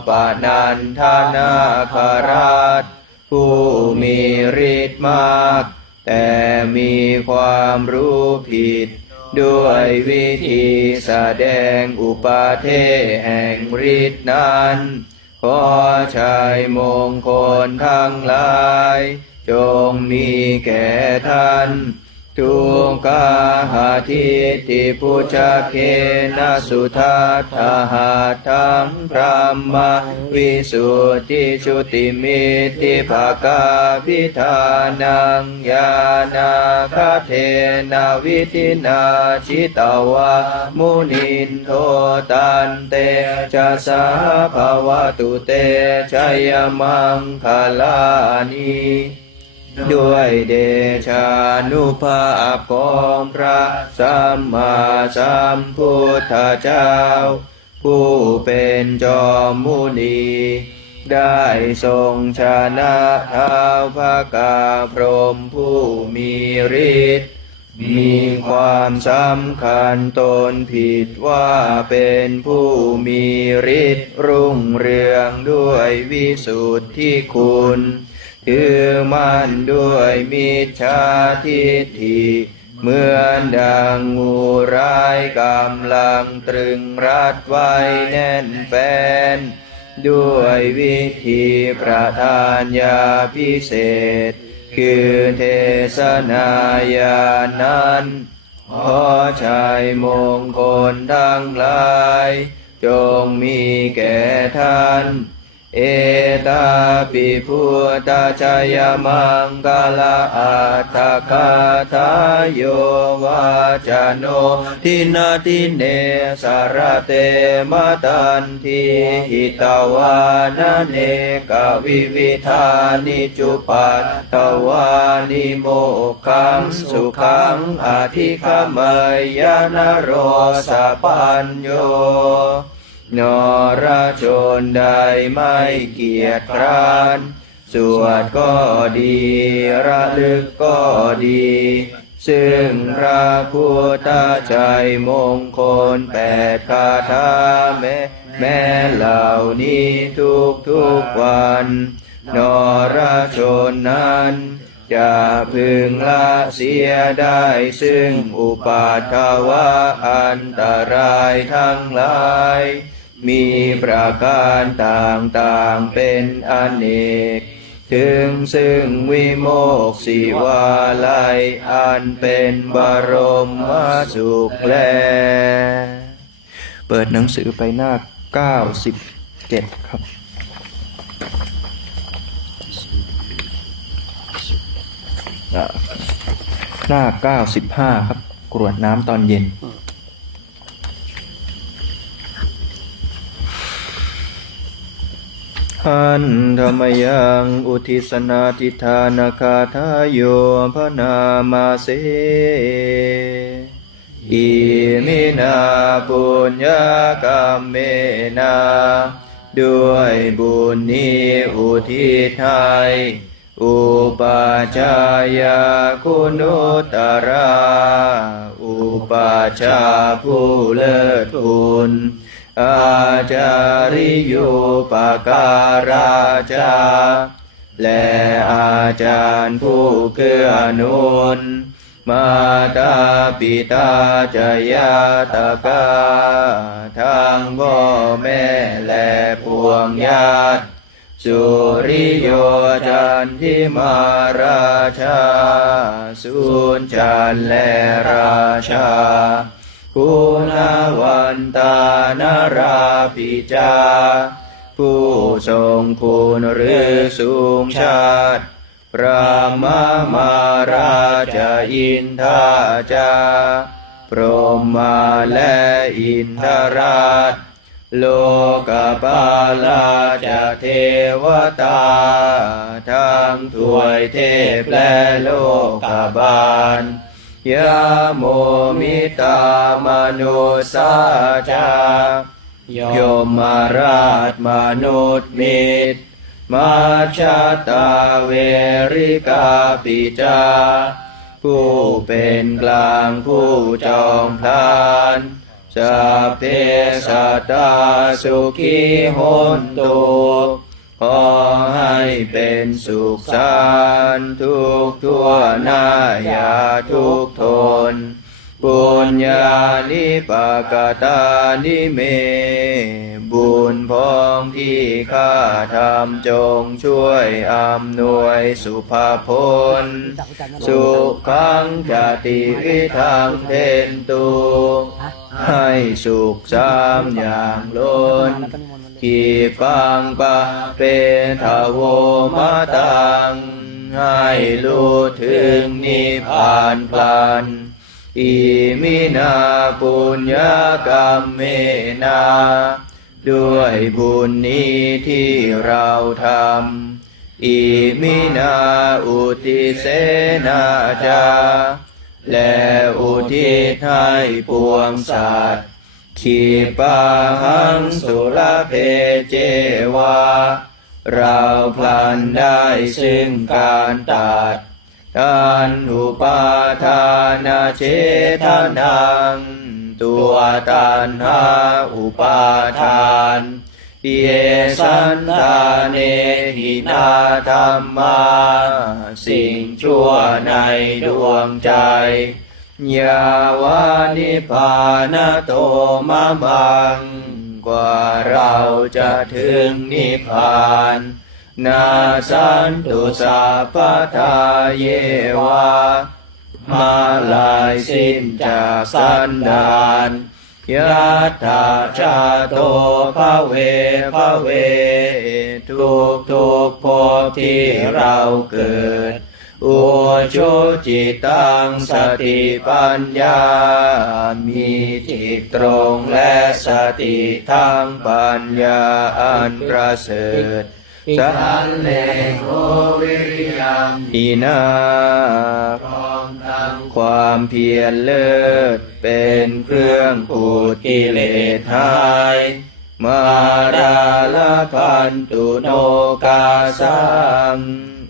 ปนันทนาคราชผู้มีฤทธิ์มากแต่มีความรู้ผิดด้วยวิธีแสดงอุปาเทแห่งฤทธิ์นั้นขอชัยมงคลทั้งหลายจงมีแก่ท่านทุกขาหาทิติพุชเคนะสุทัตถาหาทังพระมวิสุทธิชุติมิตติภากาพิธานังญาณาคเทนะวิธินาชิตวามุนินโทตันเตชะสาภาวะตุเตชัยมังคลานีด้วยเดชานุภาพของพระสัมมาสัมพุทธเจ้าผู้เป็นจอมมุนี ได้ทรงชนะท้าวพระกาพรหมผู้มีฤทธิ์มีความสำคัญตนผิดว่าเป็นผู้มีฤทธิ์รุ่งเรืองด้วยวิสุทธิคุณถือมั่นด้วยมิจฉาทิฏฐิเหมือนดังงูร้ายกำลังตรึงรัดไว้แน่นแฟ้นด้วยวิธีประทานยาพิเศษคือเทศนายานั้นขอชัยมงคลทั้งหลายจงมีแก่ท่านเอตาปิพุทธชยมังกลาอัตถคาทายโยวาจโนทินาทิเนสารเตมตันทีหิตวานเนกวิวิธานิจุปัตตวานิโมกขังสุขังอธิคมยานโรสปัญโยนรชนใดไม่เกียจคร้านสวดก็ดีระลึกก็ดีซึ่งพระพุทธชัยมงคล8คาถาแม้เหล่านี้ทุกวันนรชนนั้นจะพึงละเสียได้ซึ่งอุปาทวะอันตรายทั้งหลายมีประการต่างๆเป็นอเนกถึงซึ่งวิโมกข์สิวาลัยอันเป็นบรมสุขแลเปิดหนังสือไปหน้า97ครับหน้า95ครับกรวดน้ำตอนเย็นหันธรรมยังอุทิศนาทิธานคาทายโยพนามาเสอิมินาปุญญกรรมเมนาด้วยบุญนี้อุทิศให้อุปาชายาคุณุตราอุปาชาผู้เลิศคุณอาจาริยุปการาจาและอาจารย์ผู้เกื้อหนุนมาตาปิตาจยาตกาทั้งพ่อแม่และพวงญาติสุริโยจันทิมาราชาสุนจันและราชาคุณวันตานาราปิจาผู้ทรงคุณหรือสูงชาติพระมาราชอินทาจาพรหมาและอินทราชโลกปาลาจะเทวตาทั้งถวยเทพและโลกบาลยะโมมิตามนุสาจายมราชมนุษย์มิตรมาชาตาเวริกาปิจาผู้เป็นกลางผู้จอมพลานสัพเพสัตตาสุขีโหนตุขอให้เป็นสุขสันต์ทุกทั่วหน้าอย่าทุกข์ทนปุญญานิปกตานิเมบุญพ้องที่ข้าทำจงช่วยอำนวยสุภาพลสุขังจติวิทังเทนตุให้สุขสามอย่างล้นขีปังปะเปทโวมาตังให้รู้ถึงนิพพานพลันอิมินาปุญญกรรมเมนาด้วยบุญนี้ที่เราทำอิมินาอุทิเสนาจาและอุทิศให้ปวงสัตว์ขีปาหังสุรเพเจวา เราพลันได้ซึ่งการตัดทันอุปาทานเจตนังตัวตัณหาอุปาทานเยสันตาเนหินาธรรมาสิ่งชั่วในดวงใจยาวานิพพานโตมะมังกว่าเราจะถึงนิพพานนาสันตุสัพพทาเยวามาลายสิ้นจากสันดานยัตถาชาโตภเวภเวทุกภพที่เราเกิดอุชุจิตังสติปัญญามีจิตตรงและสติทั้งปัญญาอันประเสริฐสันเลโกวิริยังอินาพร้อมทั้งความเพียรเลิศเป็นเครื่องขูดกิเลสหายมาราลพันตุโนกาสัง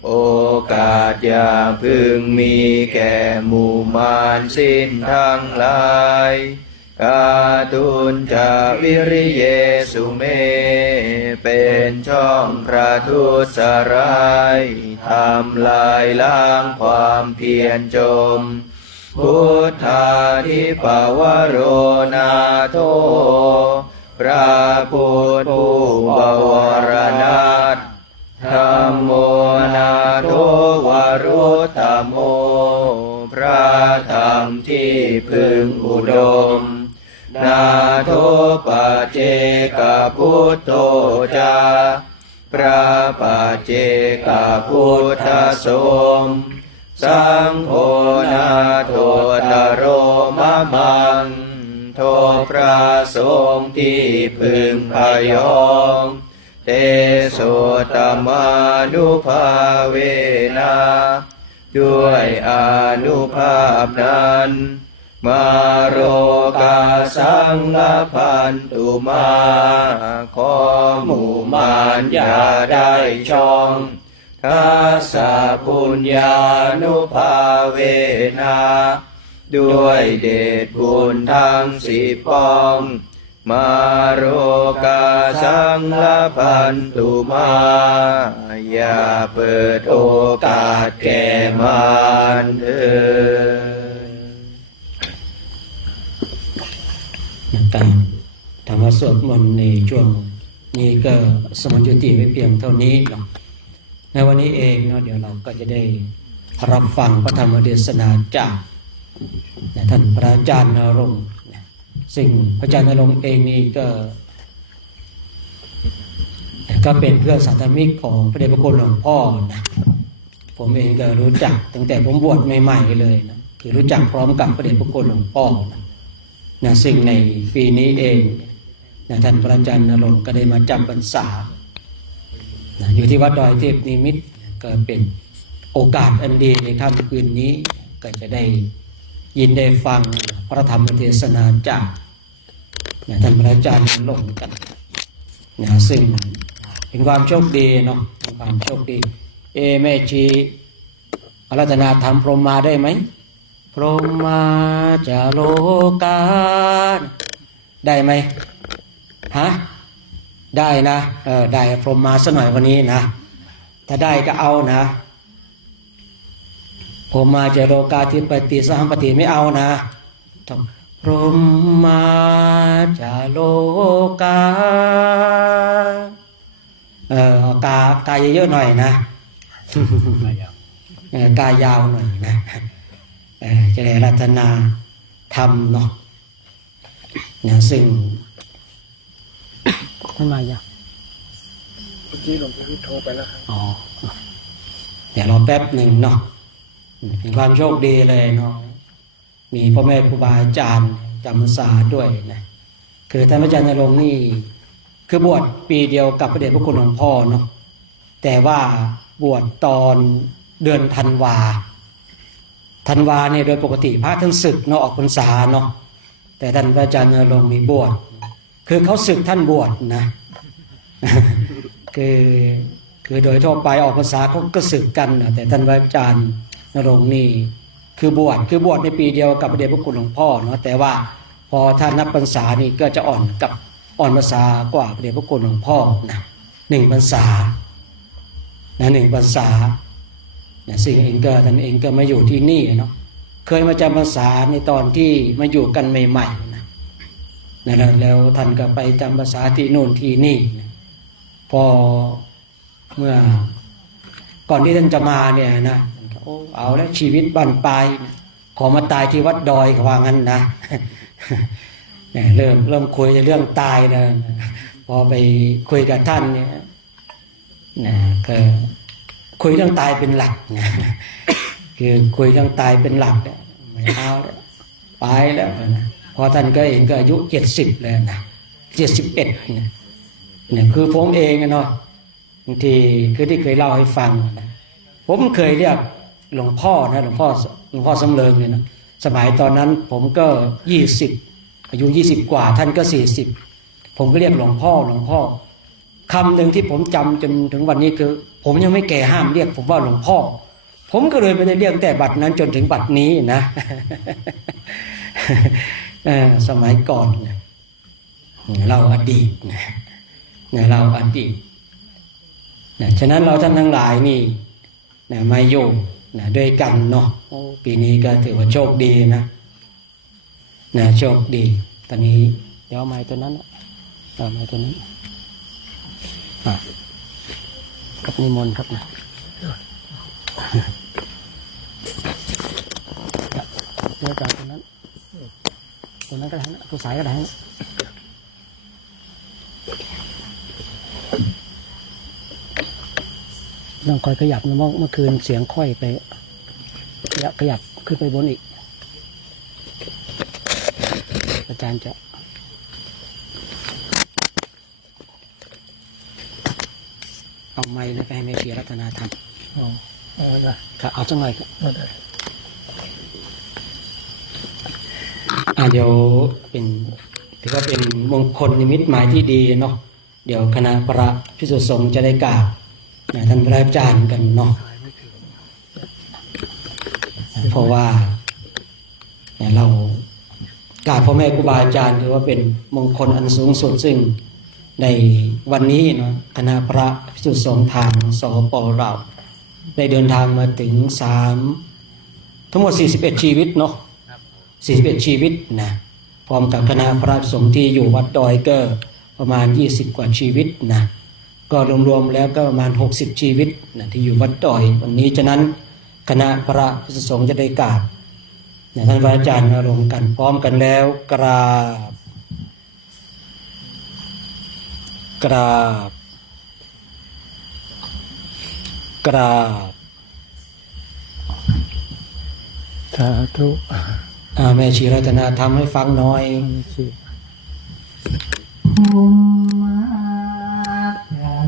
โอกาสอย่าพึงมีแก่หมู่มารสิ้นทั้งหลายกาตุนจะวิริเยสุเมเป็นช่องประทุษร้ายทำลายล้างความเพียรจมพุทธาธิปวโรนาโทพระพุทธผู้บวรนาถธัมโมนาโทวรุตตโมพระธรรมที่พึงอุดมนาโทปัจเจกพุทโธจาพระปัจเจกพุทธสมสังโฆนาโทตโรมะมังโทพระสงฆ์ที่พึงพยองเตโสตมานุภาเวนะด้วยอานุภาพนั้นมาโรกาสังฆพันตุมาขอหมู่มารอย่าได้ช่องทัสสะปุญญานุภาเวนะด้วยเดชบุญทั้งสิบปองมาโรกาสังฆพันตุมาอย่าเปิดโอกาสแก่มารเถิดการธรรมสวดมนต์ในช่วงนี้ก็สมยุติไว้เพียงเท่านี้เนาะในวันนี้เองเนาะเดี๋ยวเราก็จะได้รับฟังพระธรรมเทศนาจากท่านพระอาจารย์ณรงค์ซึ่งพระอาจารย์ณรงค์เองนี่ก็เป็นเพื่อนสาธมิกของพระเดชพระคุณหลวงพ่อนะผมเองก็รู้จักตั้งแต่ผมบวชใหม่ๆเลยนะคือรู้จักพร้อมกับพระเดชพระคุณหลวงพ่อนะซึ่งในปีนี้เองนะท่านพระอาจารย์ณรงค์ก็ได้มาจำพรรษานะอยู่ที่วัดดอยเทพนิมิตรก็เป็นโอกาสอันดีในค่ำคืนนี้ก็จะได้ยินได้ฟังพระธรรมเทศนาจากท่านพระอาจารย์ณรงค์กันนะซึ่งเป็นความโชคดีเนาะความโชคดีแม่ชีอาราธนาธรรมพรหมมาได้ไหมพรหมาจาโลกาได้ไหมฮะได้นะได้พรหมมาสักหน่อยวันนี้นะถ้าได้ก็เอานะพรหมาจาโลกาทิปติสัมปติไม่เอานะต้องพรหมาจาโลกากายเยอะๆหน่อยนะกายยาวหน่อยนะจะได้รัตนาธรรมเนาะซึ่งท่านมาอย่างเมื่อกี้หลวงพี่โทรไปแล้วครับเดี๋ยวรอแป๊บหนึ่งเนาะเป็นความโชคดีเลยเนาะมีพ่อแม่ครูบาอาจารย์จำพรรษาด้วยนะคือท่านอาจารย์ณรงค์นี่คือบวชปีเดียวกับพระเดชพระคุณหลวงพ่อเนาะแต่ว่าบวชตอนเดือนธันวาเนี่ยโดยปกติพระท่านศึกเนาะออกพรรษาเนาะแต่ท่านพระอาจารย์ณรงค์มีบวชคือเขาศึกท่านบวชนะคือ คือโดยทั่วไปออกพรรษาเขาก็สึกกันนะแต่ท่านพระอาจารย์ณรงค์นี่คือบวชในปีเดียวกับพระเดชพระคุณหลวงพ่อเนาะแต่ว่าพอท่านนับพรรษานี่ก็จะอ่อนพรรษากว่าพระเดชพระคุณหลวงพ่อนะ1 พรรษานะ1 พรรษาซึ่งท่านเองก็มาอยู่ที่นี่เนาะเคยมาจำพรรษาในตอนที่มาอยู่กันใหม่ๆนะแล้วท่านก็ไปจำพรรษาที่โน่นที่นี่นะพอเมื่อก่อนที่ท่านจะมาเนี่ยนะเอาแล้วชีวิตบั้นปลายขอมาตายที่วัดดอยเขาว่างั้นนะเริ่มคุยเรื่องตายนะพอไปคุยกับท่านเนี่ยก็คุยเรื่องตายเป็นหลักนะคือคุยเรื่องตายเป็นหลักเนี่ยไม่เอาแล้วไปแล้วนะพอท่านก็เองก็อายุ70แล้วนะ71เนี่ยคือผมเองเนาะบางทีคือที่เคยเล่าให้ฟังนะผมเคยเรียกหลวงพ่อนะหลวงพ่อสำเริงเนี่ยนะสมัยตอนนั้นผมก็20อายุ20กว่าท่านก็40ผมก็เรียกหลวงพ่อคำหนึ่งที่ผมจำจนถึงวันนี้คือผมยังไม่แก่ห้ามเรียกผมว่าหลวงพ่อผมก็เลยไม่ได้เรียกแต่บัดนั้นจนถึงบัดนี้นะสมัยก่อนเราอดีตเราอดีตฉะนั้นเราท่านทั้งหลายนี่มาอยู่ด้วยกันเนาะปีนี้ก็ถือว่าโชคดีนะโชคดีตอนนี้เดี๋ยวไม้ตัวนั้นไม้ตัวนั้นกับนิมนต์ครับนะเดี๋ยวจากตัวนั้นก็ได้นะตัวสายก็ได้นะน้องคอยขยับนะเมื่อคืนเสียงค่อยไปขยับขึ้นไปบนอีกอาจารย์จะเอาไม้แล้วไปให้แม่ชีรัตนาทำครับเอาสักหน่อยครับเดี๋ยวถือว่าเป็นมงคลนิมิตหมายที่ดีเนาะเดี๋ยวคณะพระภิกษุสงฆ์จะได้กราบท่านพระอาจารย์กันเนาะเพราะว่าเรากราบพ่อแม่ครูบาอาจารย์ถือว่าเป็นมงคลอันสูงสุดซึ่งในวันนี้เนาะคณะพระภิกษุสงฆ์ทางสป.เราได้เดินทางมาถึงทั้งหมด41ชีวิตเนาะ41ชีวิตนะพร้อมกับคณะพระสงฆ์ที่อยู่วัดดอยก็ประมาณ20กว่าชีวิตนะก็รวมๆแล้วก็ประมาณ60ชีวิตนะที่อยู่วัดดอยวันนี้ฉะนั้นคณะพระภิกษุสงฆ์จะได้กราบท่านพระอาจารย์ลงกันพร้อมกันแล้วกราบสาธุ แม่ชีรัตนาทำให้ฟังหน่อย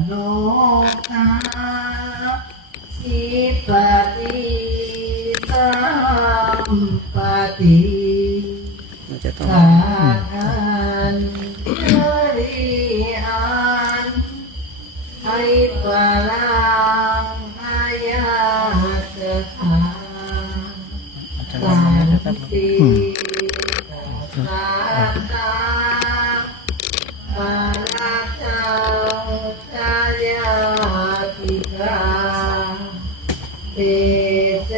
โลกาสิปฏิสัมปติสาธันเริอันให้ปะลังอายาสถาสันติสัตตาปาราชาชายาติกาเตเส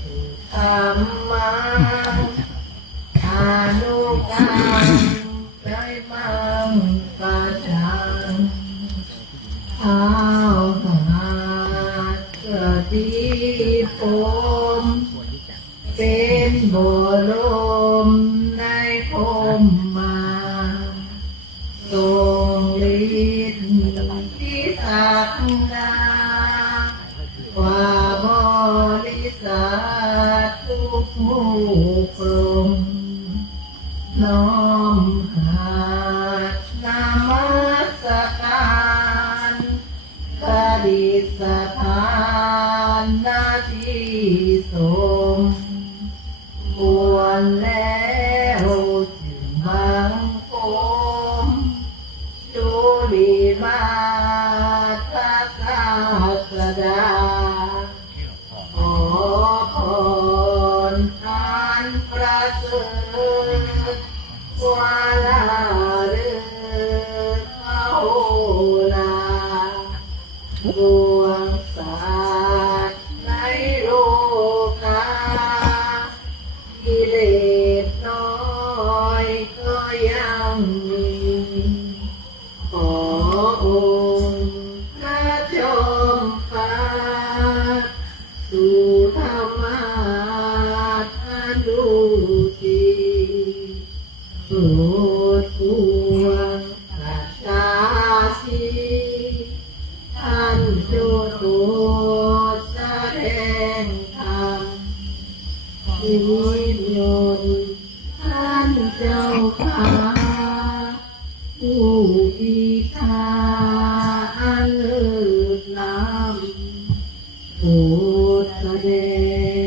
สุธรรมังอนุกัมไตรมังปัจจังอาหาสติปมเป็นบรมในพมมาทรงฤทธิ์ที่ศักดาว่าบริษัททุกผู้กรมน้อมหานามัสการปฏิสถานนาที่สมควรแล้วจึงบังคมจุลีมาทา วาลาเรือเข้าลาดวงศาสตร์ในโลกากิเลสน้อยก็ยังมีขอองค์พระจอมฟ้าสู่ธรรมาทานุทีโปรดปวงประชาชีท่านจงโปรดแสดงธรรมนิมนต์ท่านเจ้าค่ะผู้พิชาอันเลิศล้ำโปรดแสด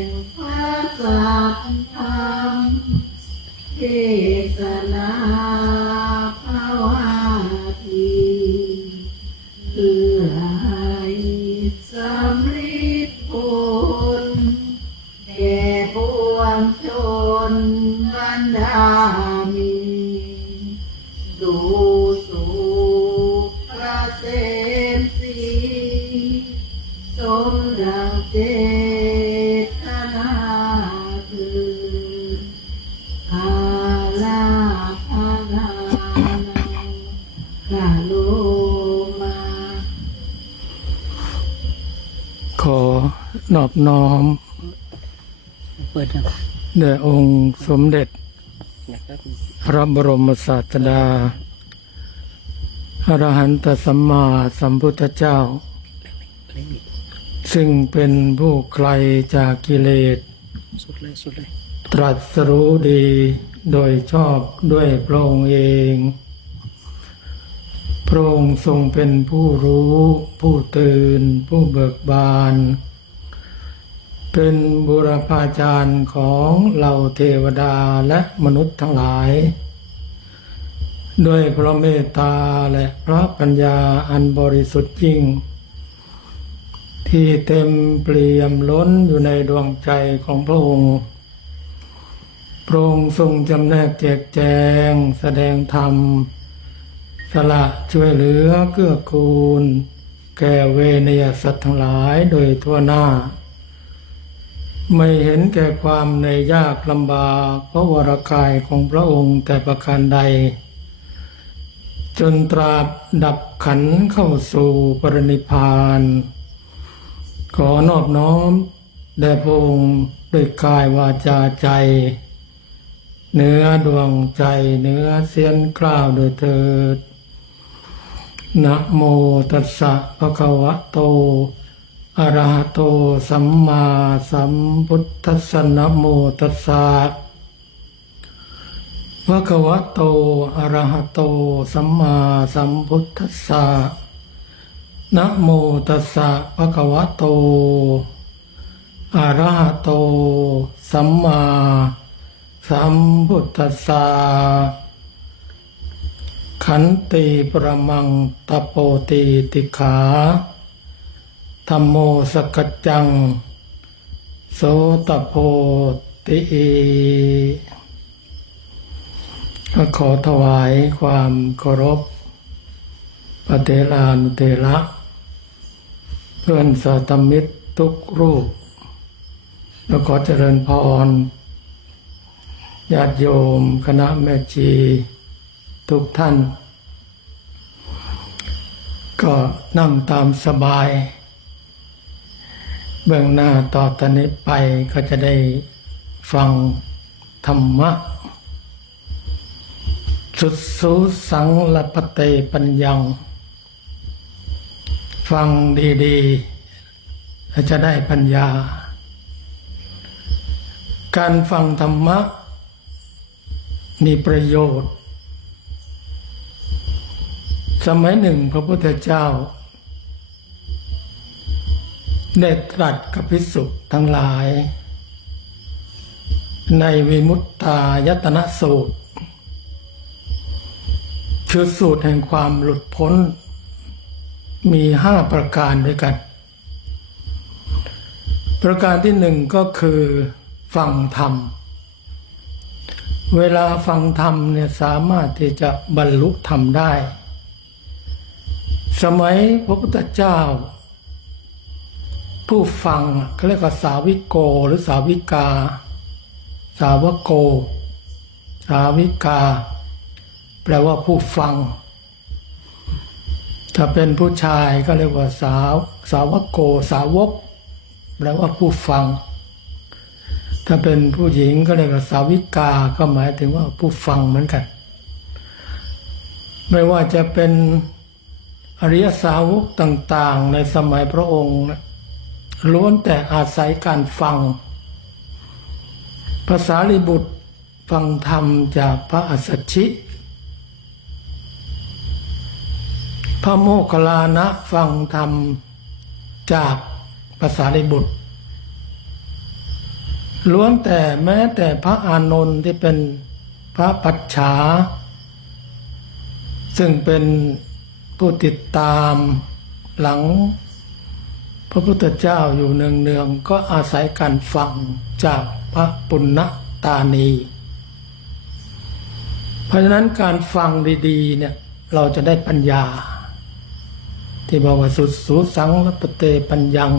งพระสัจธรรมเทศนาภาวาทีเพื่อให้สำลิดผลแก่ปวงชนบรรดามีดูสุขเกษมศรีสมดังเจตนาคืออาลาภานานังกาโลมา ขอนอบน้อม เปิดยัง แด่องค์สมเด็จ นะครับ พระบรมศาสดาอรหันตสัมมาสัมพุทธเจ้า ซึ่งเป็นผู้ไกลจากกิเลส สุดเลย ตรัสรู้ดีโดยชอบด้วยพระองค์เองพระองค์ทรงเป็นผู้รู้ผู้ตื่นผู้เบิกบาน เป็นบุรพาจารย์ของเหล่าเทวดาและมนุษย์ทั้งหลาย ด้วยพระเมตตาและพระปัญญาอันบริสุทธิ์ยิ่ง ที่เต็มเปี่ยมล้นอยู่ในดวงใจของพระองค์พระองค์ทรงจำแนกแจกแจงแสดงธรรมสละช่วยเหลือเกื้อกูล แก่เวนยสัตว์ทั้งหลายโดยทั่วหน้า ไม่เห็นแก่ความในยากลำบากพระวรกายของพระองค์แต่ประการใด จนตราบดับขันธ์เข้าสู่ปรินิพพาน ขอนอบน้อมแด่พระองค์ด้วยกายวาจาใจเนื้อดวงใจเนื้อเสียนกล้าวโดยเถิดนะโมตัสสะภะคะวะโตอะระหะโตสัมมาสัมพุทธัสสะนะโมตัสสะภะคะวะโตอะระหะโตสัมมาสัมพุทธัสสะนะโมตัสสะภะคะวะโตอะระหะโตสัมมาสัมพุทธัสสะขันติประมังตโปติติขาธัมโมสกัจจังโสตโพติก็ขอถวายความเคารพพระเถรานุเถระเพื่อนสาธมิตรทุกรูปแล้วขอเจริญพรญาติโยมคณะแม่ชีทุกท่าน ก็นั่งตามสบายเบื้องหน้าต่อตอนนี้ไปก็จะได้ฟังธรรมะสุดสูสังลปเตปัญญังฟังดีๆจะได้ปัญญาการฟังธรรมะมีประโยชน์สมัยหนึ่งพระพุทธเจ้าได้ตรัสกับภิกษุทั้งหลายในวิมุตตายตนะสูตรคือสูตรแห่งความหลุดพ้นมี5ประการด้วยกันประการที่1ก็คือฟังธรรม เวลาฟังธรรมเนี่ยสามารถที่จะบรรลุธรรมได้ สมัยพระพุทธเจ้า ผู้ฟังเขาเรียกว่าสาวิโกหรือสาวิกา สาวโก สาวิกา แปลว่าผู้ฟัง ถ้าเป็นผู้ชายก็เรียกว่าสาวโกสาวกแปลว่าผู้ฟัง ถ้าเป็นผู้หญิงก็เรียกว่าสาวิกาก็หมายถึงว่าผู้ฟังเหมือนกัน ไม่ว่าจะเป็นอริยสาวกต่างๆในสมัยพระองค์ล้วนแต่อาศัยการฟังภาษาลิบุตรฟังธรรมจากพระอัสสชิ พระโมคคัลลานะฟังธรรมจากภาษาลิบุตรล้วนแต่แม้แต่พระอานนท์ที่เป็นพระปัจฉาซึ่งเป็นผู้ติดตามหลังพระพุทธเจ้าอยู่เนืองๆก็อาศัยการฟังจากพระปุณณตานี เพราะฉะนั้นการฟังดีๆเนี่ยเราจะได้ปัญญาที่บอกว่าสุดสูสังวัปเตปัญญัง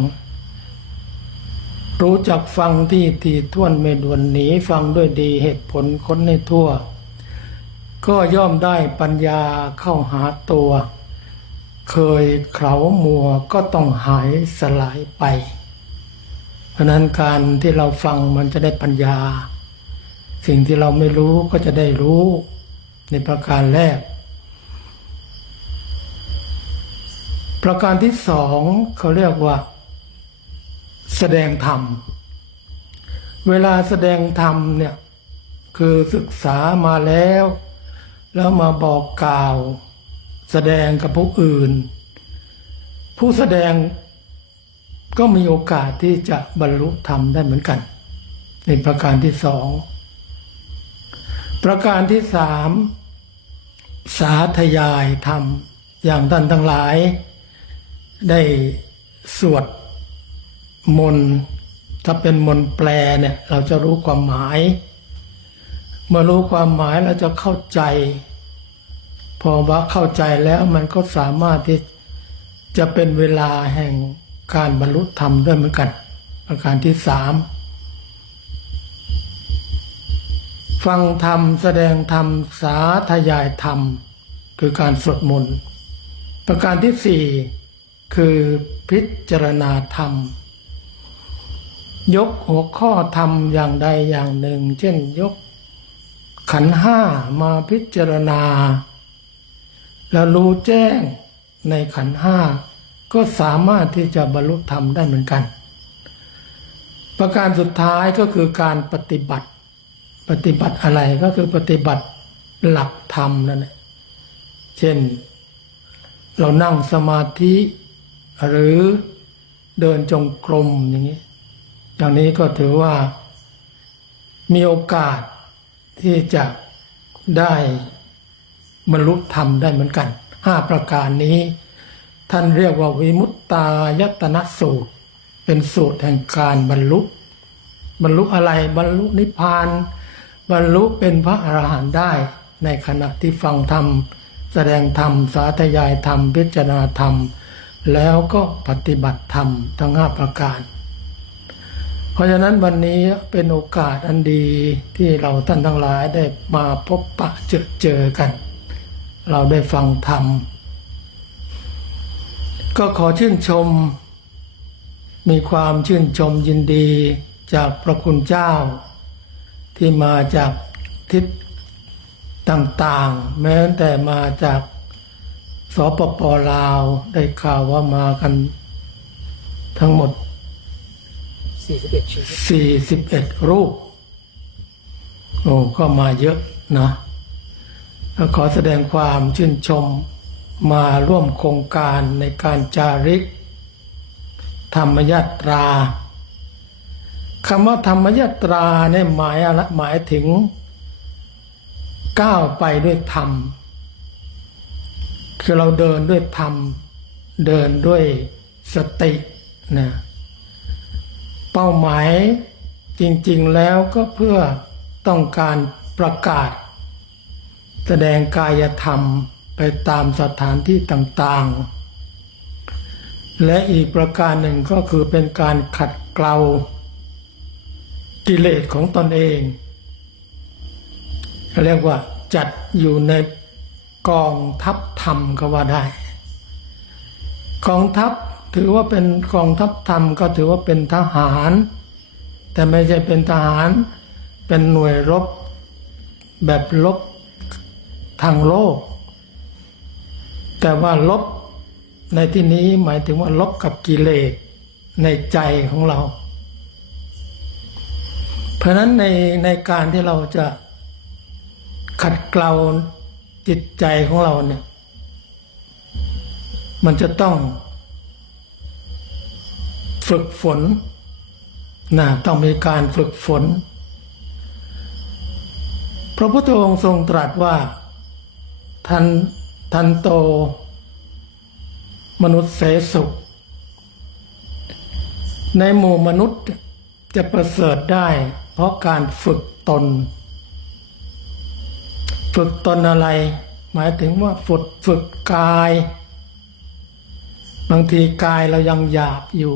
รู้จักฟังที่ถี่ถ้วนไม่ด่วนหนีฟังด้วยดีเหตุผลค้นให้ทั่วก็ย่อมได้ปัญญาเข้าหาตัวเคยเขามัวก็ต้องหายสลายไปเพราะนั้นการที่เราฟังมันจะได้ปัญญาสิ่งที่เราไม่รู้ก็จะได้รู้ในประการแรกประการที่สองเขาเรียกว่าแสดงธรรมเวลาแสดงธรรมเนี่ยคือศึกษามาแล้วมาบอกกล่าวแสดงกับผู้อื่นผู้แสดงก็มีโอกาสที่จะบรรลุธรรมได้เหมือนกันในประการที่สองประการที่สามสาธยายธรรมอย่างท่านทั้งหลายได้สวดมนต์ถ้าเป็นมนต์แปลเนี่ยเราจะรู้ความหมายเมื่อรู้ความหมายเราจะเข้าใจพอว่าเข้าใจแล้วมันก็สามารถที่จะเป็นเวลาแห่งการบรรลุธรรมด้วยเหมือนกันประการที่สามฟังธรรมแสดงธรรมสาธยายธรรมคือการสวดมนต์ประการที่สี่คือพิจารณาธรรมยกหัวข้อธรรมอย่างใดอย่างหนึ่งเช่นยกขันธ์ห้ามาพิจารณาแล้วรู้แจ้งในขันธ์ห้าก็สามารถที่จะบรรลุธรรมได้เหมือนกันประการสุดท้ายก็คือการปฏิบัติอะไรก็คือปฏิบัติหลักธรรมนั่นแหละเช่นเรานั่งสมาธิหรือเดินจงกรมอย่างนี้ก็ถือว่ามีโอกาสที่จะได้บรรลุธรรมได้เหมือนกัน5ประการนี้ท่านเรียกว่าวิมุตตายตนะสูตรเป็นสูตรแห่งการบรรลุอะไรบรรลุนิพพานบรรลุเป็นพระอรหันต์ได้ในขณะที่ฟังธรรมแสดงธรรมสาธยายธรรมพิจารณาธรรมแล้วก็ปฏิบัติธรรมทั้ง5ประการเพราะฉะนั้นวันนี้เป็นโอกาสอันดีที่เราท่านทั้งหลายได้มาพบปะเจอกันเราได้ฟังธรรมก็ขอชื่นชมมีความชื่นชมยินดีจากพระคุณเจ้าที่มาจากทิศต่างๆแม้แต่มาจากสปป.ลาวได้ข่าวว่ามากันทั้งหมด41รูปก็มาเยอะนะขอแสดงความชื่นชมมาร่วมโครงการในการจาริกธรรมยตราคำว่าธรรมยตราเนี่ยหมายถึงก้าวไปด้วยธรรมคือเราเดินด้วยธรรมเดินด้วยสตินะเป้าหมายจริงๆแล้วก็เพื่อต้องการ ประกาศแสดงกายธรรมไปตามสถานที่ต่างๆและอีกประการหนึ่งก็คือเป็นการขัดเกลากิเลสของตนเองเรียกว่าจัดอยู่ในกองทัพธรรมก็ว่าได้กองทัพถือว่าเป็นกองทัพธรรมก็ถือว่าเป็นทหารแต่ไม่ใช่เป็นทหารเป็นหน่วยรบแบบรบทางโลกแต่ว่าลบในที่นี้หมายถึงว่าลบกับกิเลสในใจของเราเพราะฉะนั้นในการที่เราจะขัดเกลาจิตใจของเราเนี่ยมันจะต้องฝึกฝนต้องมีการฝึกฝนพระพุทธองค์ทรงตรัสว่าทันโตมนุษย์เสสุในหมู่มนุษย์จะประเสริฐได้เพราะการฝึกตนอะไรหมายถึงว่าฝึกกายบางทีกายเรายังหยาบอยู่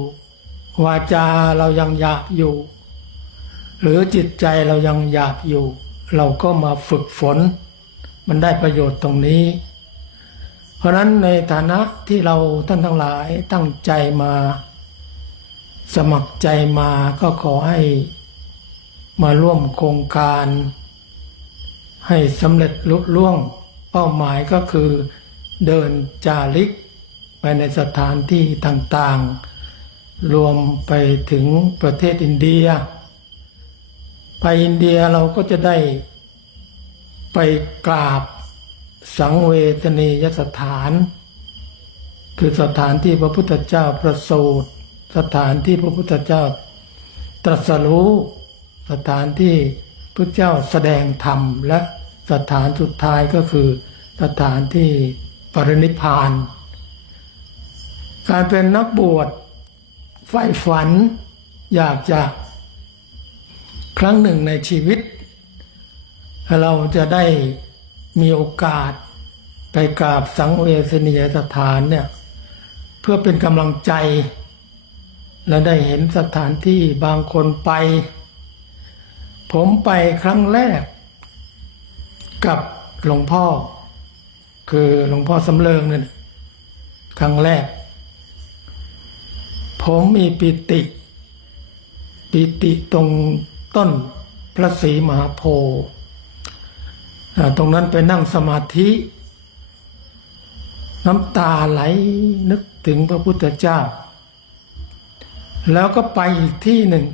วาจาเรายังหยาบอยู่หรือจิตใจเรายังหยาบอยู่เราก็มาฝึกฝนมันได้ประโยชน์ตรงนี้เพราะฉะนั้นในฐานะที่เราท่านทั้งหลายตั้งใจมาสมัครใจมาก็ขอให้มาร่วมโครงการให้สำเร็จลุล่วงเป้าหมายก็คือเดินจาริกไปในสถานที่ต่างๆรวมไปถึงประเทศอินเดียไปอินเดียเราก็จะได้ไปกราบสังเวชนียสถานคือสถานที่พระพุทธเจ้าประสูติสถานที่พระพุทธเจ้าตรัสรู้สถานที่พระเจ้าแสดงธรรมและสถานสุดท้ายก็คือสถานที่ปรินิพพานการเป็นนักบวชใฝ่ฝันอยากจะครั้งหนึ่งในชีวิตเราจะได้มีโอกาสไปกราบสังเวชนียสถานเนี่ยเพื่อเป็นกำลังใจและได้เห็นสถานที่บางคนไปผมไปครั้งแรกกับหลวงพ่อคือหลวงพ่อสำเริงเนี่ยครั้งแรกผมมีปิติตรงต้นพระศรีมหาโพธิ์ตรงนั้นไปนั่งสมาธิน้ำตาไหลนึกถึงพระพุทธเจ้าแล้วก็ไปอีกที่หนึ่ง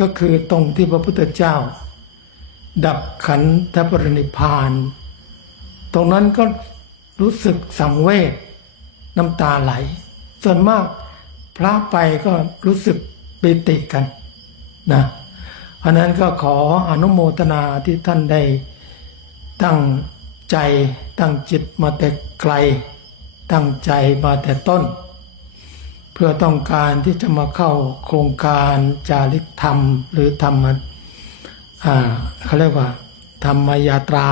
ก็คือตรงที่พระพุทธเจ้าดับขันธปรินิพพานตรงนั้นก็รู้สึกสังเวชน้ำตาไหลส่วนมากพระไปก็รู้สึกปิติกันนะเพราะนั้นก็ขออนุโมทนาที่ท่านได้ตั้งใจตั้งจิตมาแต่ไกลตั้งใจมาแต่ต้นเพื่อต้องการที่จะมาเข้าโครงการจาริกธรรมหรือธรรมเขาเรียกว่าธรรมยาตรา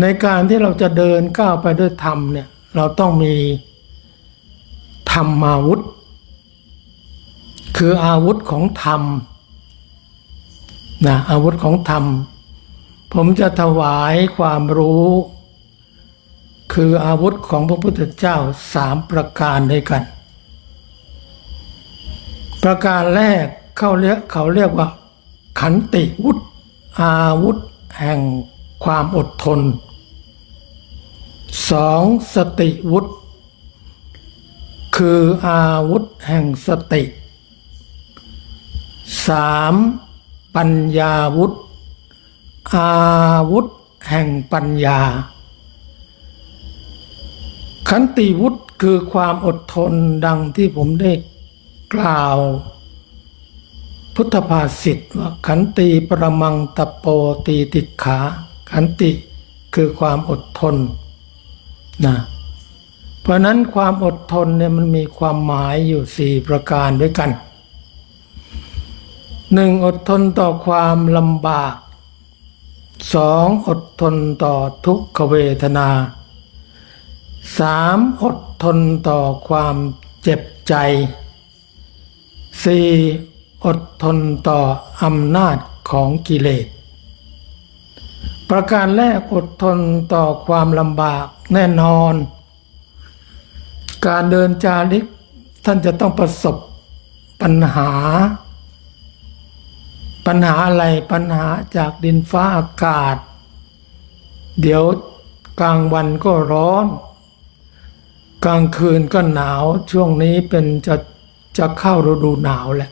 ในการที่เราจะเดินก้าวไปด้วยธรรมเนี่ยเราต้องมีธรรมาวุธคืออาวุธของธรรมอาวุธของธรรมผมจะถวายความรู้คืออาวุธของพระพุทธเจ้า3ประการด้วยกันประการแรกเขาเรียกว่าขันติวุธอาวุธแห่งความอดทน2สติวุธคืออาวุธแห่งสติ3ปัญญาวุธอาวุธแห่งปัญญาขันติวุธคือความอดทนดังที่ผมได้กล่าวพุทธภาษิตว่าขันติปรมังตโปตีติขาขันติคือความอดทนเพราะนั้นความอดทนเนี่ยมันมีความหมายอยู่4ประการด้วยกัน1อดทนต่อความลำบาก 2. อดทนต่อทุกขเวทนา 3. อดทนต่อความเจ็บใจ 4. อดทนต่ออำนาจของกิเลส ประการแรกอดทนต่อความลำบากแน่นอน การเดินจาริกท่านจะต้องประสบปัญหาอะไรปัญหาจากดินฟ้าอากาศ เดี๋ยวกลางวันก็ร้อนกลางคืนก็หนาวช่วงนี้เป็นจะเข้าฤดูหนาวแหละ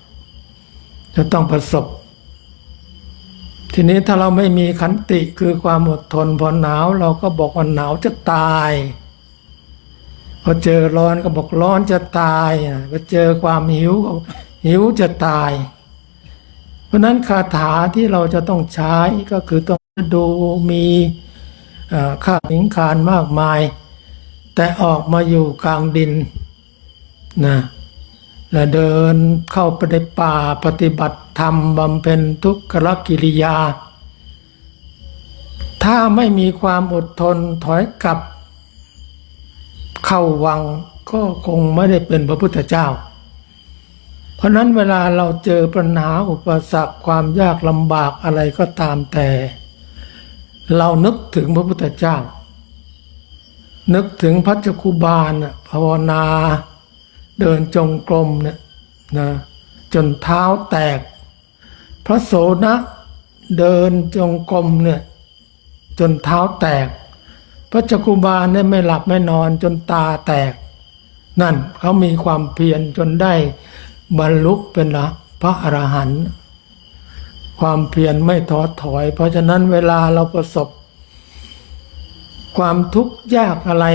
จะต้องประสบทีนี้ถ้าเราไม่มีขันติคือความอดทนพอหนาวเราก็บอกว่าหนาวจะตายพอเจอร้อนก็บอกร้อนจะตายพอเจอความหิวก็หิวจะตายเพราะนั้นคาถาที่เราจะต้องใช้ก็คือต้องดูมีข้าหิงคานมากมายแต่ออกมาอยู่กลางดินนะและเดินเข้าไปในป่าปฏิบัติธรรมบำเพ็ญทุกขกิริยาถ้าไม่มีความอดทนถอยกลับเข้าวังก็คงไม่ได้เป็นพระพุทธเจ้าเพราะนั้นเวลาเราเจอปัญหาอุปสรรคความยากลำบากอะไรก็ตามแต่เรานึกถึงพระพุทธเจ้านึกถึงพัชจักขุบาลภาวนาเดินจงกรมเนี่ยนะจนเท้าแตกพระโสนะเดินจงกรมเนี่ยจนเท้าแตกพระจักขุบาลเนี่ยไม่หลับไม่นอนจนตาแตกนั่นเขามีความเพียรจนได้บรรลุเป็นพระอรหันต์ความเพียรไม่ท้อถอยเพราะฉะนั้นเวลาเราประสบความทุกข์ยากอะไร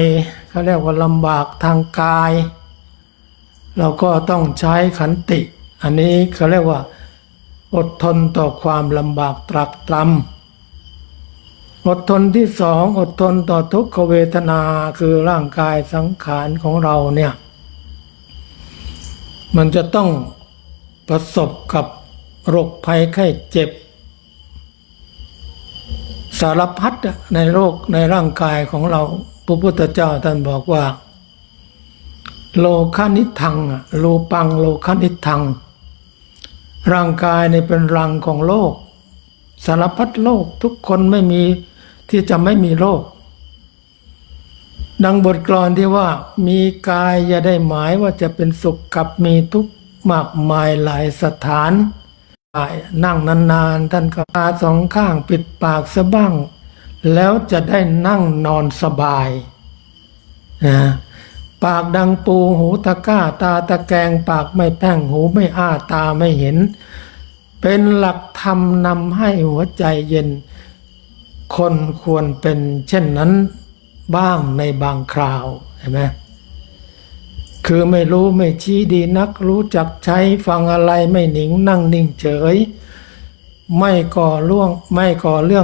เขาเรียกว่าลำบากทางกายเราก็ต้องใช้ขันติอันนี้เขาเรียกว่าอดทนต่อความลำบากตรากตรำอดทนที่สองอดทนต่อทุกขเวทนาคือร่างกายสังขารของเราเนี่ยมันจะต้องประสบกับโรคภัยไข้เจ็บสารพัดในโรคในร่างกายของเราพระพุทธเจ้าท่านบอกว่าโลคานิทังรูปังโลคานิทังร่างกายเนี่ยเป็นรังของโลกสารพัดโลกทุกคนไม่มีที่จะไม่มีโรคดังบทกลอนที่ว่ามีกายอย่าได้หมายว่าจะเป็นสุขกับมีทุกข์มากมายหลายสถานนั่งนานๆท่านก็ตาสองข้างปิดปากซะบ้างแล้วจะได้นั่งนอนสบายนะปากดังปูหูตะก้าตาตะแกงปากไม่แป้งหูไม่อ้าตาไม่เห็นเป็นหลักธรรมนำให้หัวใจเย็นคนควรเป็นเช่นนั้นบ้างในบางคราวเห็นไหมคือไม่รู้ไม่ชี้ดีนักรู้จักใช้ฟังอะไรไม่หนิงนั่งนิ่งเฉยไม่ก่อเรื่อ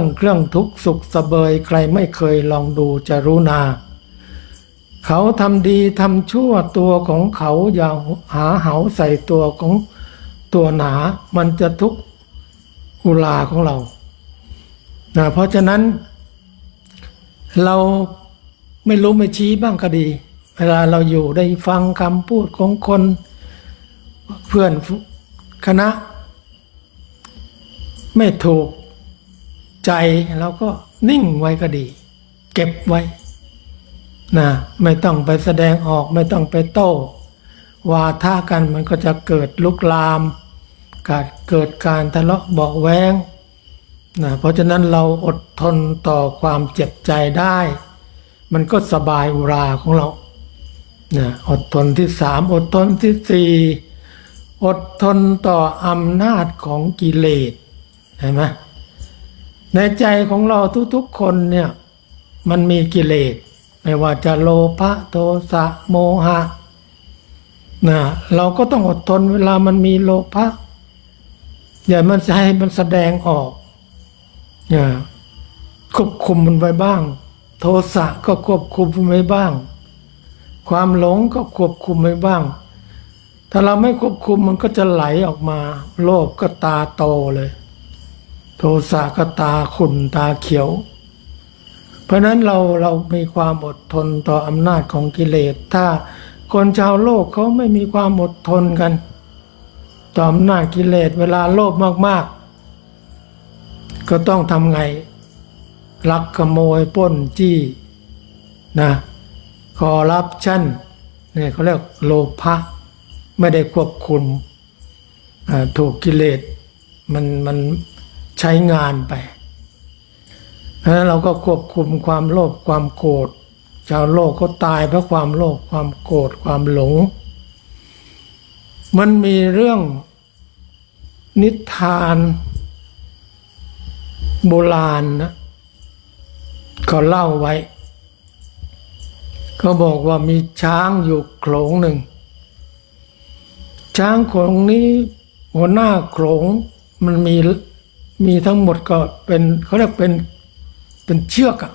งเครื่องทุกข์สุขสเบยใครไม่เคยลองดูจะรู้นาเขาทำดีทำชั่วตัวของเขาอย่าหาเหาใส่ตัวของตัวหนามันจะทุกข์อุราของเรานะเพราะฉะนั้นเราไม่รู้ไม่ชี้บ้างก็ดีเวลาเราอยู่ได้ฟังคำพูดของคนเพื่อนคณะไม่ถูกใจเราก็นิ่งไว้ก็ดีเก็บไว้นะไม่ต้องไปแสดงออกไม่ต้องไปโต้วาทะกันมันก็จะเกิดลุกลามเกิดการทะเลาะเบาะแว้งนะเพราะฉะนั้นเราอดทนต่อความเจ็บใจได้มันก็สบายอุราของเรานะอดทนที่สามอดทนที่สี่อดทนต่ออำนาจของกิเลสเห็นไหมในใจของเราทุกๆคนเนี่ยมันมีกิเลสไม่ว่าจะโลภะโทสะโมหะนะเราก็ต้องอดทนเวลามันมีโลภะอย่ามันจะให้มันแสดงออกควบคุมมันไว้บ้างโทสะก็ควบคุมไว้บ้างความหลงก็ควบคุมไว้บ้างถ้าเราไม่ควบคุมมันก็จะไหลออกมาโลภก็ตาโตเลย โทสะก็ตาขุ่นตาเขียว เพราะนั้นเรามีความอดทนต่ออำนาจของกิเลสถ้าคนชาวโลกเขาไม่มีความอดทนกันต่ออำนาจกิเลสเวลาโลภมากๆก็ต้องทำไงลักขโมยปล้นจี้นะคอร์รัปชันเนี่ยเขาเรียกโลภะไม่ได้ควบคุมถูกกิเลสมันใช้งานไปเพราะฉะนั้นเราก็ควบคุมความโลภความโกรธชาวโลกก็ตายเพราะความโลภความโกรธความหลงมันมีเรื่องนิทานโบราณนะเขาเล่าไว้เขาบอกว่ามีช้างอยู่โขลงหนึ่งช้างโขลงนี้หัวหน้าโขลงมันมีทั้งหมดก็เป็นเขาเรียกเป็นเชือกอะ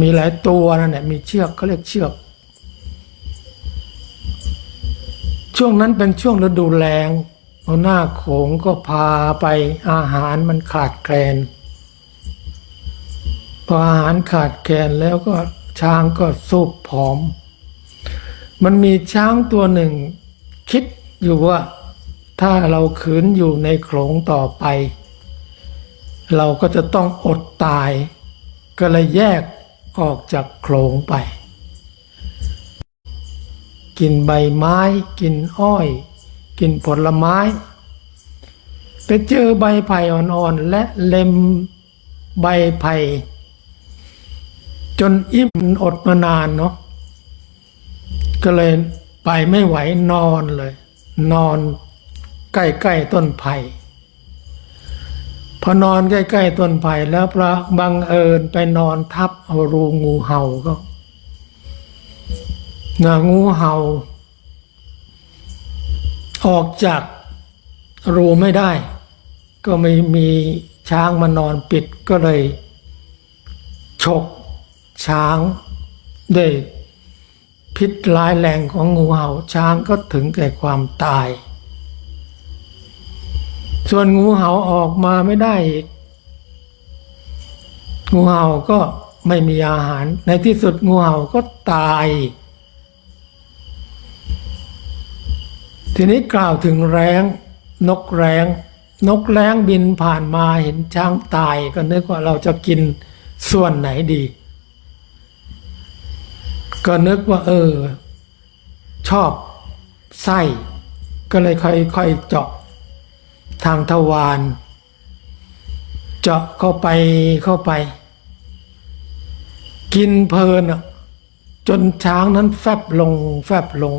มีหลายตัวนั่นแหละมีเชือกเขาเรียกเชือกช่วงนั้นเป็นช่วงฤดูแล้งหัวหน้าโขลงก็พาไปอาหารมันขาดแคลนพออาหารขาดแคลนแล้วก็ช้างก็สูบผอมมันมีช้างตัวหนึ่งคิดอยู่ว่าถ้าเราขืนอยู่ในโขลงต่อไปเราก็จะต้องอดตายก็เลยแยกออกจากโขลงไปกินใบไม้กินอ้อยกินผลไม้ไปเจอใบไผ่อ่อนๆและเล็มใบไผ่จนอิ่มอดมานานเนาะก็เลยไปไม่ไหวนอนเลยนอนใกล้ๆต้นไผ่พอนอนใกล้ๆต้นไผ่แล้วพระบังเอิญไปนอนทับเอารูงูเห่าก็งูเห่าออกจากรูไม่ได้ก็ไม่มีช้างมานอนปิดก็เลยฉกช้างด้วยพิษร้ายแรงของงูเห่าช้างก็ถึงแก่ความตายส่วนงูเห่าออกมาไม่ได้อีกงูเห่าก็ไม่มีอาหารในที่สุดงูเห่าก็ตายทีนี้กล่าวถึงแร้งนกแร้งบินผ่านมาเห็นช้างตายก็นึกว่าเราจะกินส่วนไหนดีก็นึกว่าชอบไส้ก็เลยค่อยๆเจาะทางทวารเจาะเข้าไปกินเพลินจนช้างนั้นแฟบลง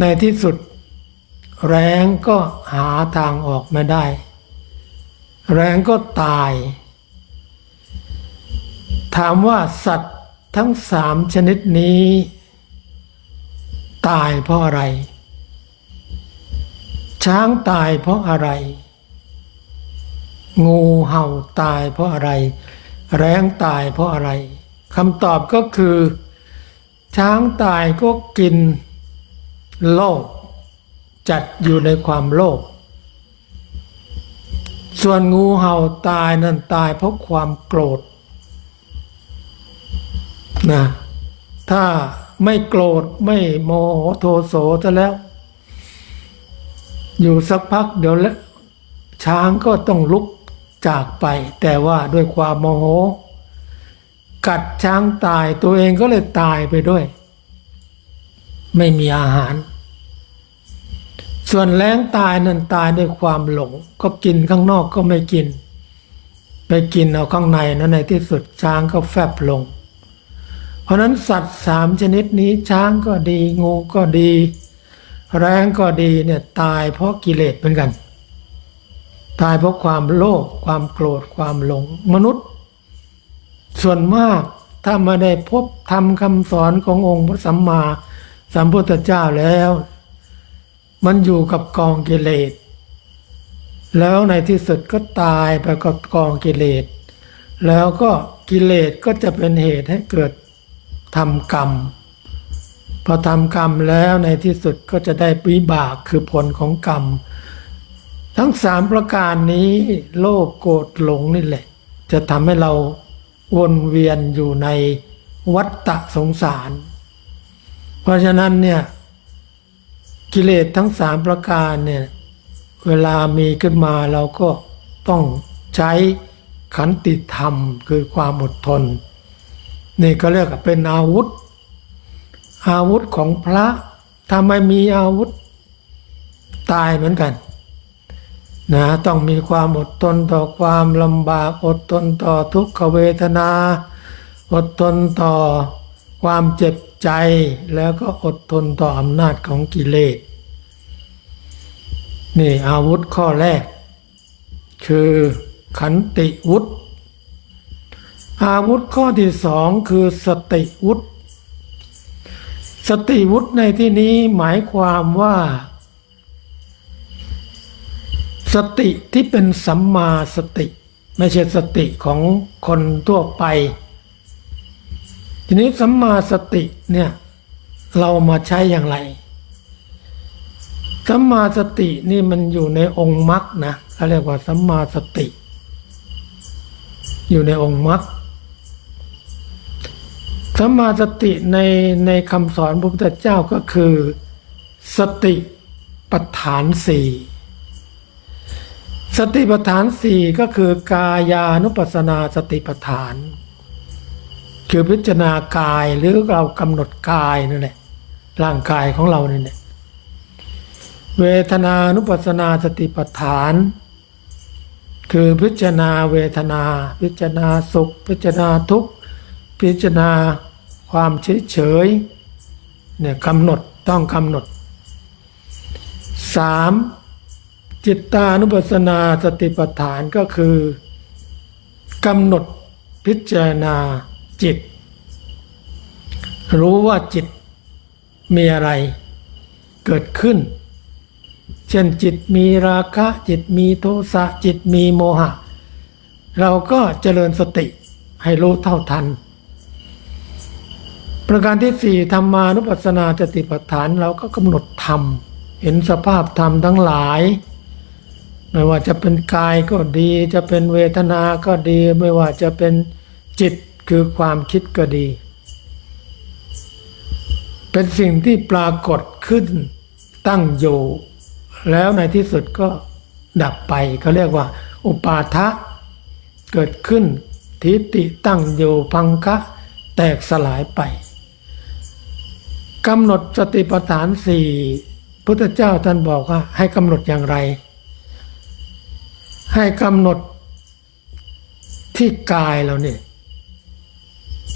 ในที่สุดแร้งก็หาทางออกไม่ได้แร้งก็ตายถามว่าสัตว์ทั้ง3ชนิดนี้ตายเพราะอะไรช้างตายเพราะอะไรงูเห่าตายเพราะอะไรแร้งตายเพราะอะไรคำตอบก็คือช้างตายก็กินโลภจัดอยู่ในความโลภส่วนงูเห่าตายนั่นตายเพราะความโกรธนะถ้าไม่โกรธไม่โมโหโทโสซะแล้วอยู่สักพักเดี๋ยวแล้วช้างก็ต้องลุกจากไปแต่ว่าด้วยความโมโหกัดช้างตายตัวเองก็เลยตายไปด้วยไม่มีอาหารส่วนแร้งตายนั่นตายด้วยความหลงก็กินข้างนอกก็ไม่กินไปกินเอาข้างในนั้นในที่สุดช้างก็แฟบลงเพราะนั้นสัตว์3ชนิดนี้ช้างก็ดีงูก็ดีแร้งก็ดีเนี่ยตายเพราะกิเลสเหมือนกันตายเพราะความโลภความโกรธความหลงมนุษย์ส่วนมากถ้ามาได้พบธรรมคำสอนขององค์พระสัมมาสัมพุทธเจ้าแล้วมันอยู่กับกองกิเลสแล้วในที่สุดก็ตายไปกับกองกิเลสแล้วก็กิเลสก็จะเป็นเหตุให้เกิดทำกรรมพอทำกรรมแล้วในที่สุดก็จะได้วิบากคือผลของกรรม ทั้งสามประการนี้โลภโกรธหลงนี่แหละจะทำให้เราวนเวียนอยู่ในวัฏฏะสงสาร เพราะฉะนั้นเนี่ยกิเลสทั้งสามประการเนี่ยเวลามีขึ้นมาเราก็ต้องใช้ขันติธรรมคือความอดทนนี่ก็เรียกว่าเป็นอาวุธของพระถ้าไม่มีอาวุธตายเหมือนกันนะต้องมีความอดทนต่อความลำบากอดทนต่อทุกขเวทนาอดทนต่อความเจ็บใจแล้วก็อดทนต่ออำนาจของกิเลสนี่อาวุธข้อแรกคือขันติวุฒิอาวุธข้อที่สองคือสติวุฒิสติวุฒิในที่นี้หมายความว่าสติที่เป็นสัมมาสติไม่ใช่สติของคนทั่วไปทีนี้สัมมาสติเนี่ยเรามาใช้อย่างไรสัมมาสตินี่มันอยู่ในองค์มรรคนะเขาเรียกว่าสัมมาสติอยู่ในองค์มรรคสัมมาสติในคำสอนพระพุทธเจ้าก็คือสติปัฏฐานสี่สติปัฏฐานสี่ก็คือกายานุปัสสนาสติปัฏฐานคือพิจารณากายหรือเรากำหนดกายนั่นแหละร่างกายของเราเนี่ยเวทนานุปัสสนาสติปัฏฐานคือพิจารณาเวทนาพิจารณาสุขพิจารณาทุกข์พิจารณาความเฉยเนี่ยกำหนดต้องกำหนด3จิตตานุปัสสนาสติปัฏฐานก็คือกำหนดพิจารณาจิตรู้ว่าจิตมีอะไรเกิดขึ้นเช่นจิตมีราคะจิตมีโทสะจิตมีโมหะเราก็เจริญสติให้รู้เท่าทันประการที่สี่ธรรมานุปัสสนาสติปัฏฐานเราก็กำหนดธรรมเห็นสภาพธรรมทั้งหลายไม่ว่าจะเป็นกายก็ดีจะเป็นเวทนาก็ดีไม่ว่าจะเป็นจิตคือความคิดก็ดีเป็นสิ่งที่ปรากฏขึ้นตั้งอยู่แล้วในที่สุดก็ดับไปเขาเรียกว่าอุปาทะเกิดขึ้นทิฏฐิตั้งอยู่พังคะแตกสลายไปกำหนดสติปัฏฐานสี่พุทธเจ้าท่านบอกว่าให้กำหนดอย่างไรให้กำหนดที่กายเราเนี่ย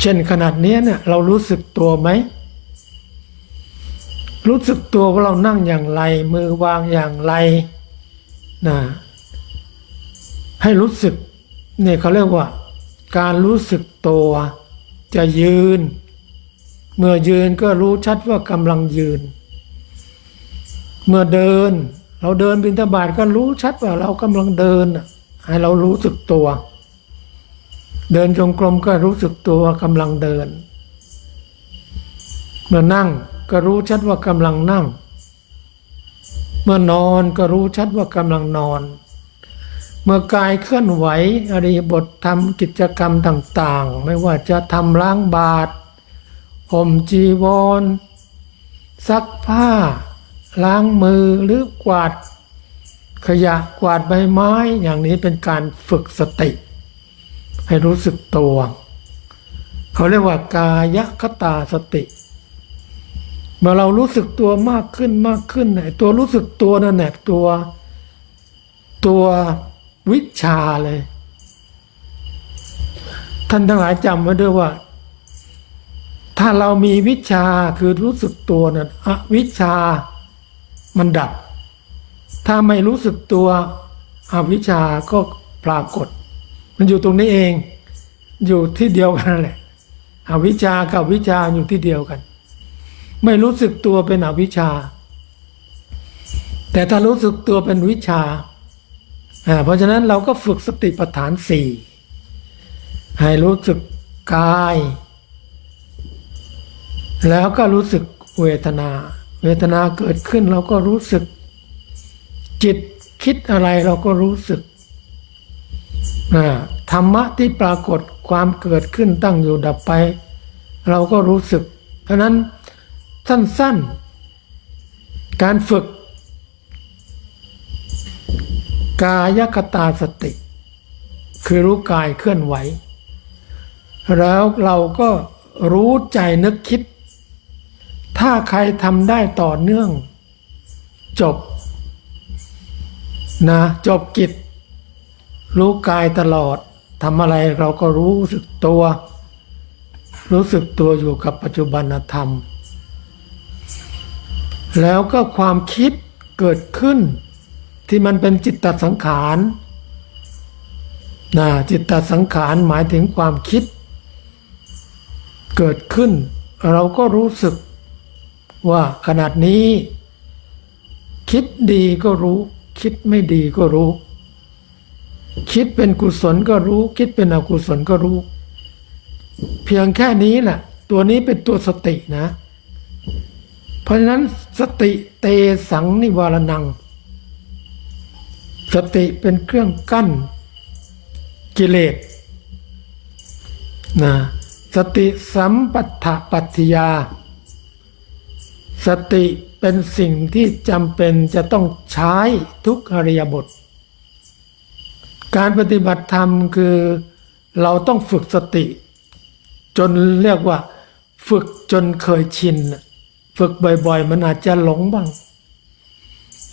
เช่นขนาดนี้เนี่ยเรารู้สึกตัวไหมรู้สึกตัวว่าเรานั่งอย่างไรมือวางอย่างไรนะให้รู้สึกเนี่ยเขาเรียกว่าการรู้สึกตัวจะยืนเมื่อยืนก็รู้ชัดว่ากำลังยืนเมื่อเดินเราเดินบิณฑบาตก็รู้ชัดว่าเรากำลังเดินให้เรารู้สึกตัวเดินจงกรมก็รู้สึกตัวว่ากำลังเดินเมื่อนั่งก็รู้ชัดว่ากำลังนั่งเมื่อนอนก็รู้ชัดว่ากำลังนอนเมื่อกายเคลื่อนไหวอริยบททำกิจกรรมต่างๆไม่ว่าจะทำล้างบาตรห่มจีวรซักผ้าล้างมือหรือกวาดขยะกวาดใบไม้อย่างนี้เป็นการฝึกสติให้รู้สึกตัวเขาเรียกว่ากายคตาสติเมื่อเรารู้สึกตัวมากขึ้นตัวรู้สึกตัวนั่นแหละตัววิชาเลยท่านทั้งหลายจำไว้ด้วยว่าถ้าเรามีวิชาคือรู้สึกตัวนั้นอวิชามันดับถ้าไม่รู้สึกตัวอวิชาก็ปรากฏมันอยู่ตรงนี้เองอยู่ที่เดียวกันนั่นแหละอวิชากับวิชาอยู่ที่เดียวกันไม่รู้สึกตัวเป็นอวิชชาแต่ถ้ารู้สึกตัวเป็นวิชาเพราะฉะนั้นเราก็ฝึกสติปัฏฐานสี่ให้รู้สึกกายแล้วก็รู้สึกเวทนาเกิดขึ้นเราก็รู้สึกจิต คิดอะไรเราก็รู้สึกธรรมะที่ปรากฏความเกิดขึ้นตั้งอยู่ดับไปเราก็รู้สึกเพราะนั้นสั้นๆการฝึกกายคตาสติคือรู้กายเคลื่อนไหวแล้วเราก็รู้ใจนึกคิดถ้าใครทำได้ต่อเนื่องจบจบกิจรู้กายตลอดทำอะไรเราก็รู้สึกตัวอยู่กับปัจจุบันธรรมแล้วก็ความคิดเกิดขึ้นที่มันเป็นจิตตสังขารจิตตสังขารหมายถึงความคิดเกิดขึ้นเราก็รู้สึกว่าขนาดนี้คิดดีก็รู้คิดไม่ดีก็รู้คิดเป็นกุศลก็รู้คิดเป็นอกุศลก็รู้เพียงแค่นี้แหละตัวนี้เป็นตัวสตินะเพราะฉะนั้นสติเตสังนิวรณังสติเป็นเครื่องกั้นกิเลสสติสัมปัฏฐปัตติยาสติเป็นสิ่งที่จำเป็นจะต้องใช้ทุกอริยบทการปฏิบัติธรรมคือเราต้องฝึกสติจนเรียกว่าฝึกจนเคยชินฝึกบ่อยๆมันอาจจะหลงบ้าง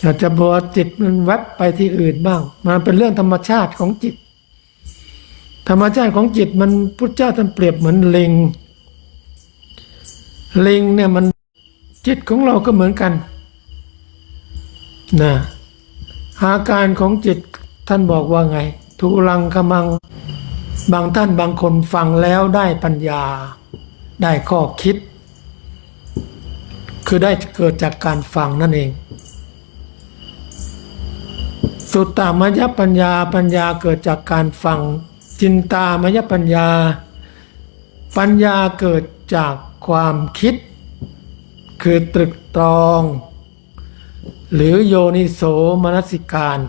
อาจจะบัวจิตมันแวบไปที่อื่นบ้างมันเป็นเรื่องธรรมชาติของจิตธรรมชาติของจิตมันพุทธเจ้าท่านเปรียบเหมือนลิงเนี่ยมันจิตของเราก็เหมือนกันอาการของจิตท่านบอกว่าไงทุลังคมังบางท่านบางคนฟังแล้วได้ปัญญาได้ข้อคิดคือได้เกิดจากการฟังนั่นเองสุตตามยปัญญาเกิดจากการฟังจินตามยปัญญาเกิดจากความคิดคือตรึกตรองหรือโยนิโสมนสิการ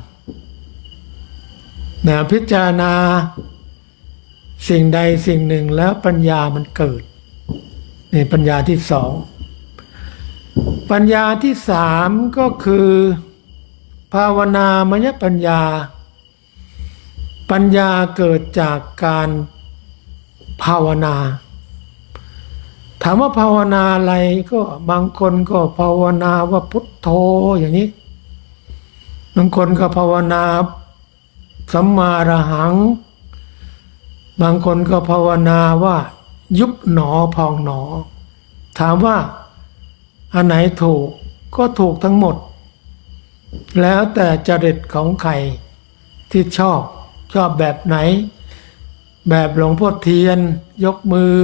พิจารณาสิ่งใดสิ่งหนึ่งแล้วปัญญามันเกิดนี่ปัญญาที่สองปัญญาที่สามก็คือภาวนามยปัญญาเกิดจากการภาวนาถามว่าภาวนาอะไรก็บางคนก็ภาวนาว่าพุทโธอย่างนี้บางคนก็ภาวนาสัมมาอรหังบางคนก็ภาวนาว่ายุบหนอพองหนอถามว่าอันไหนถูกก็ถูกทั้งหมดแล้วแต่จริตของใครที่ชอบแบบไหนแบบหลวงพ่อเทียนยกมือ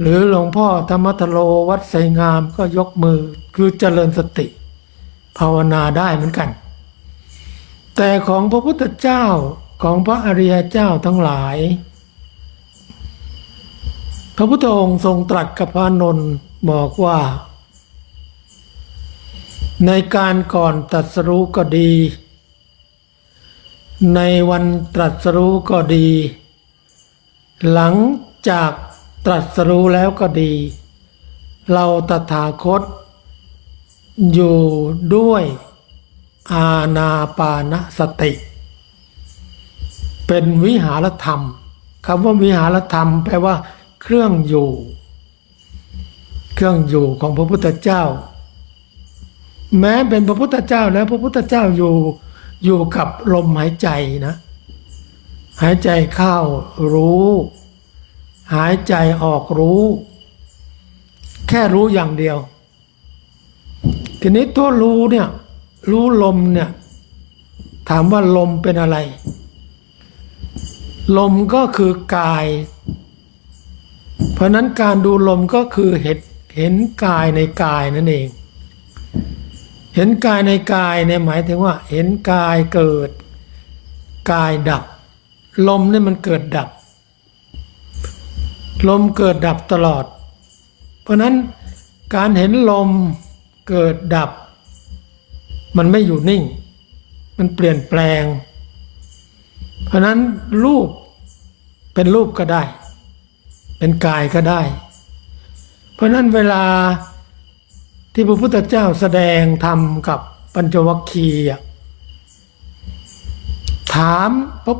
หรือหลวงพ่อธรรมทโลวัดไสงามก็ยกมือคือเจริญสติภาวนาได้เหมือนกันแต่ของพระพุทธเจ้าของพระอริยเจ้าทั้งหลายพระพุทธองค์ทรงตรัสกับพระอานนท์บอกว่าในการก่อนตรัสรู้ก็ดีในวันตรัสรู้ก็ดีหลังจากตรัสรู้แล้วก็ดีเราตถาคตอยู่ด้วยอานาปานสติเป็นวิหารธรรมคำว่าวิหารธรรมแปลว่าเครื่องอยู่ของพระพุทธเจ้าแม้เป็นพระพุทธเจ้าแล้วพระพุทธเจ้าอยู่กับลมหายใจนะหายใจเข้ารู้หายใจออกรู้แค่รู้อย่างเดียวทีนี้ตัวรู้เนี่ยรู้ลมเนี่ยถามว่าลมเป็นอะไรลมก็คือกายเพราะนั้นการดูลมก็คือเห็นกายในกายนั่นเองเห็นกายในกายเนี่ยหมายถึงว่าเห็นกายเกิดกายดับลมเนี่ยมันเกิดดับลมเกิดดับตลอดเพราะนั้นการเห็นลมเกิดดับมันไม่อยู่นิ่ง มันเปลี่ยนแปลง เพราะนั้นรูปเป็นรูปก็ได้ เป็นกายก็ได้ เพราะนั้นเวลาที่พระพุทธเจ้าแสดงธรรมกับปัญจวัคคีย์ถามพระ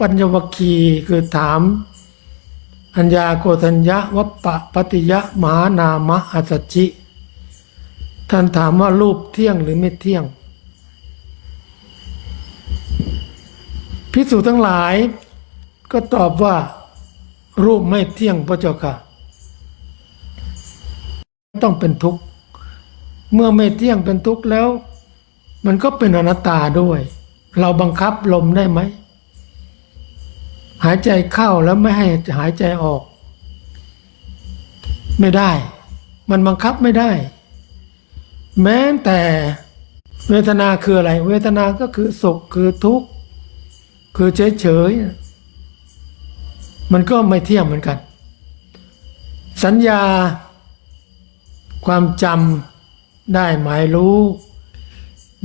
ปัญจวัคคีย์คือถามอัญญาโกฏัญญะวัปปะปฏิยะมหานามะอัสสชิ ท่านถามว่ารูปเที่ยงหรือไม่เที่ยงภิกษุทั้งหลายก็ตอบว่ารูปไม่เที่ยงพระเจ้าค่ะต้องเป็นทุกข์เมื่อไม่เที่ยงเป็นทุกข์แล้วมันก็เป็นอนัตตาด้วยเราบังคับลมได้ไหมหายใจเข้าแล้วไม่ให้หายใจออกไม่ได้มันบังคับไม่ได้แม้แต่เวทนาคืออะไรเวทนาก็คือสุขคือทุกข์คือเฉยๆมันก็ไม่เที่ยงเหมือนกันสัญญาความจำได้หมายรู้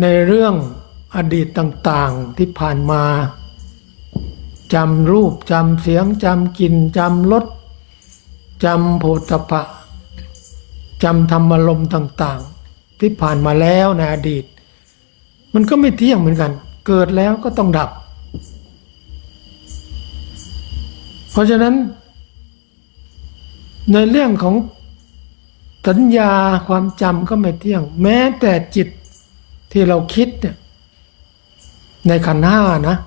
ในเรื่องอดีตต่างๆที่ผ่านมาจำรูปจำเสียงจำกลิ่นจำรสจำโผฏฐัพพะจำธรรมารมณ์ต่างๆที่ผ่านมาแล้วในอดีตมันก็ไม่เที่ยงเหมือนกันเกิดแล้วก็ต้องดับเพราะฉะนั้นในเรื่องของสัญญาความจำก็ไม่เที่ยงแม้แต่จิตที่เราคิดเนี่ยในขันธ์ห้านะ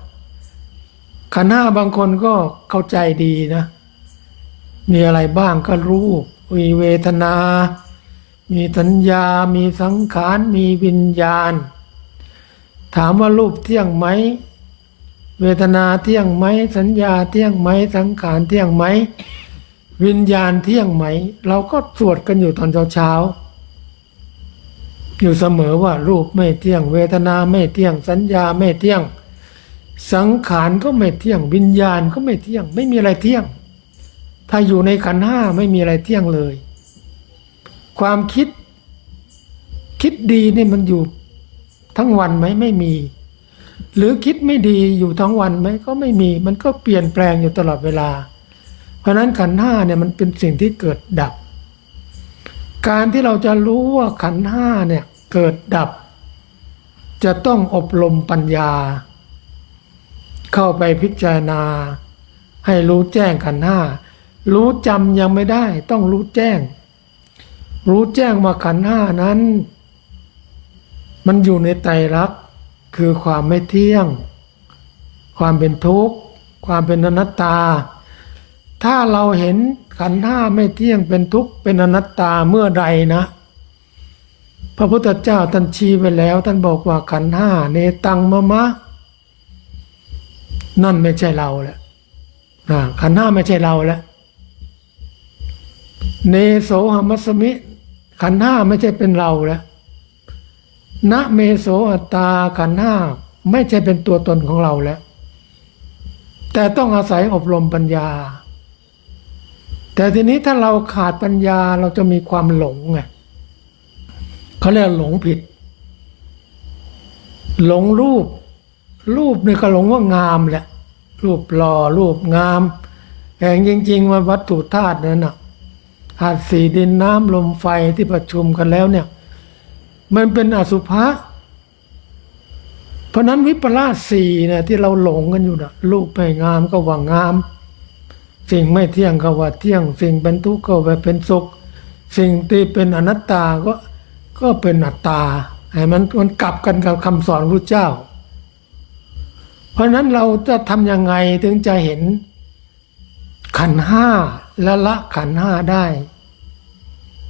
ขันธ์ห้าบางคนก็เข้าใจดีนะมีอะไรบ้างก็รูปมีเวทนามีสัญญามีสังขารมีวิญญาณถามว่ารูปเที่ยงไหมเวทนาเที่ยงไหมสัญญาเที่ยงไหมสังขารเที่ยงไหมวิญญาณเที่ยงไหมเราก็สวดกันอยู่ตอนเช้าอยู่เสมอว่ารูปไม่เที่ยงเวทนาไม่เที่ยงสัญญาไม่เที่ยงสังขารก็ไม่เที่ยงวิญญาณก็ไม่เที่ยงไม่มีอะไรเที่ยงถ้าอยู่ในขันธ์ห้าไม่มีอะไรเที่ยงเลยความคิดดีนี่มันอยู่ทั้งวันไหมไม่มีหรือคิดไม่ดีอยู่ทั้งวันไหมก็ไม่มีมันก็เปลี่ยนแปลงอยู่ตลอดเวลาเพราะนั้นขันธ์ห้าเนี่ยมันเป็นสิ่งที่เกิดดับการที่เราจะรู้ว่าขันธ์ห้าเนี่ยเกิดดับจะต้องอบรมปัญญาเข้าไปพิจารณาให้รู้แจ้งขันธ์ห้ารู้จำยังไม่ได้ต้องรู้แจ้งว่าขันธ์ห้านั้นมันอยู่ในไตรลักษณ์คือความไม่เที่ยงความเป็นทุกข์ความเป็นอนัตตาถ้าเราเห็นขันธ์ห้าไม่เที่ยงเป็นทุกข์เป็นอนัตตาเมื่อใดนะพระพุทธเจ้าท่านชี้ไว้แล้วท่านบอกว่าขันธ์ห้าเนตังมะมะนั่นไม่ใช่เราแล้วขันธ์ห้าไม่ใช่เราแล้วเนโสหมัสสมิขันธ์ห้าไม่ใช่เป็นเราแล้วนะเมโสอัตตาขันธ์ห้าไม่ใช่เป็นตัวตนของเราแล้วแต่ต้องอาศัยอบรมปัญญาแต่ทีนี้ถ้าเราขาดปัญญาเราจะมีความหลงไงเขาเรียกหลงผิดหลงรูปนี่ก็หลงว่างามแหละรูปหล่อรูปงามแต่จริงๆว่าวัตถุธาตุนั้นน่ะธาตุสี่ดินน้ำลมไฟที่ประชุมกันแล้วเนี่ยมันเป็นอสุภะเพราะนั้นวิปลาสสี่เนี่ยที่เราหลงกันอยู่น่ะรูปไม่งามก็ว่างามสิ่งไม่เที่ยงก็ว่าเที่ยงสิ่งเป็นทุกข์ก็ว่าเป็นสุขสิ่งที่เป็นอนัตตาก็เป็นอัตตาให้มันกลับกันกับคำสอนพระเจ้าเพราะนั้นเราจะทำยังไงถึงจะเห็นขันธ์ห้าและละขันธ์ห้าได้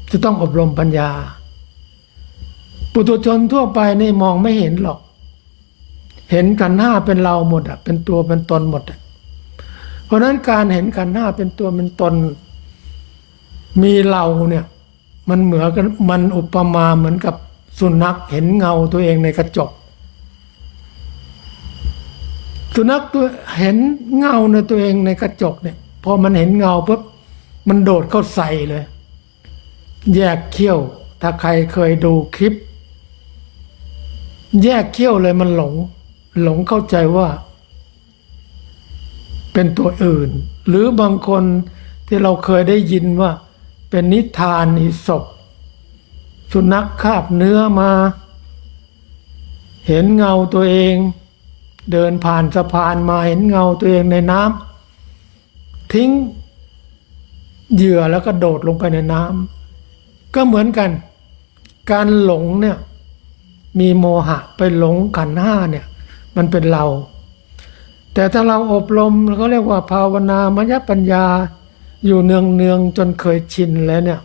จะต้องอบรมปัญญาปุถุชนทั่วไปนี่มองไม่เห็นหรอกเห็นขันธ์ห้าเป็นเราหมดเป็นตัวเป็นตนหมดเพราะนั้นการเห็นขันธ์ห้าเป็นตัวเป็นตนมีเราเนี่ยมันเหมือนกันมันอุปมาเหมือนกับสุนัขเห็นเงาตัวเองในกระจกสุนัขตัวเห็นเงาในตัวเองในกระจกเนี่ยพอมันเห็นเงาปุ๊บมันโดดเข้าใส่เลยแยกเขี้ยวถ้าใครเคยดูคลิปแยกเขี้ยวเลยมันหลง หลงเข้าใจว่าเป็นตัวอื่น หรือบางคนที่เราเคยได้ยินว่าเป็นนิทานอิศปสุนัขคาบเนื้อมา เห็นเงาตัวเอง เดินผ่านสะพานมาเห็นเงาตัวเองในน้ำทิ้งเหยื่อแล้วก็โดดลงไปในน้ำก็เหมือนกัน การหลงเนี่ยมีโมหะไปหลงขันธ์ห้าเนี่ยมันเป็นเรา แต่ถ้าเราอบรมเราก็เรียกว่าภาวนามยปัญญาอยู่เนืองๆจนเคยชินแล้วเนี่ย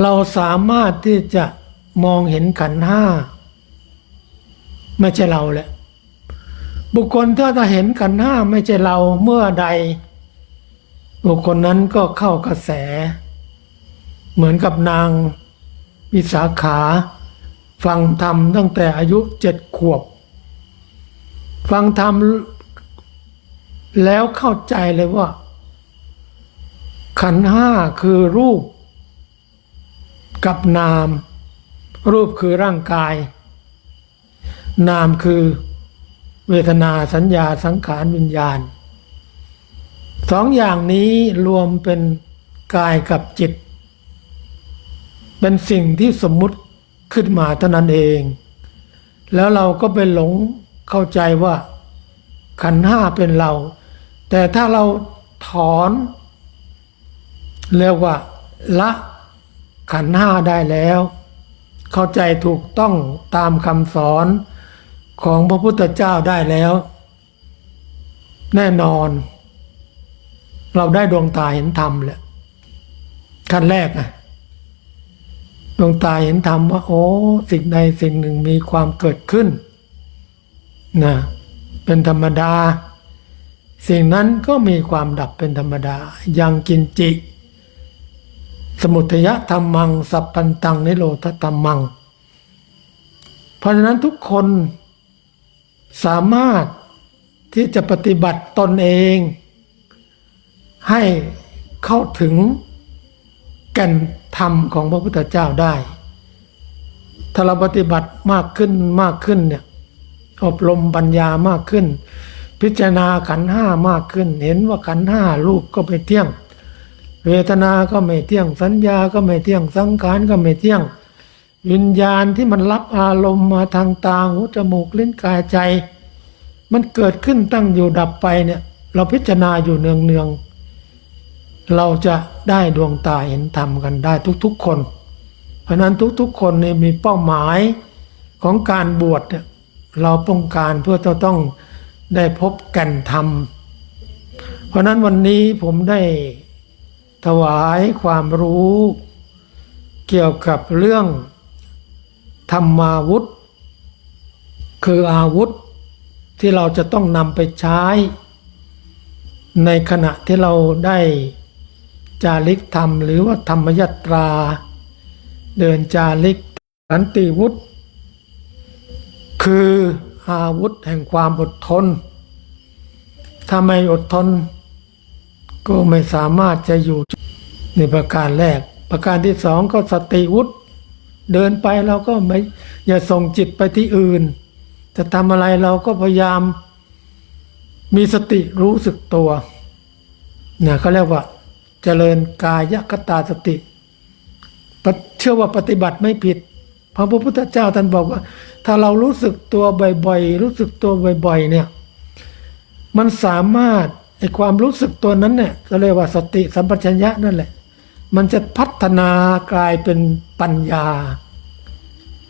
เราสามารถที่จะมองเห็นขันธ์ห้าไม่ใช่เราแหละบุคคลถ้าเห็นขันธ์ห้าไม่ใช่เราเมื่อใดบุคคลนั้นก็เข้ากระแสเหมือนกับนางวิสาขาฟังธรรมตั้งแต่อายุ7 ขวบฟังธรรมแล้วเข้าใจเลยว่าขันธ์ห้าคือรูปกับนามรูปคือร่างกายนามคือเวทนาสัญญาสังขารวิญญาณสองอย่างนี้รวมเป็นกายกับจิตเป็นสิ่งที่สมมุติขึ้นมาเท่านั้นเองแล้วเราก็ไปหลงเข้าใจว่าขันธ์ห้าเป็นเราแต่ถ้าเราถอนเรียกว่าละขันธ์ห้าได้แล้วเข้าใจถูกต้องตามคำสอนของพระพุทธเจ้าได้แล้วแน่นอนเราได้ดวงตาเห็นธรรมแหละขั้นแรกดวงตาเห็นธรรมว่าโอ้สิ่งใดสิ่งหนึ่งมีความเกิดขึ้นนะเป็นธรรมดาสิ่งนั้นก็มีความดับเป็นธรรมดายังกินจิสมุทัยธรรมังสัพพันตังนิโรธธรรมังเพราะฉะนั้นทุกคนสามารถที่จะปฏิบัติตนเองให้เข้าถึงแก่นธรรมของพระพุทธเจ้าได้ถ้าเราปฏิบัติมากขึ้นเนี่ยอบรมปัญญามากขึ้นพิจารณาขันธ์ห้ามากขึ้นเห็นว่าขันธ์ห้ารูปก็ไม่เที่ยงเวทนาก็ไม่เที่ยงสัญญาก็ไม่เที่ยงสังขารก็ไม่เที่ยงวิญญาณที่มันรับอารมณ์มาทางตาหูจมูกลิ้นกายใจมันเกิดขึ้นตั้งอยู่ดับไปเนี่ยเราพิจารณาอยู่เนืองๆเราจะได้ดวงตาเห็นธรรมกันได้ทุกๆคนเพราะนั้นทุกๆคนเนี่ยมีเป้าหมายของการบวชเนี่ยเราต้องการเพื่อจะต้องได้พบแก่นธรรมเพราะนั้นวันนี้ผมได้ถวายความรู้เกี่ยวกับเรื่องธรรมาวุธคืออาวุธที่เราจะต้องนำไปใช้ในขณะที่เราได้จาริกธรรมหรือว่าธรรมยตราเดินจาริกสันติวุธคืออาวุธแห่งความอดทนถ้าไม่อดทนก็ไม่สามารถจะอยู่ในประการแรกประการที่สองก็สติวุธเดินไปเราก็ไม่อย่าส่งจิตไปที่อื่นจะทำอะไรเราก็พยายามมีสติรู้สึกตัวเนี่ยเขาเรียกว่าเจริญกายคตาสติเชื่อว่าปฏิบัติไม่ผิดเพราะพระพุทธเจ้าท่านบอกว่าถ้าเรารู้สึกตัวบ่อยๆรู้สึกตัวบ่อยๆเนี่ยมันสามารถไอ้ความรู้สึกตัวนั้นเนี่ยเขาเรียกว่าสติสัมปชัญญะนั่นแหละมันจะพัฒนากลายเป็นปัญญา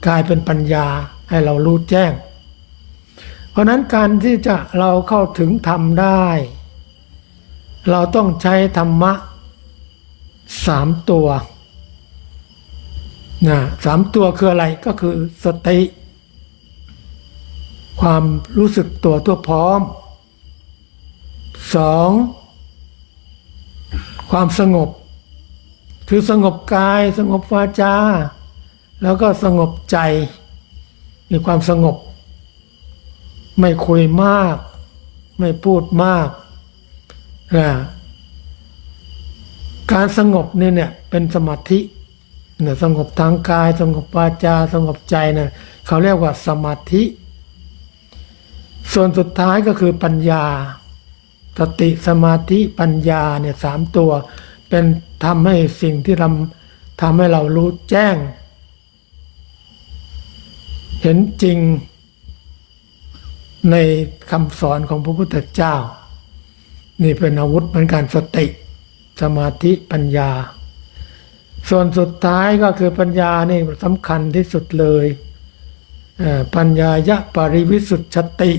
กลายเป็นปัญญาให้เรารู้แจ้งเพราะนั้นการที่จะเราเข้าถึงธรรมได้เราต้องใช้ธรรมะ3 ตัวนะ3 ตัวคืออะไรก็คือสติความรู้สึกตัวทั่วพร้อม2ความสงบคือสงบกายสงบวาจาแล้วก็สงบใจมีความสงบไม่คุยมากไม่พูดมากนะการสงบนี่เนี่ยเป็นสมาธิเนี่ยสงบทางกายสงบวาจาสงบใจเนี่ยเขาเรียกว่าสมาธิ ส่วนสุดท้ายก็คือปัญญาสติสมาธิปัญญาเนี่ย3 ตัวเป็นทำให้สิ่งที่ทำให้เรารู้แจ้ง เห็นจริงในคำสอนของพระพุทธเจ้านี่เป็นอาวุธเหมือนกันสติสมาธิปัญญาส่วนสุดท้ายก็คือปัญญานี่สำคัญที่สุดเลยปัญญายะปริวิสุทธิชติ